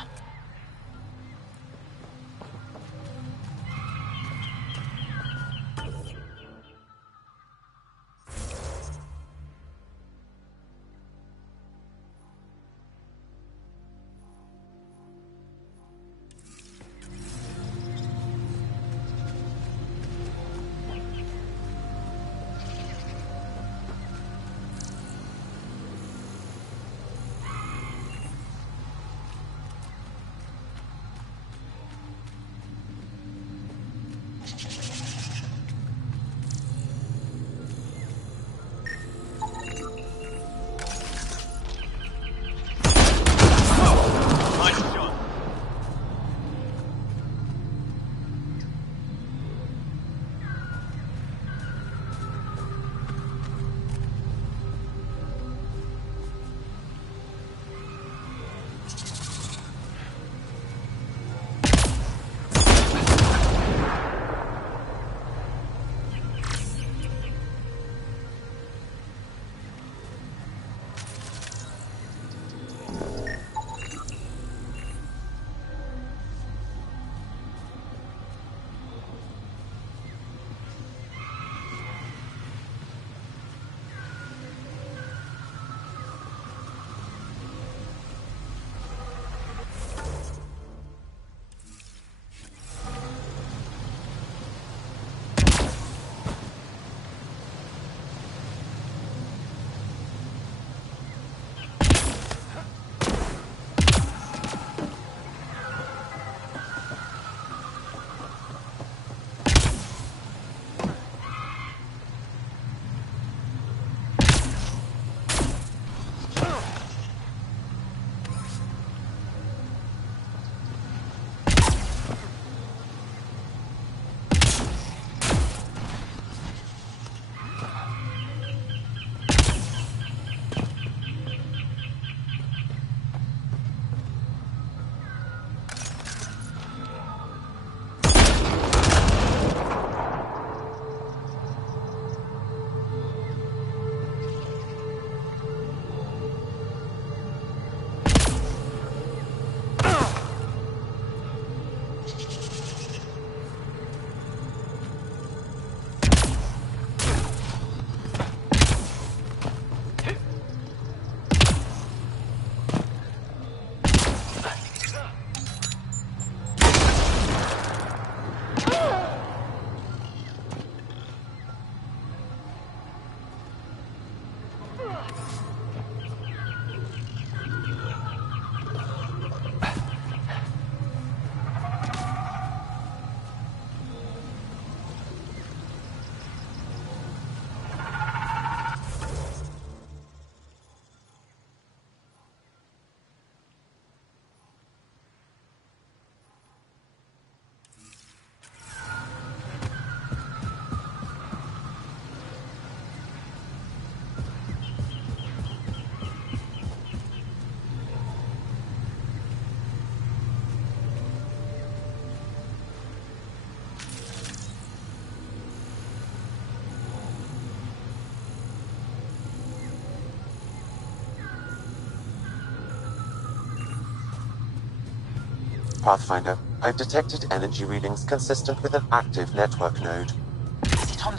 Pathfinder, I've detected energy readings consistent with an active network node.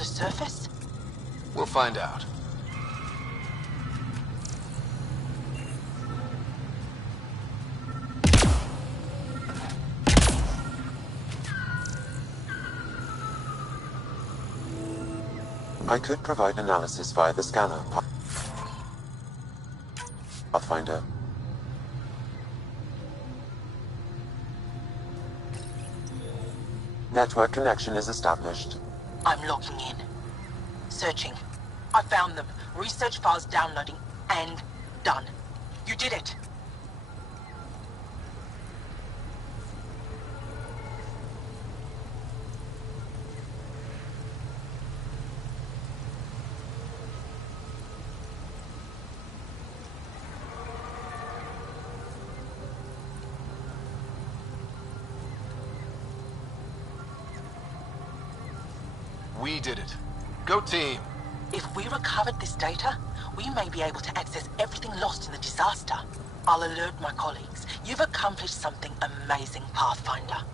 the surface? We'll find out. I could provide analysis via the scanner, Pathfinder. Network connection is established. I'm logging in. Searching. I found them. Research files downloading and done. You did it. We did it. Go team. If we recovered this data, we may be able to access everything lost in the disaster. I'll alert my colleagues. You've accomplished something amazing, Pathfinder.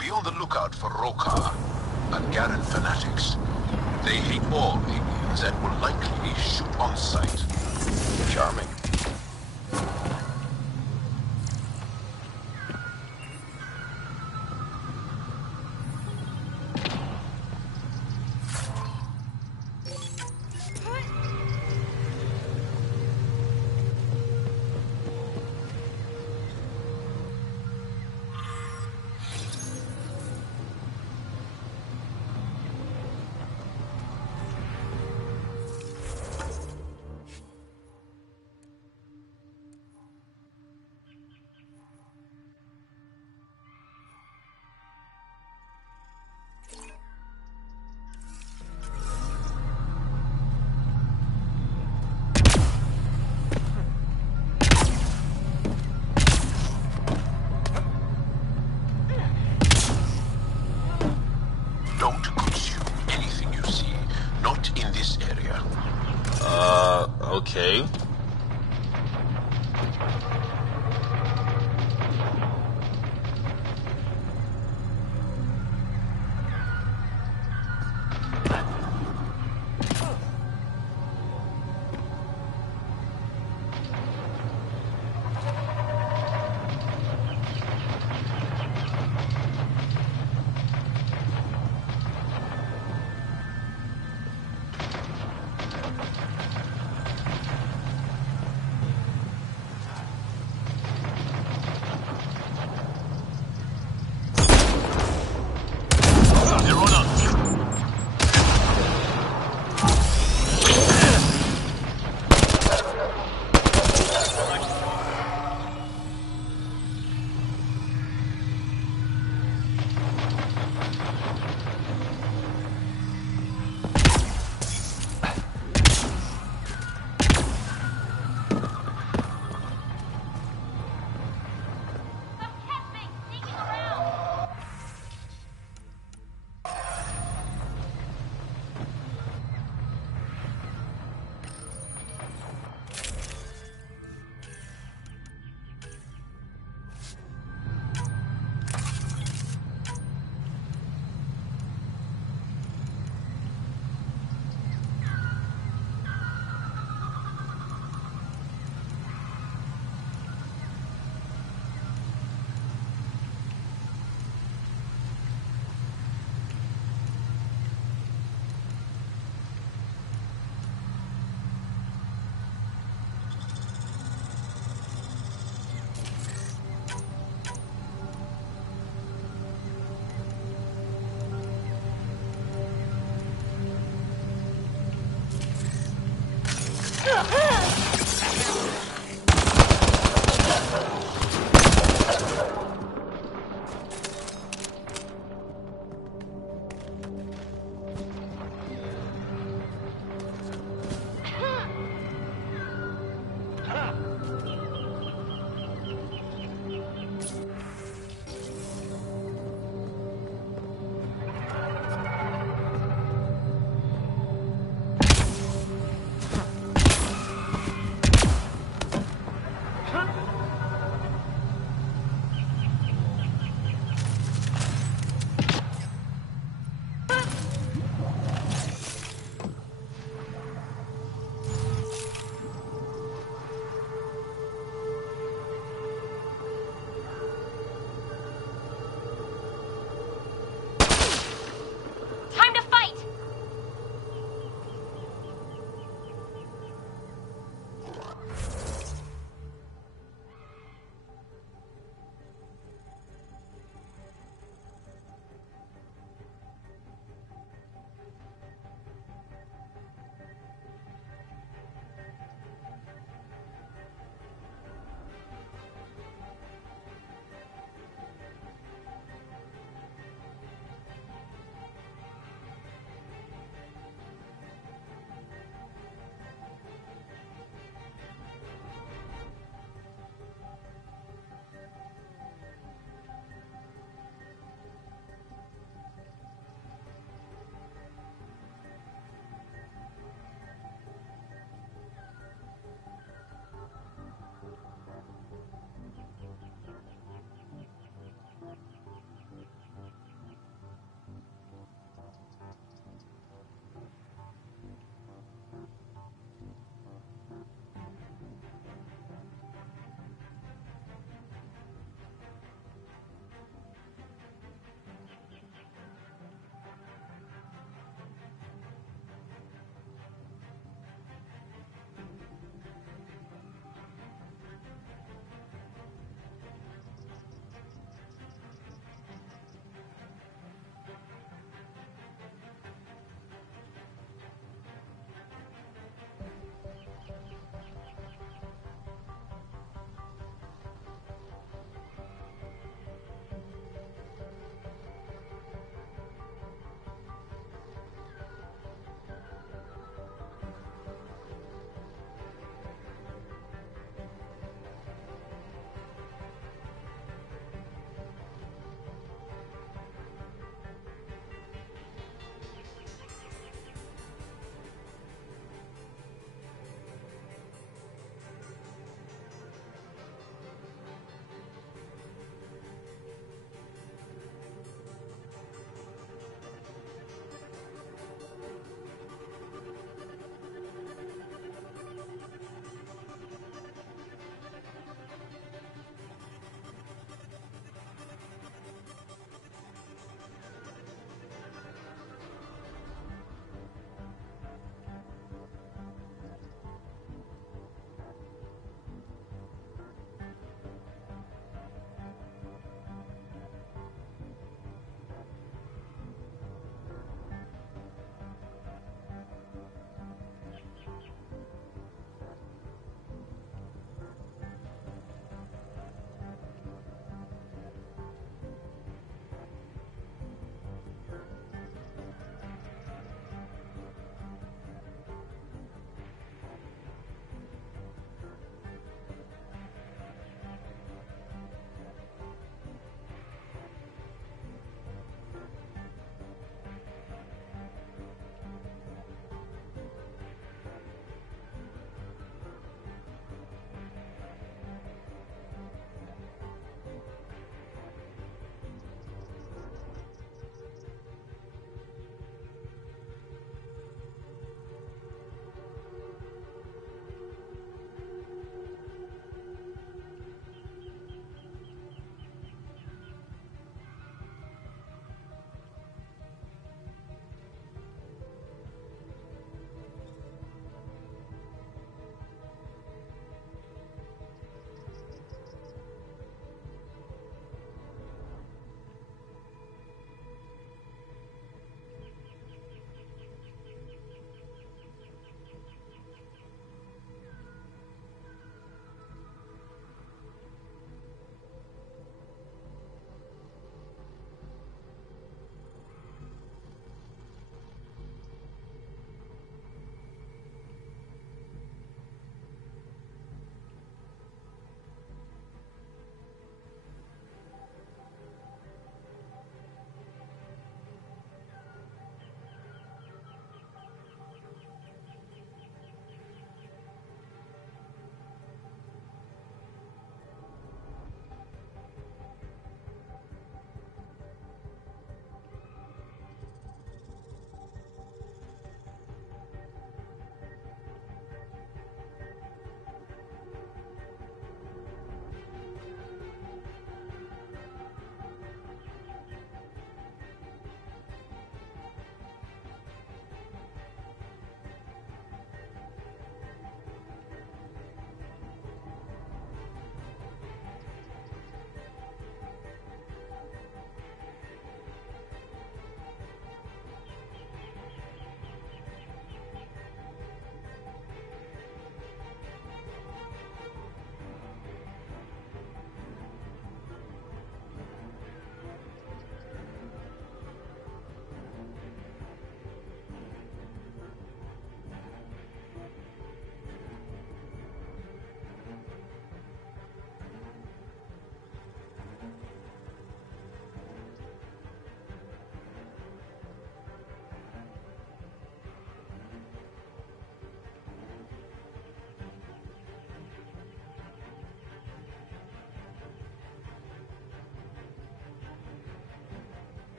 Be on the lookout for Rokar and Garen fanatics. They hate all aliens and will likely shoot on sight. Charming.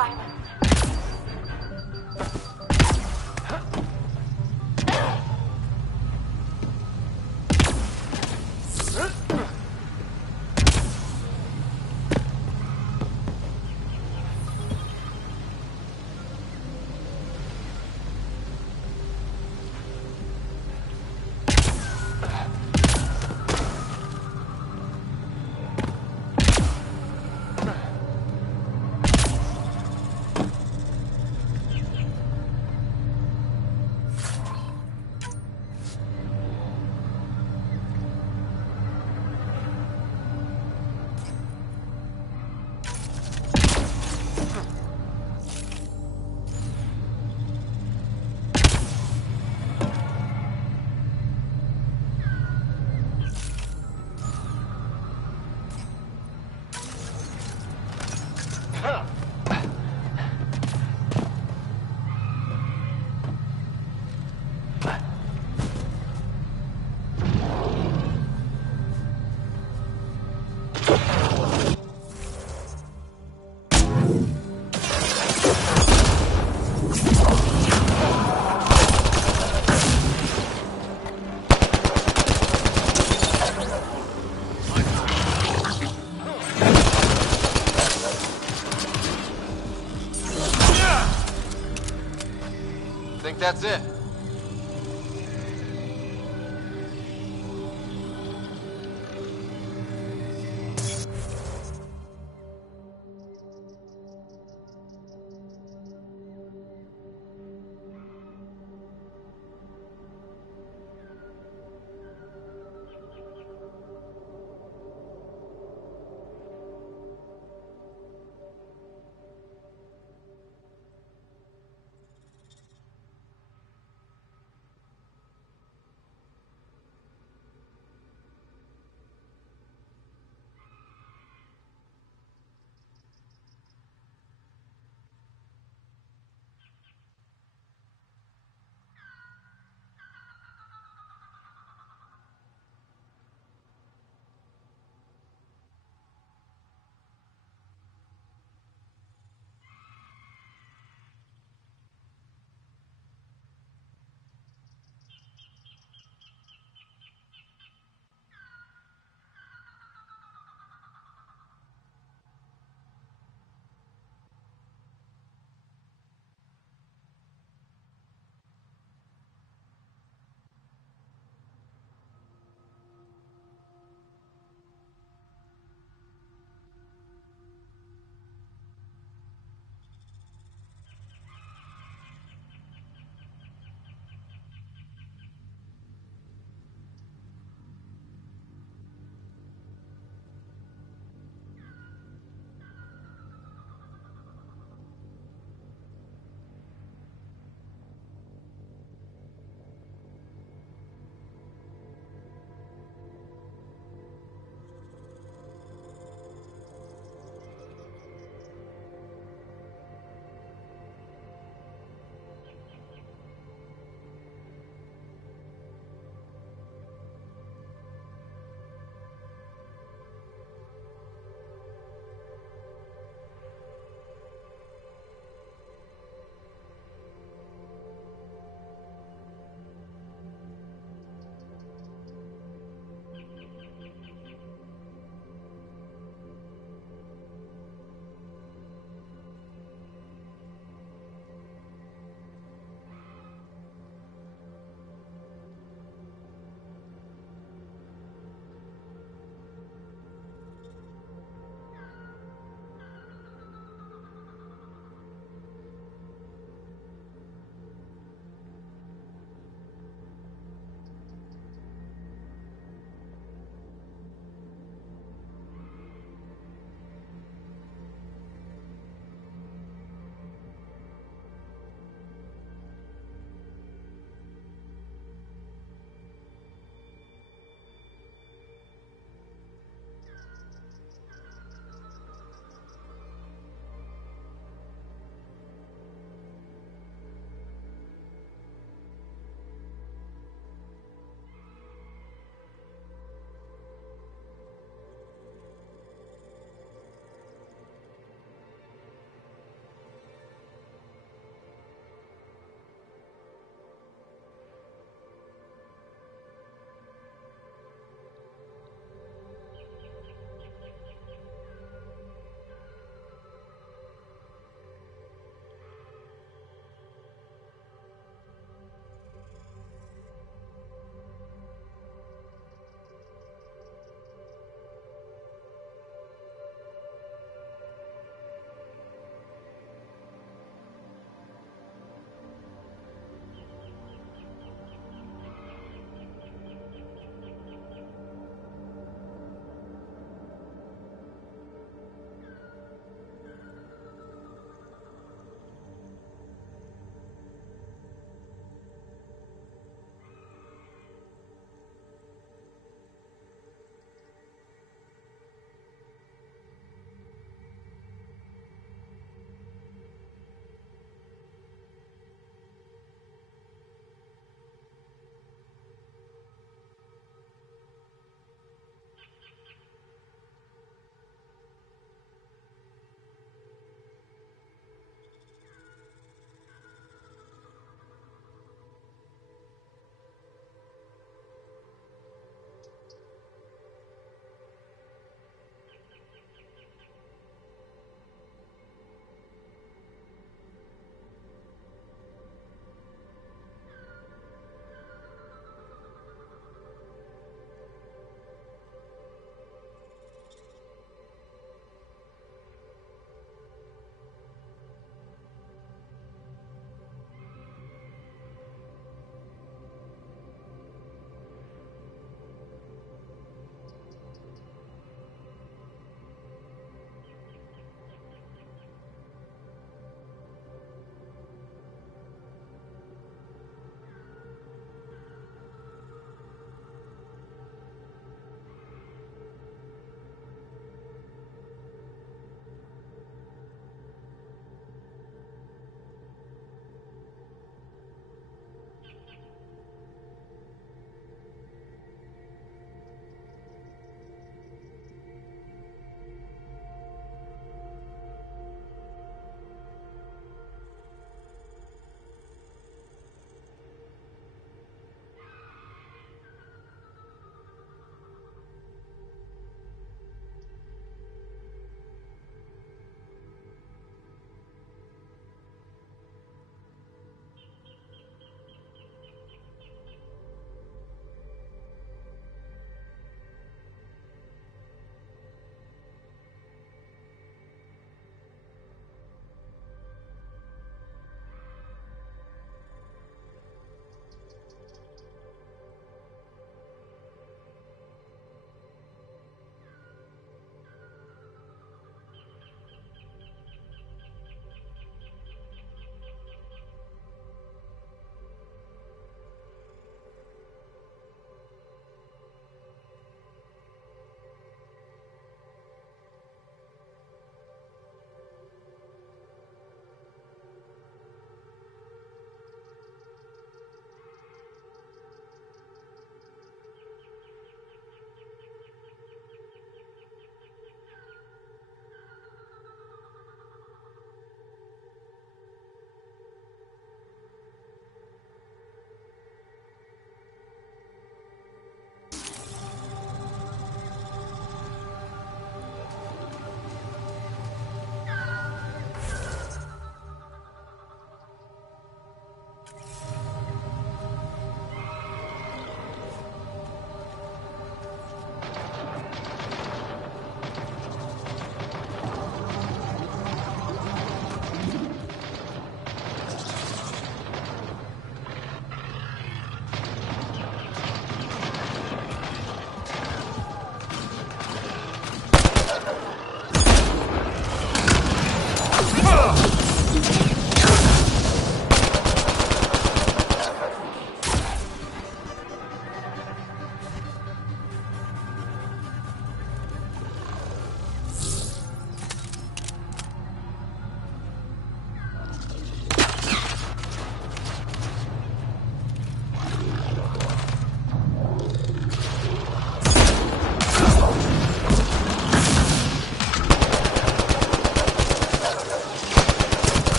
assignment. Think that's it?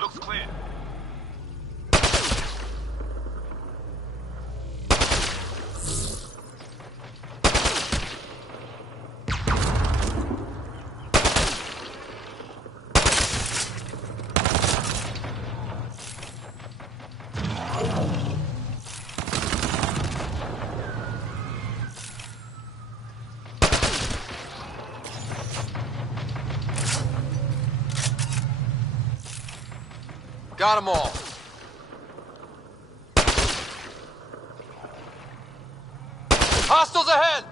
Looks clear. Got them all. Hostiles ahead!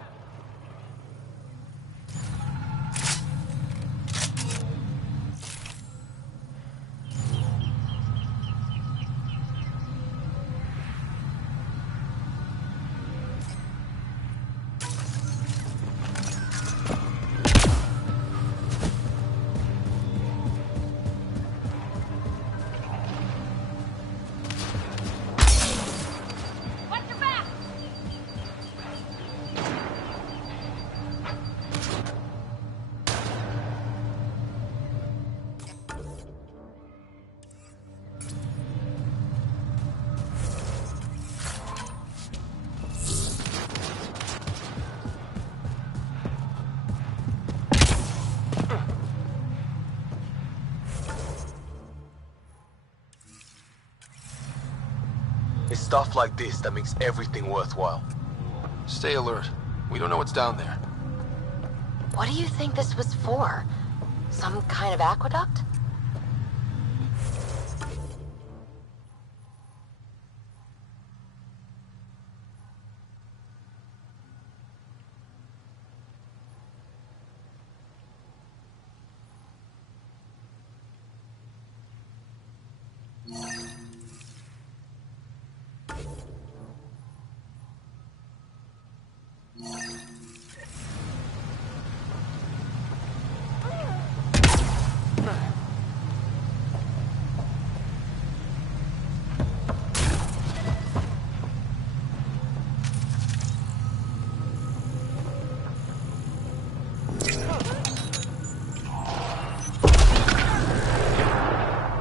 It's stuff like this that makes everything worthwhile. Stay alert. We don't know what's down there. What do you think this was for? Some kind of aqueduct?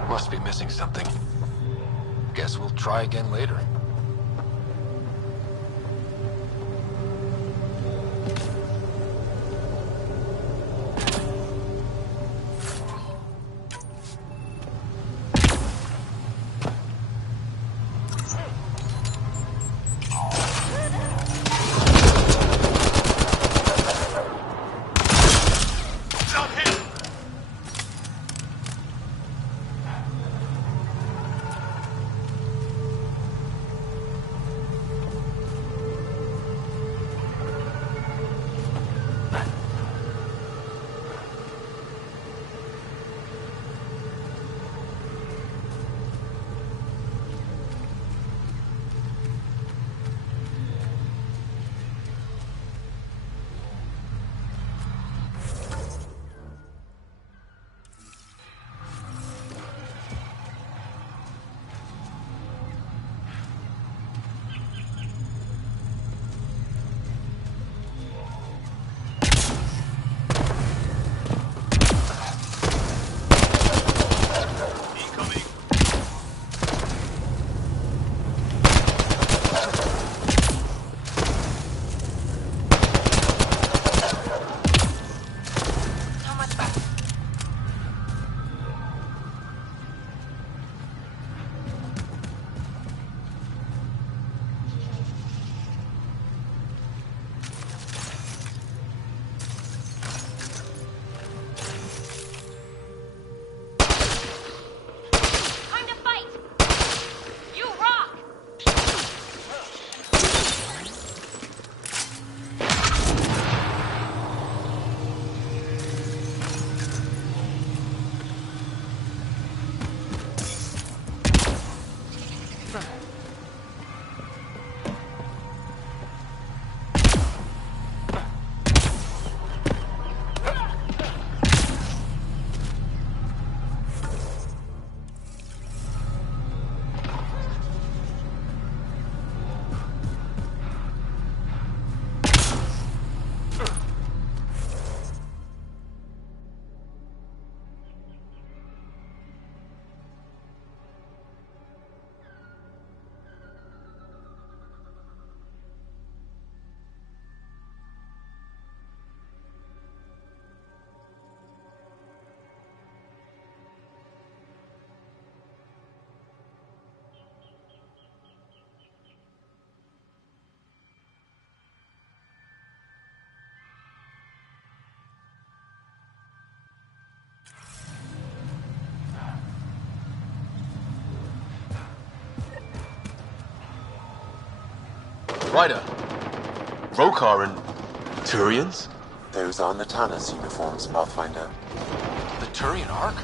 Must be missing something. Guess we'll try again later. Ryder. Rokar and Turians? Those are Natana's uniforms, Pathfinder. The Turian Ark?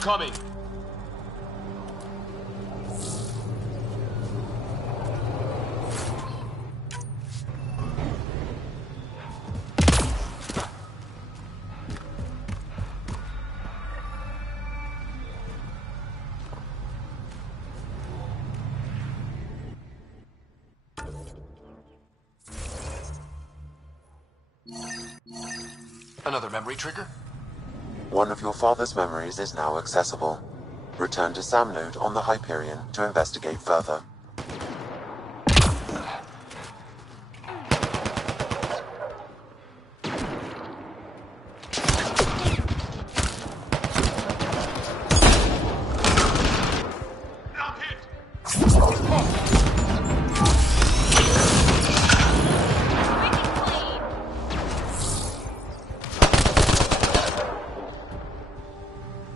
Coming. Another memory trigger? One of your father's memories is now accessible. Return to Sam Node on the Hyperion to investigate further.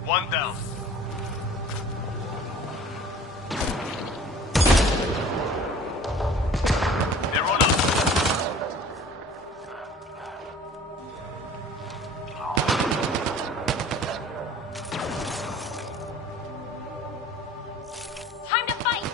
One down. They're on us. Time to fight!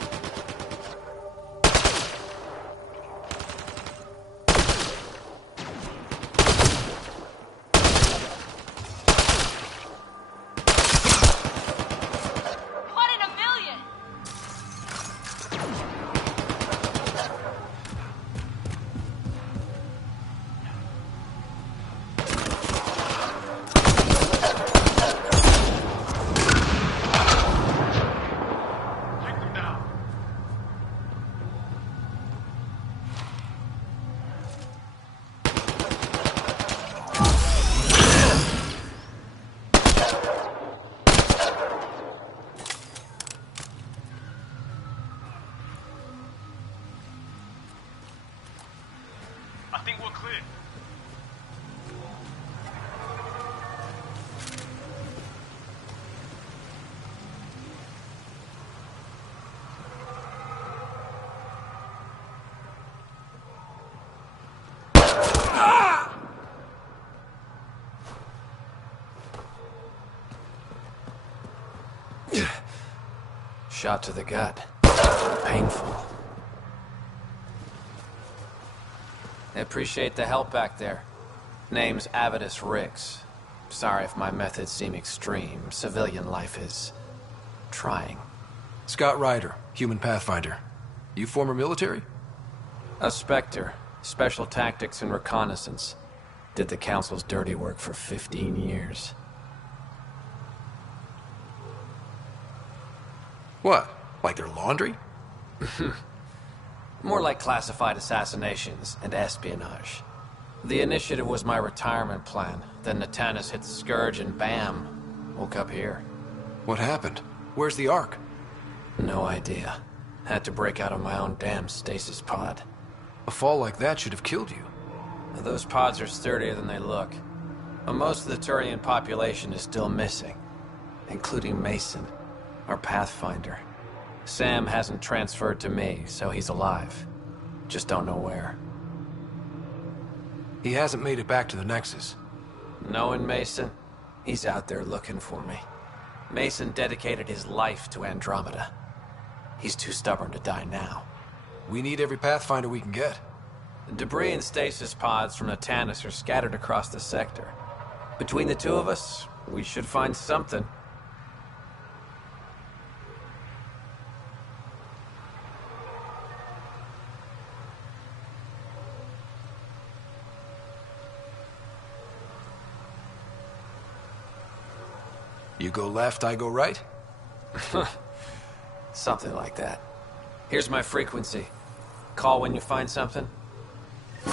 I think we're clear. Shot to the gut. Painful. I appreciate the help back there. Name's Avidus Rix. Sorry if my methods seem extreme. Civilian life is trying. Scott Ryder, human pathfinder. You former military? A Spectre. Special tactics and reconnaissance. Did the Council's dirty work for 15 years. What? Like their laundry? More like classified assassinations and espionage. The initiative was my retirement plan. Then Natanis hit the Scourge and bam, woke up here. What happened? Where's the Ark? No idea. Had to break out of my own damn stasis pod. A fall like that should have killed you. Those pods are sturdier than they look. But most of the Turian population is still missing, including Mason, our Pathfinder. Sam hasn't transferred to me, so he's alive. Just don't know where. He hasn't made it back to the Nexus. Knowing Mason, he's out there looking for me. Mason dedicated his life to Andromeda. He's too stubborn to die now. We need every Pathfinder we can get. The debris and stasis pods from Natanis are scattered across the sector. Between the two of us, we should find something. You go left, I go right? Something like that. Here's my frequency. Call when you find something. We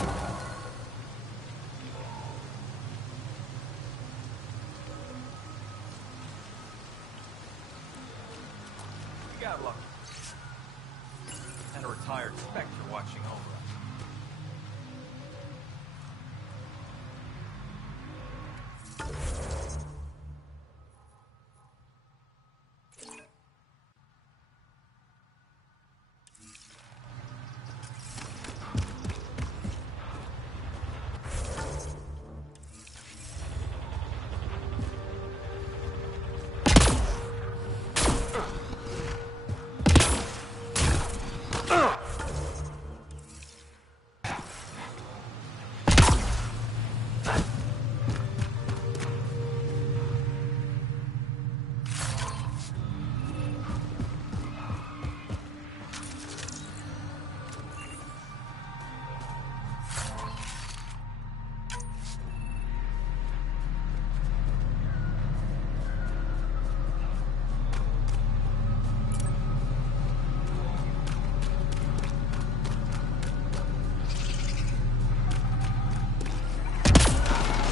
got lucky. And a retired Spectre watching over us.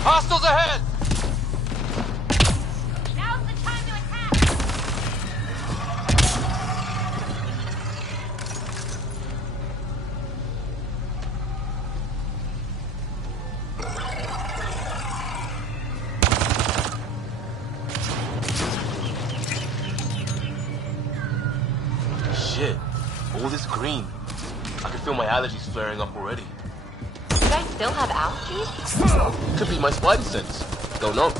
Hostiles ahead! Now's the time to attack! Shit, all this green. I can feel my allergies flaring up already. You guys still have allergies? Could be my spidey sense. Don't know.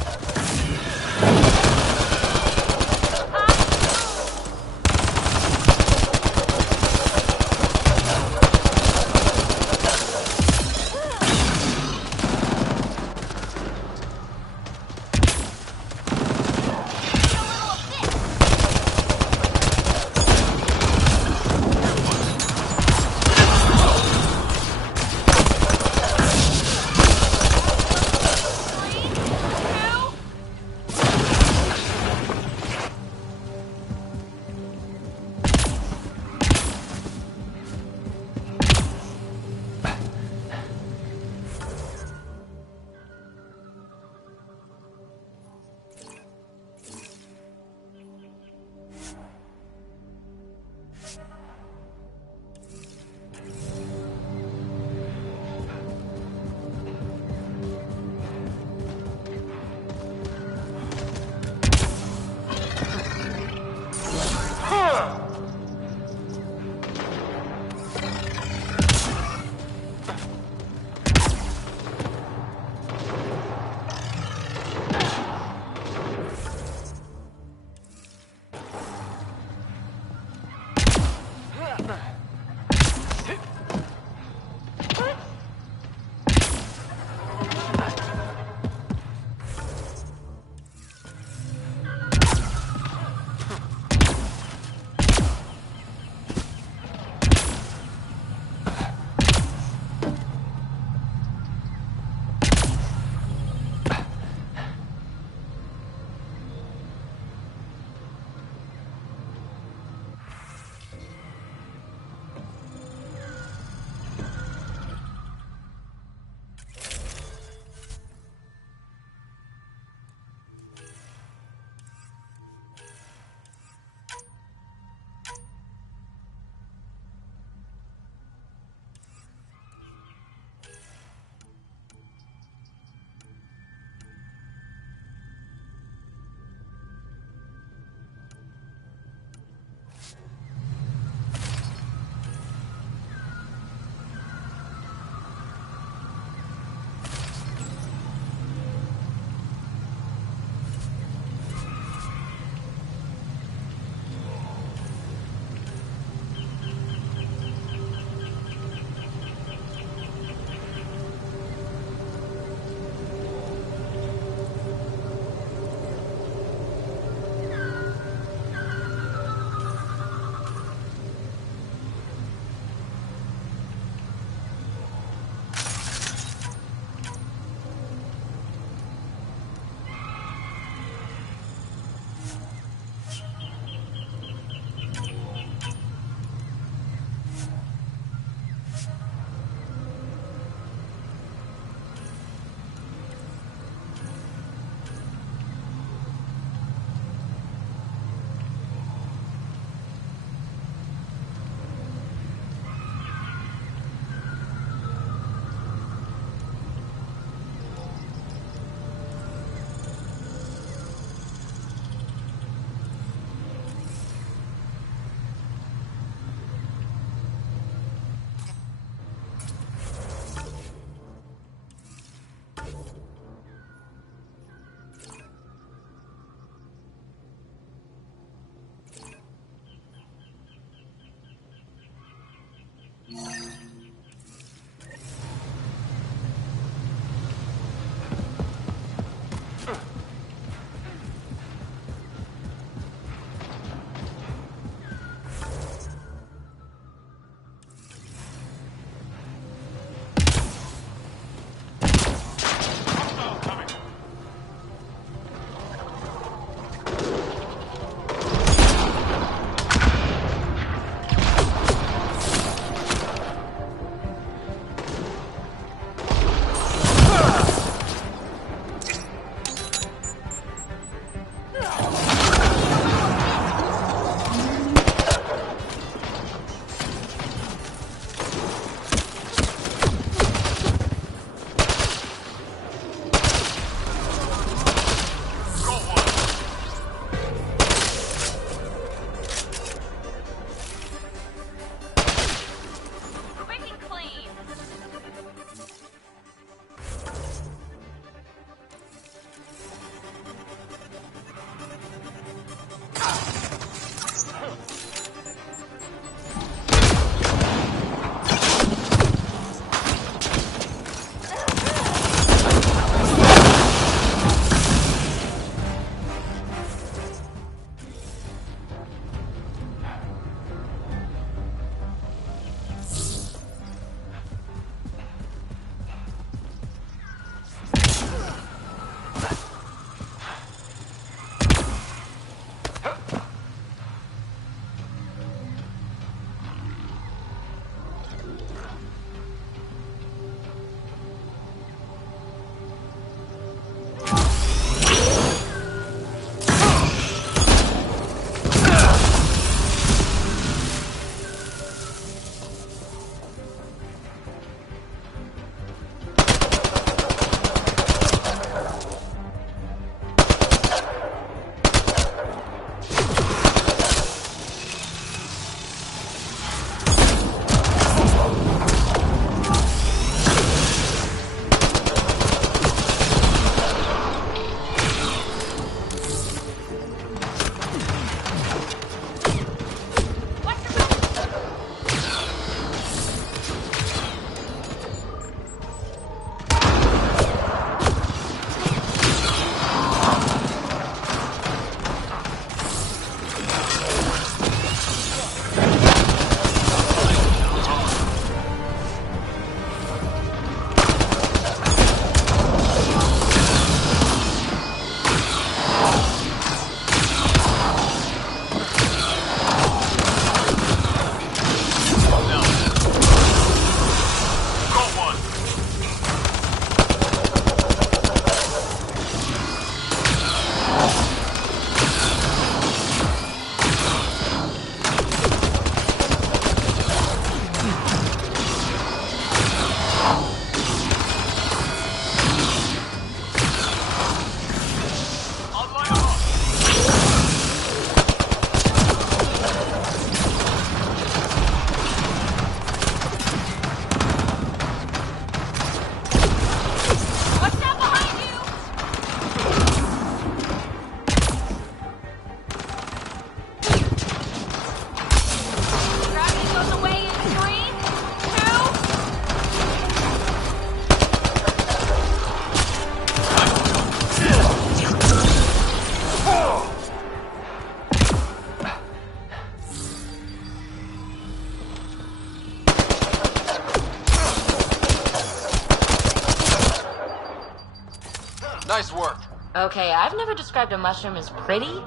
Nice work. Okay, I've never described a mushroom as pretty,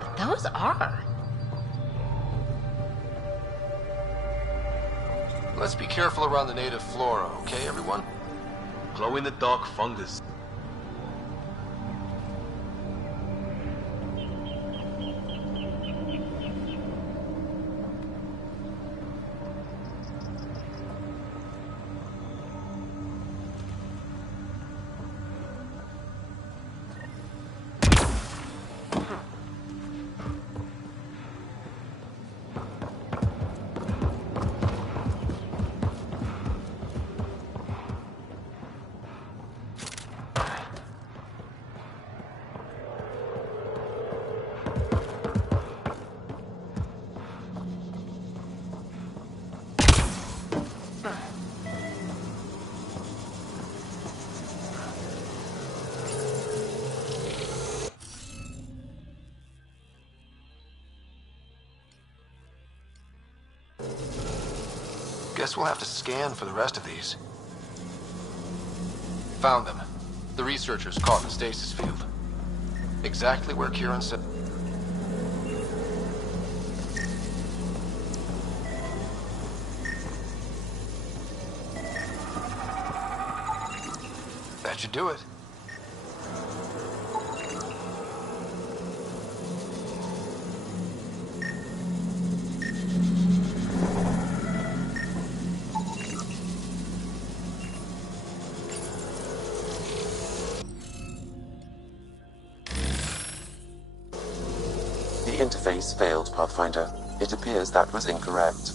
but those are. Let's be careful around the native flora, okay, everyone? Glow-in-the-dark fungus. Guess we'll have to scan for the rest of these. Found them. The researchers caught in the stasis field. Exactly where Kieran said. That should do it. The interface failed, Pathfinder. It appears that was incorrect.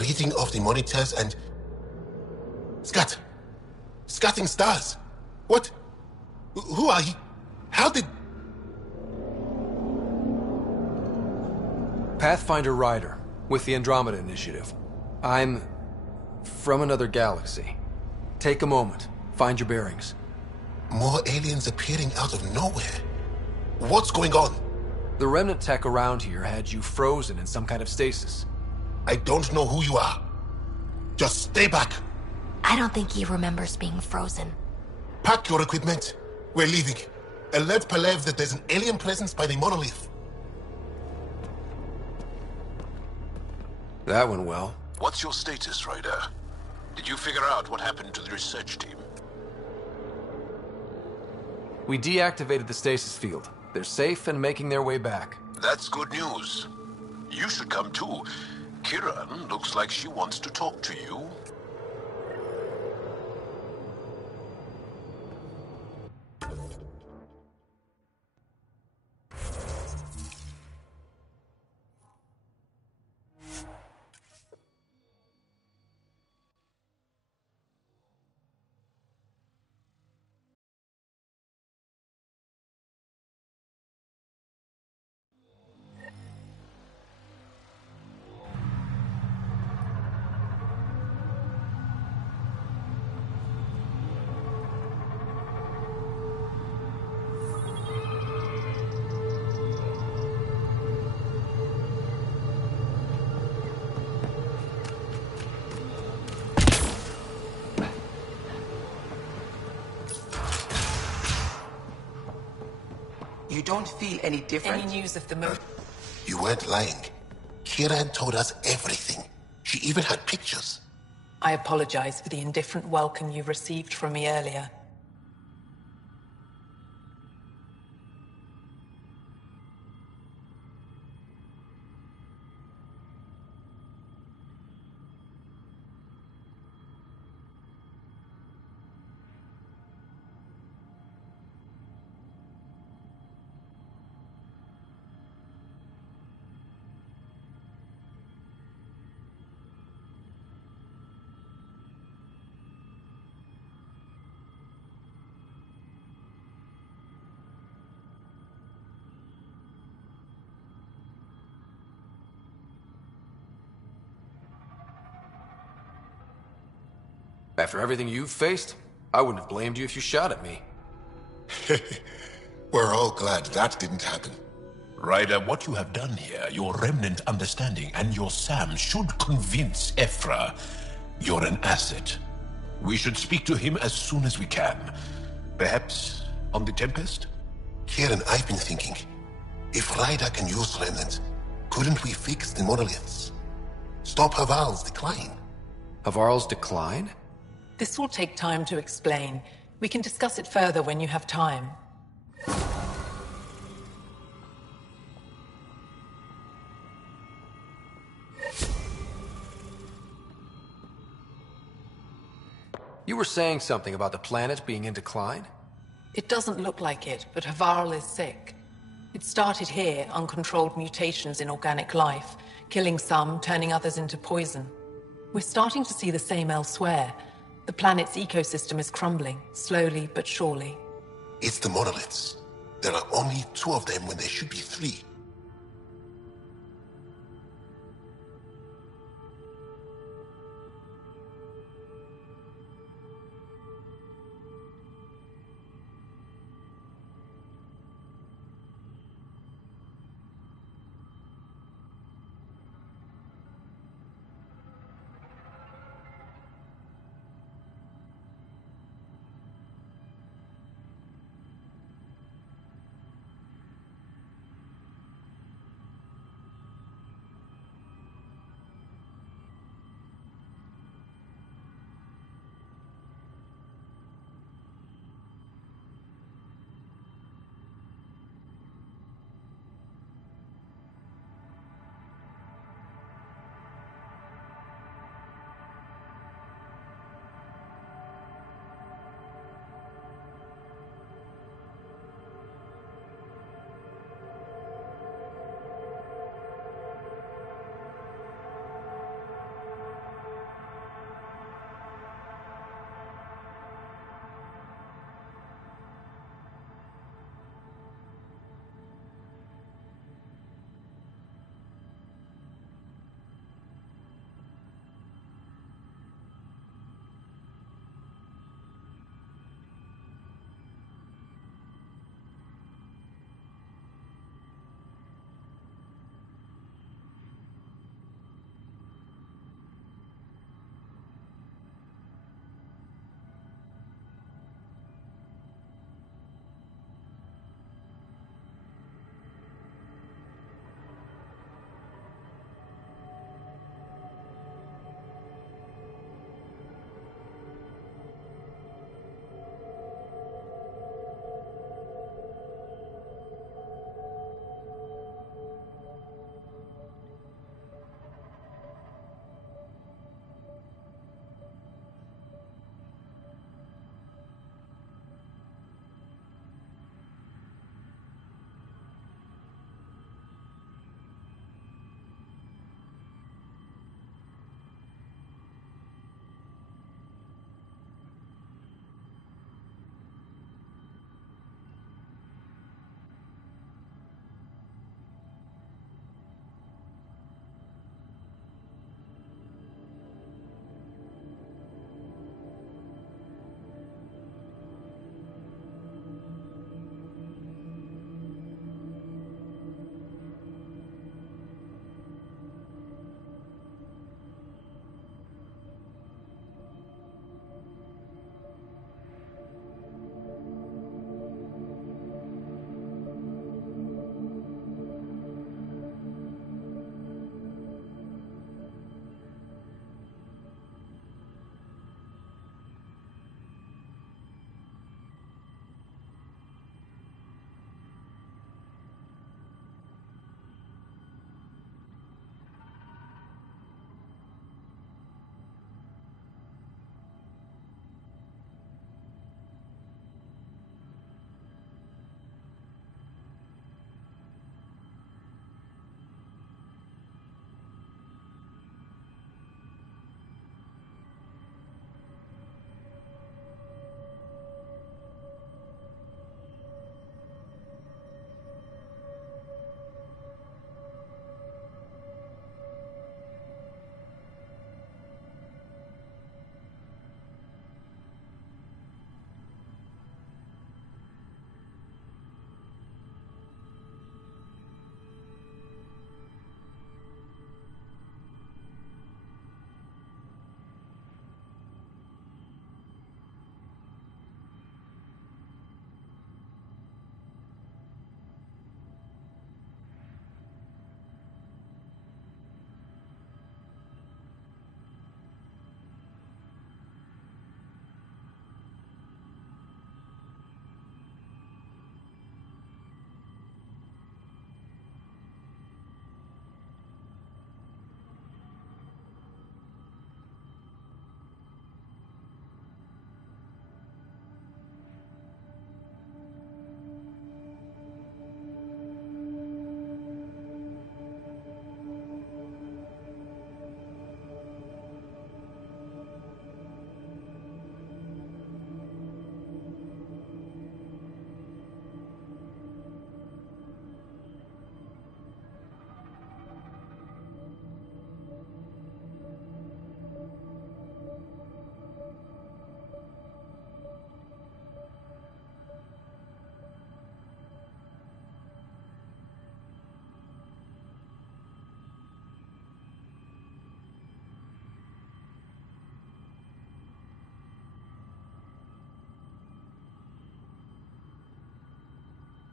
reading of the monitors and... Scatting stars. What? Who are you? How did... Pathfinder Ryder, with the Andromeda Initiative. I'm from another galaxy. Take a moment. Find your bearings. More aliens appearing out of nowhere. What's going on? The remnant tech around here had you frozen in some kind of stasis. I don't know who you are. Just stay back. I don't think he remembers being frozen. Pack your equipment. We're leaving. Alert Palev that there's an alien presence by the monolith. That went well. What's your status, Ryder? Did you figure out what happened to the research team? We deactivated the stasis field. They're safe and making their way back. That's good news. You should come too. Kiran looks like she wants to talk to you. You don't feel any different? Any news of the move? You weren't lying. Kiran told us everything. She even had pictures. I apologize for the indifferent welcome you received from me earlier. After everything you've faced, I wouldn't have blamed you if you shot at me. We're all glad that didn't happen. Ryder, what you have done here, your remnant understanding and your Sam should convince Ephra you're an asset. We should speak to him as soon as we can. Perhaps on the Tempest? Kieran, I've been thinking. If Ryder can use remnant, couldn't we fix the monoliths? Stop Haval's decline? Havarl's decline? This will take time to explain. We can discuss it further when you have time. You were saying something about the planet being in decline? It doesn't look like it, but Havarl is sick. It started here, uncontrolled mutations in organic life, killing some, turning others into poison. We're starting to see the same elsewhere. The planet's ecosystem is crumbling, slowly but surely. It's the monoliths. There are only 2 of them when there should be 3.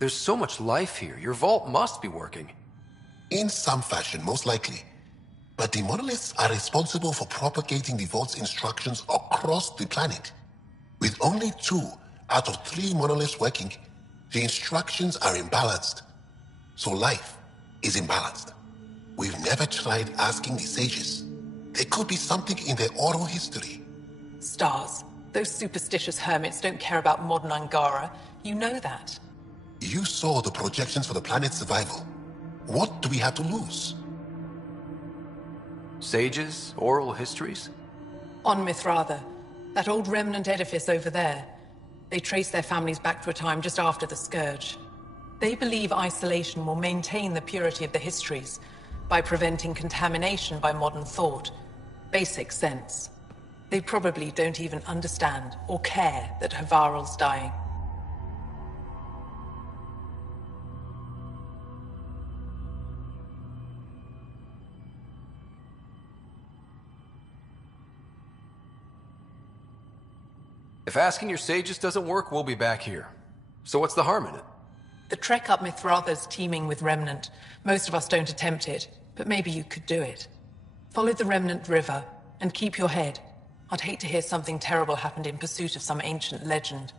There's so much life here. Your vault must be working. In some fashion, most likely. But the monoliths are responsible for propagating the vault's instructions across the planet. With only 2 out of 3 monoliths working, the instructions are imbalanced. So life is imbalanced. We've never tried asking the sages. There could be something in their oral history. Stars. Those superstitious hermits don't care about modern Angara. You know that. You saw the projections for the planet's survival. What do we have to lose? Sages? Oral histories? On Mithratha, that old remnant edifice over there. They trace their families back to a time just after the Scourge. They believe isolation will maintain the purity of the histories by preventing contamination by modern thought. Basic sense. They probably don't even understand or care that Havarl's dying. If asking your sages doesn't work, we'll be back here. So what's the harm in it? The trek up Mithratha's teeming with Remnant. Most of us don't attempt it, but maybe you could do it. Follow the Remnant River, and keep your head. I'd hate to hear something terrible happened in pursuit of some ancient legend.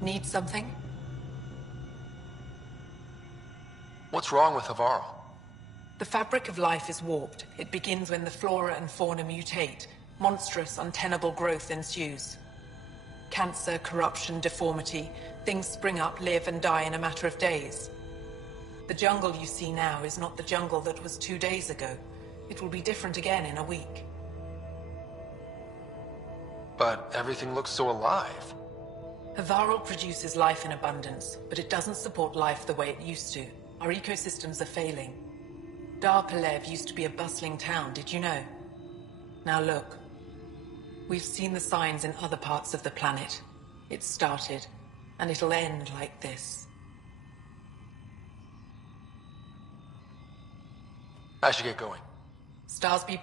Need something? What's wrong with Havarl? The fabric of life is warped. It begins when the flora and fauna mutate. Monstrous, untenable growth ensues. Cancer, corruption, deformity. Things spring up, live, and die in a matter of days. The jungle you see now is not the jungle that was 2 days ago. It will be different again in a week. But everything looks so alive. Havarl produces life in abundance, but it doesn't support life the way it used to. Our ecosystems are failing. Dar Pelev used to be a bustling town, did you know? Now look. We've seen the signs in other parts of the planet. It started, and it'll end like this. I should get going. Stars be...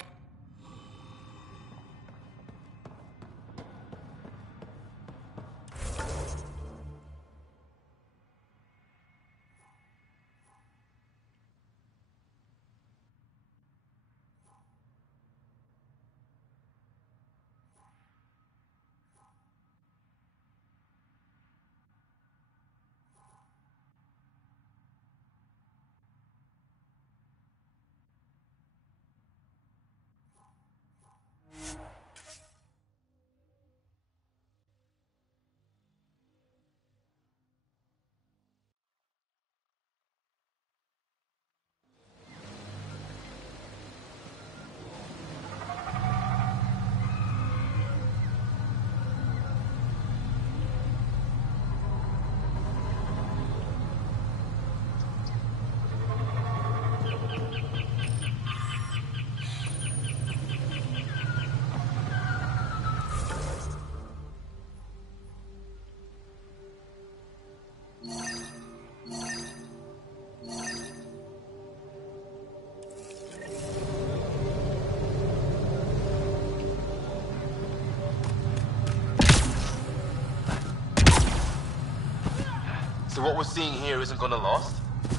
So what we're seeing here isn't gonna last?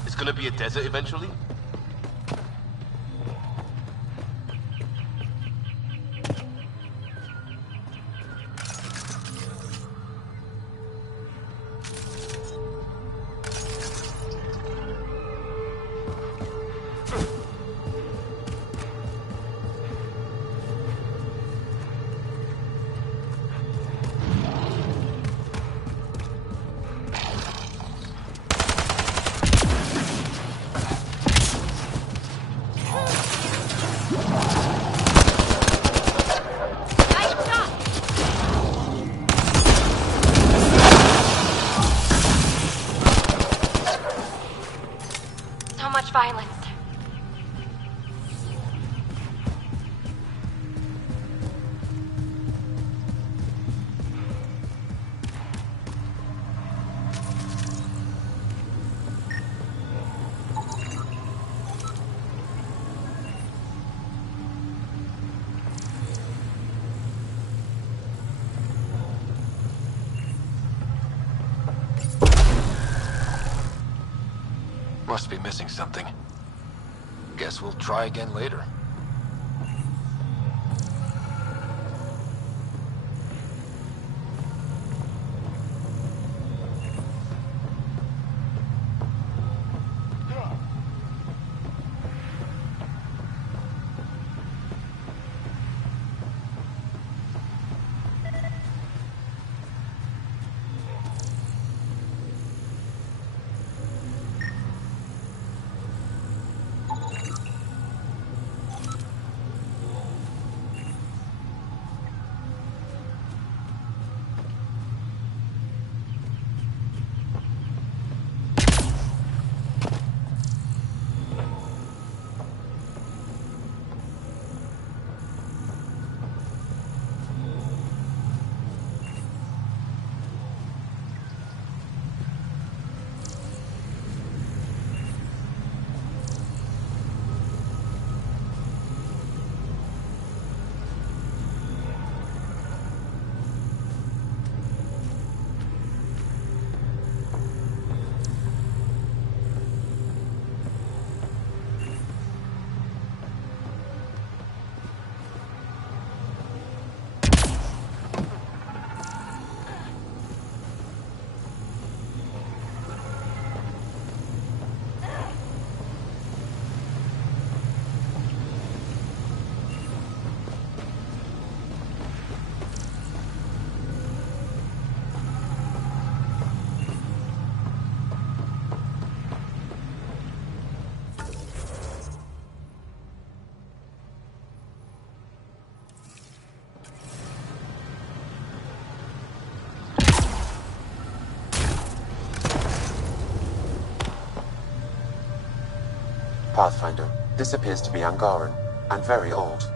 It's gonna be a desert eventually? Must be missing something. Guess we'll try again later. Pathfinder, this appears to be Angaran, and very old.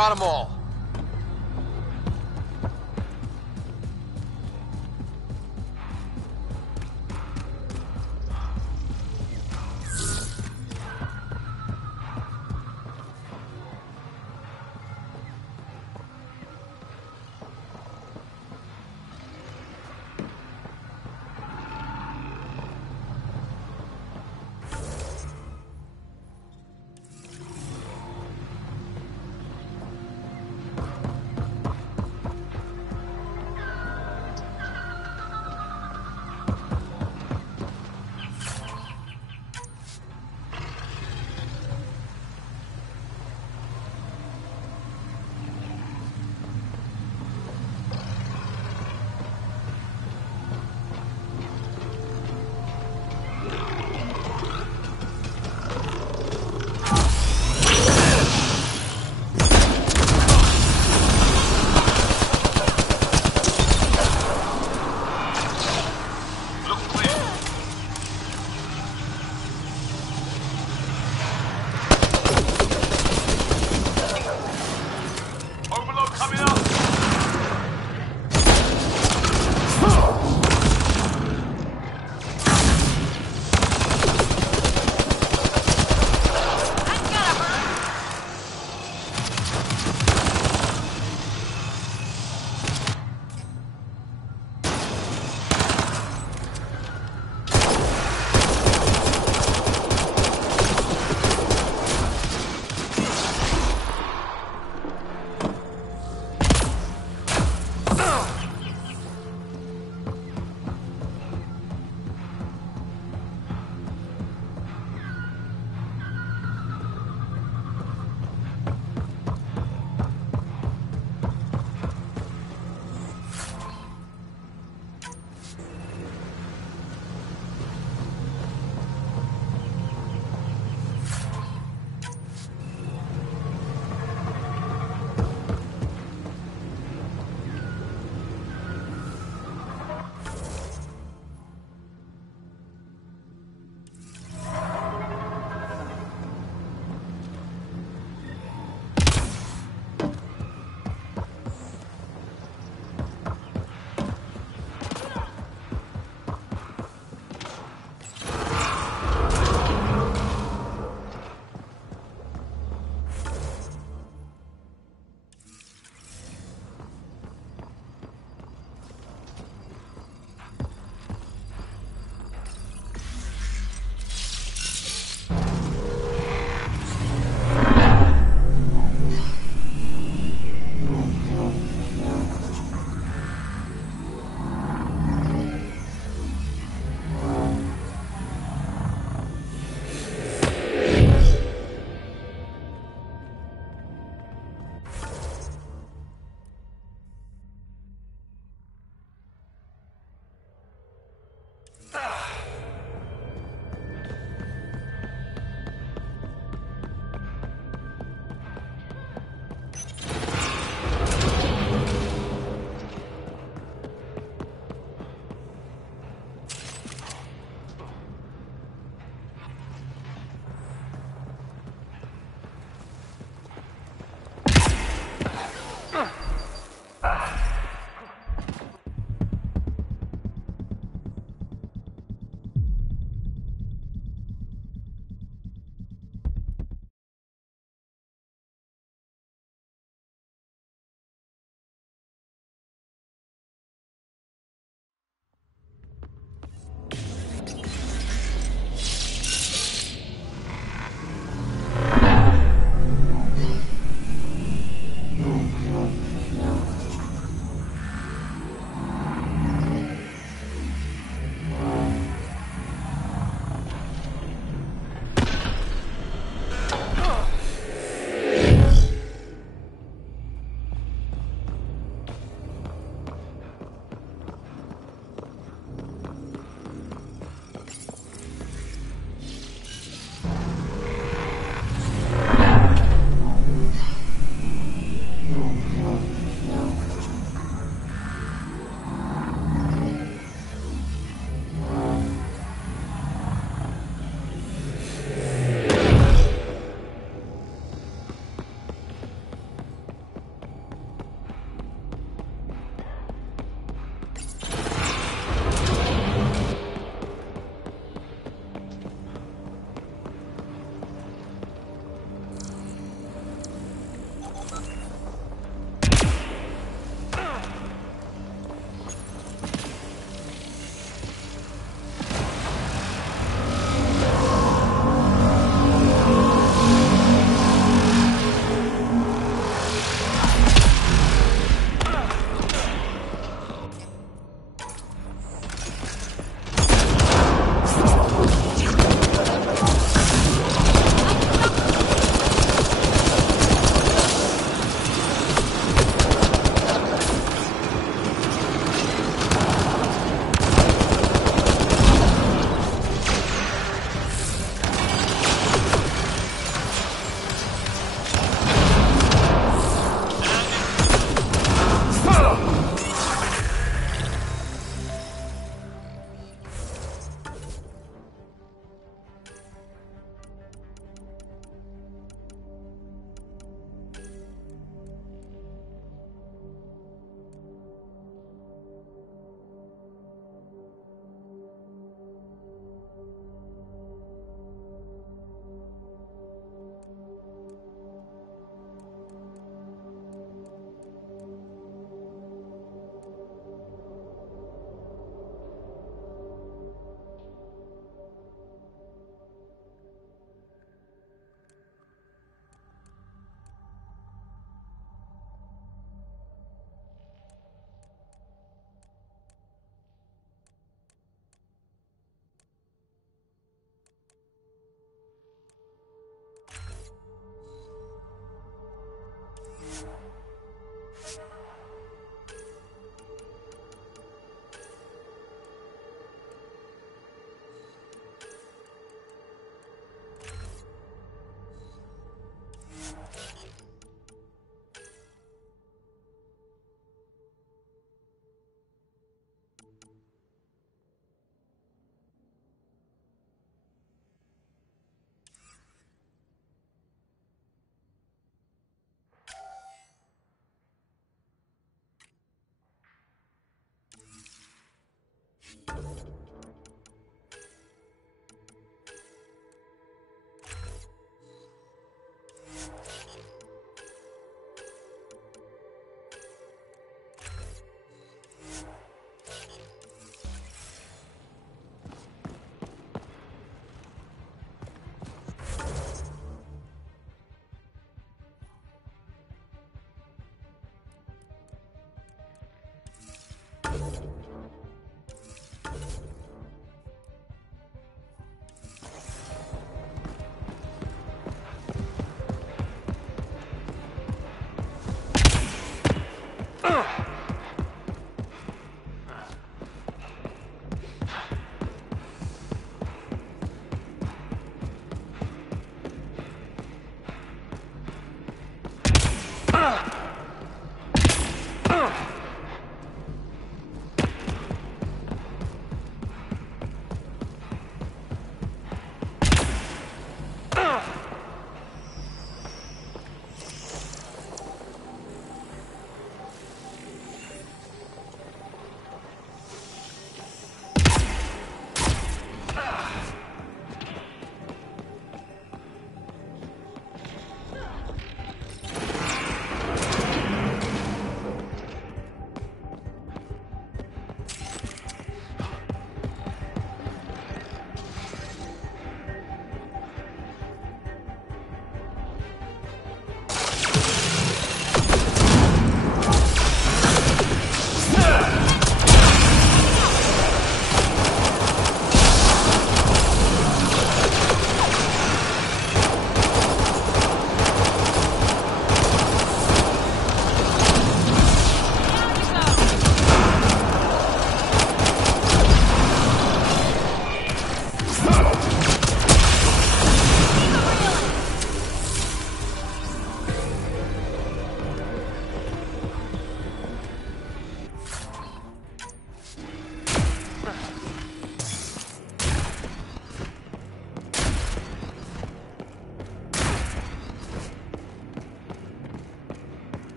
Got them all.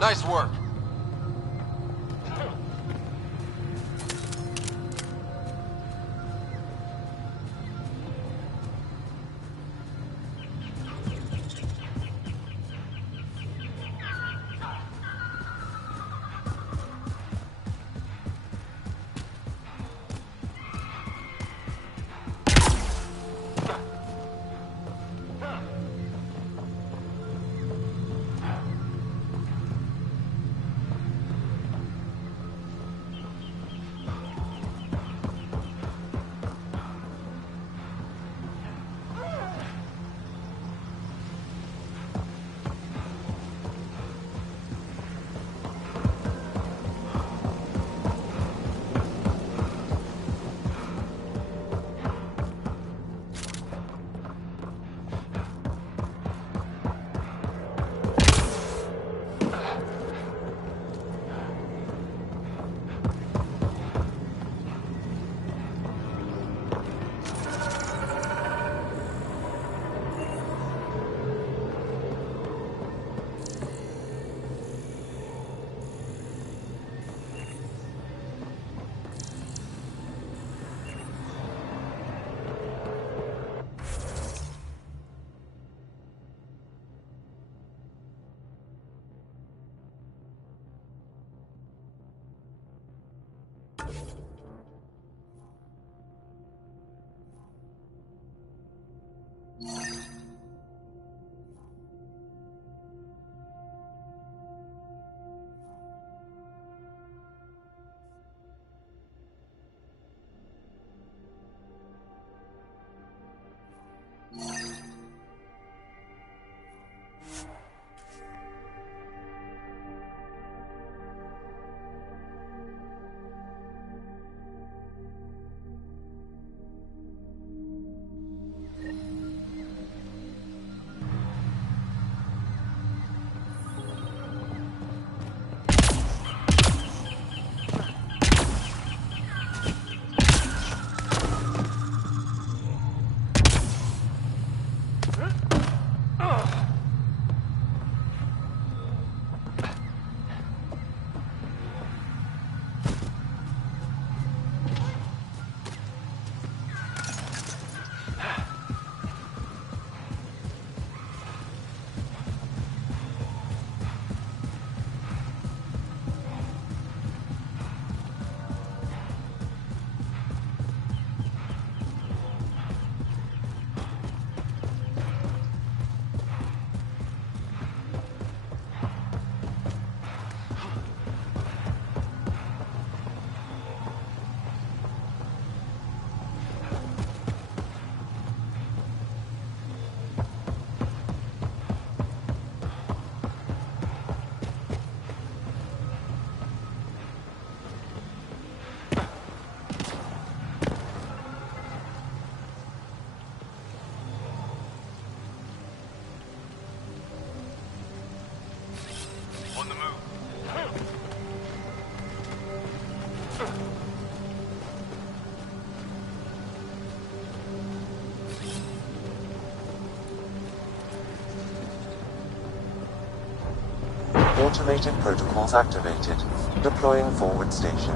Nice work. Automated protocols activated. Deploying forward station.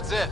that's it.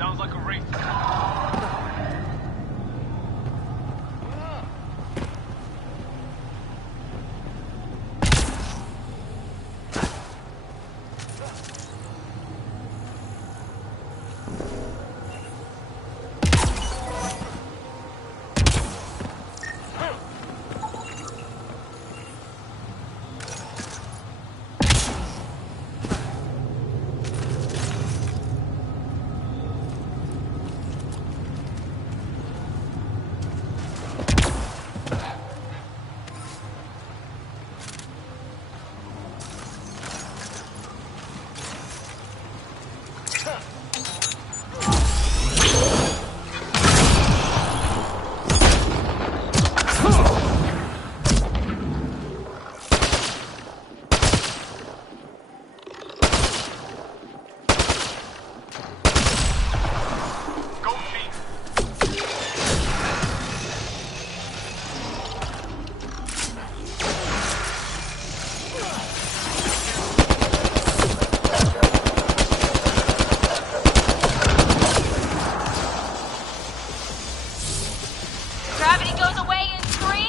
Sounds like a race. Gravity goes away in 3,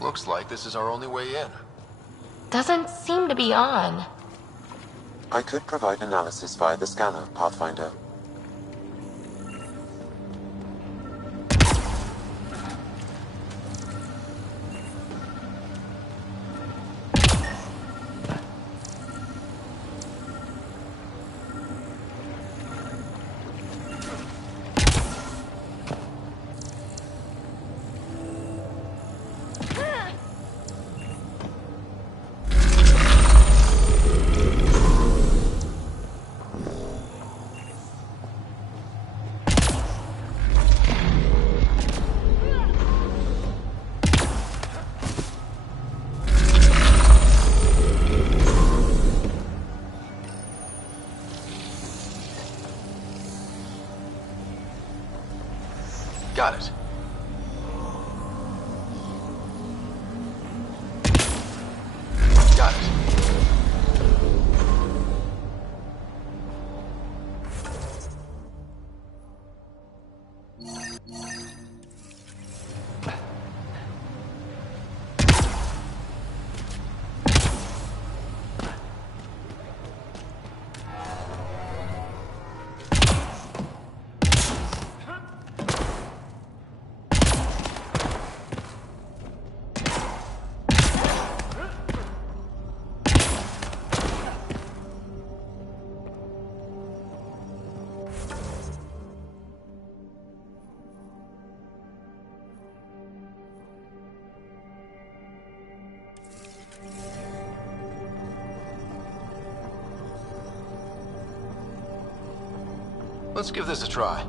Looks like this is our only way in. Doesn't seem to be on. I could provide analysis via the scanner, Pathfinder. Got it. Got it. Let's give this a try.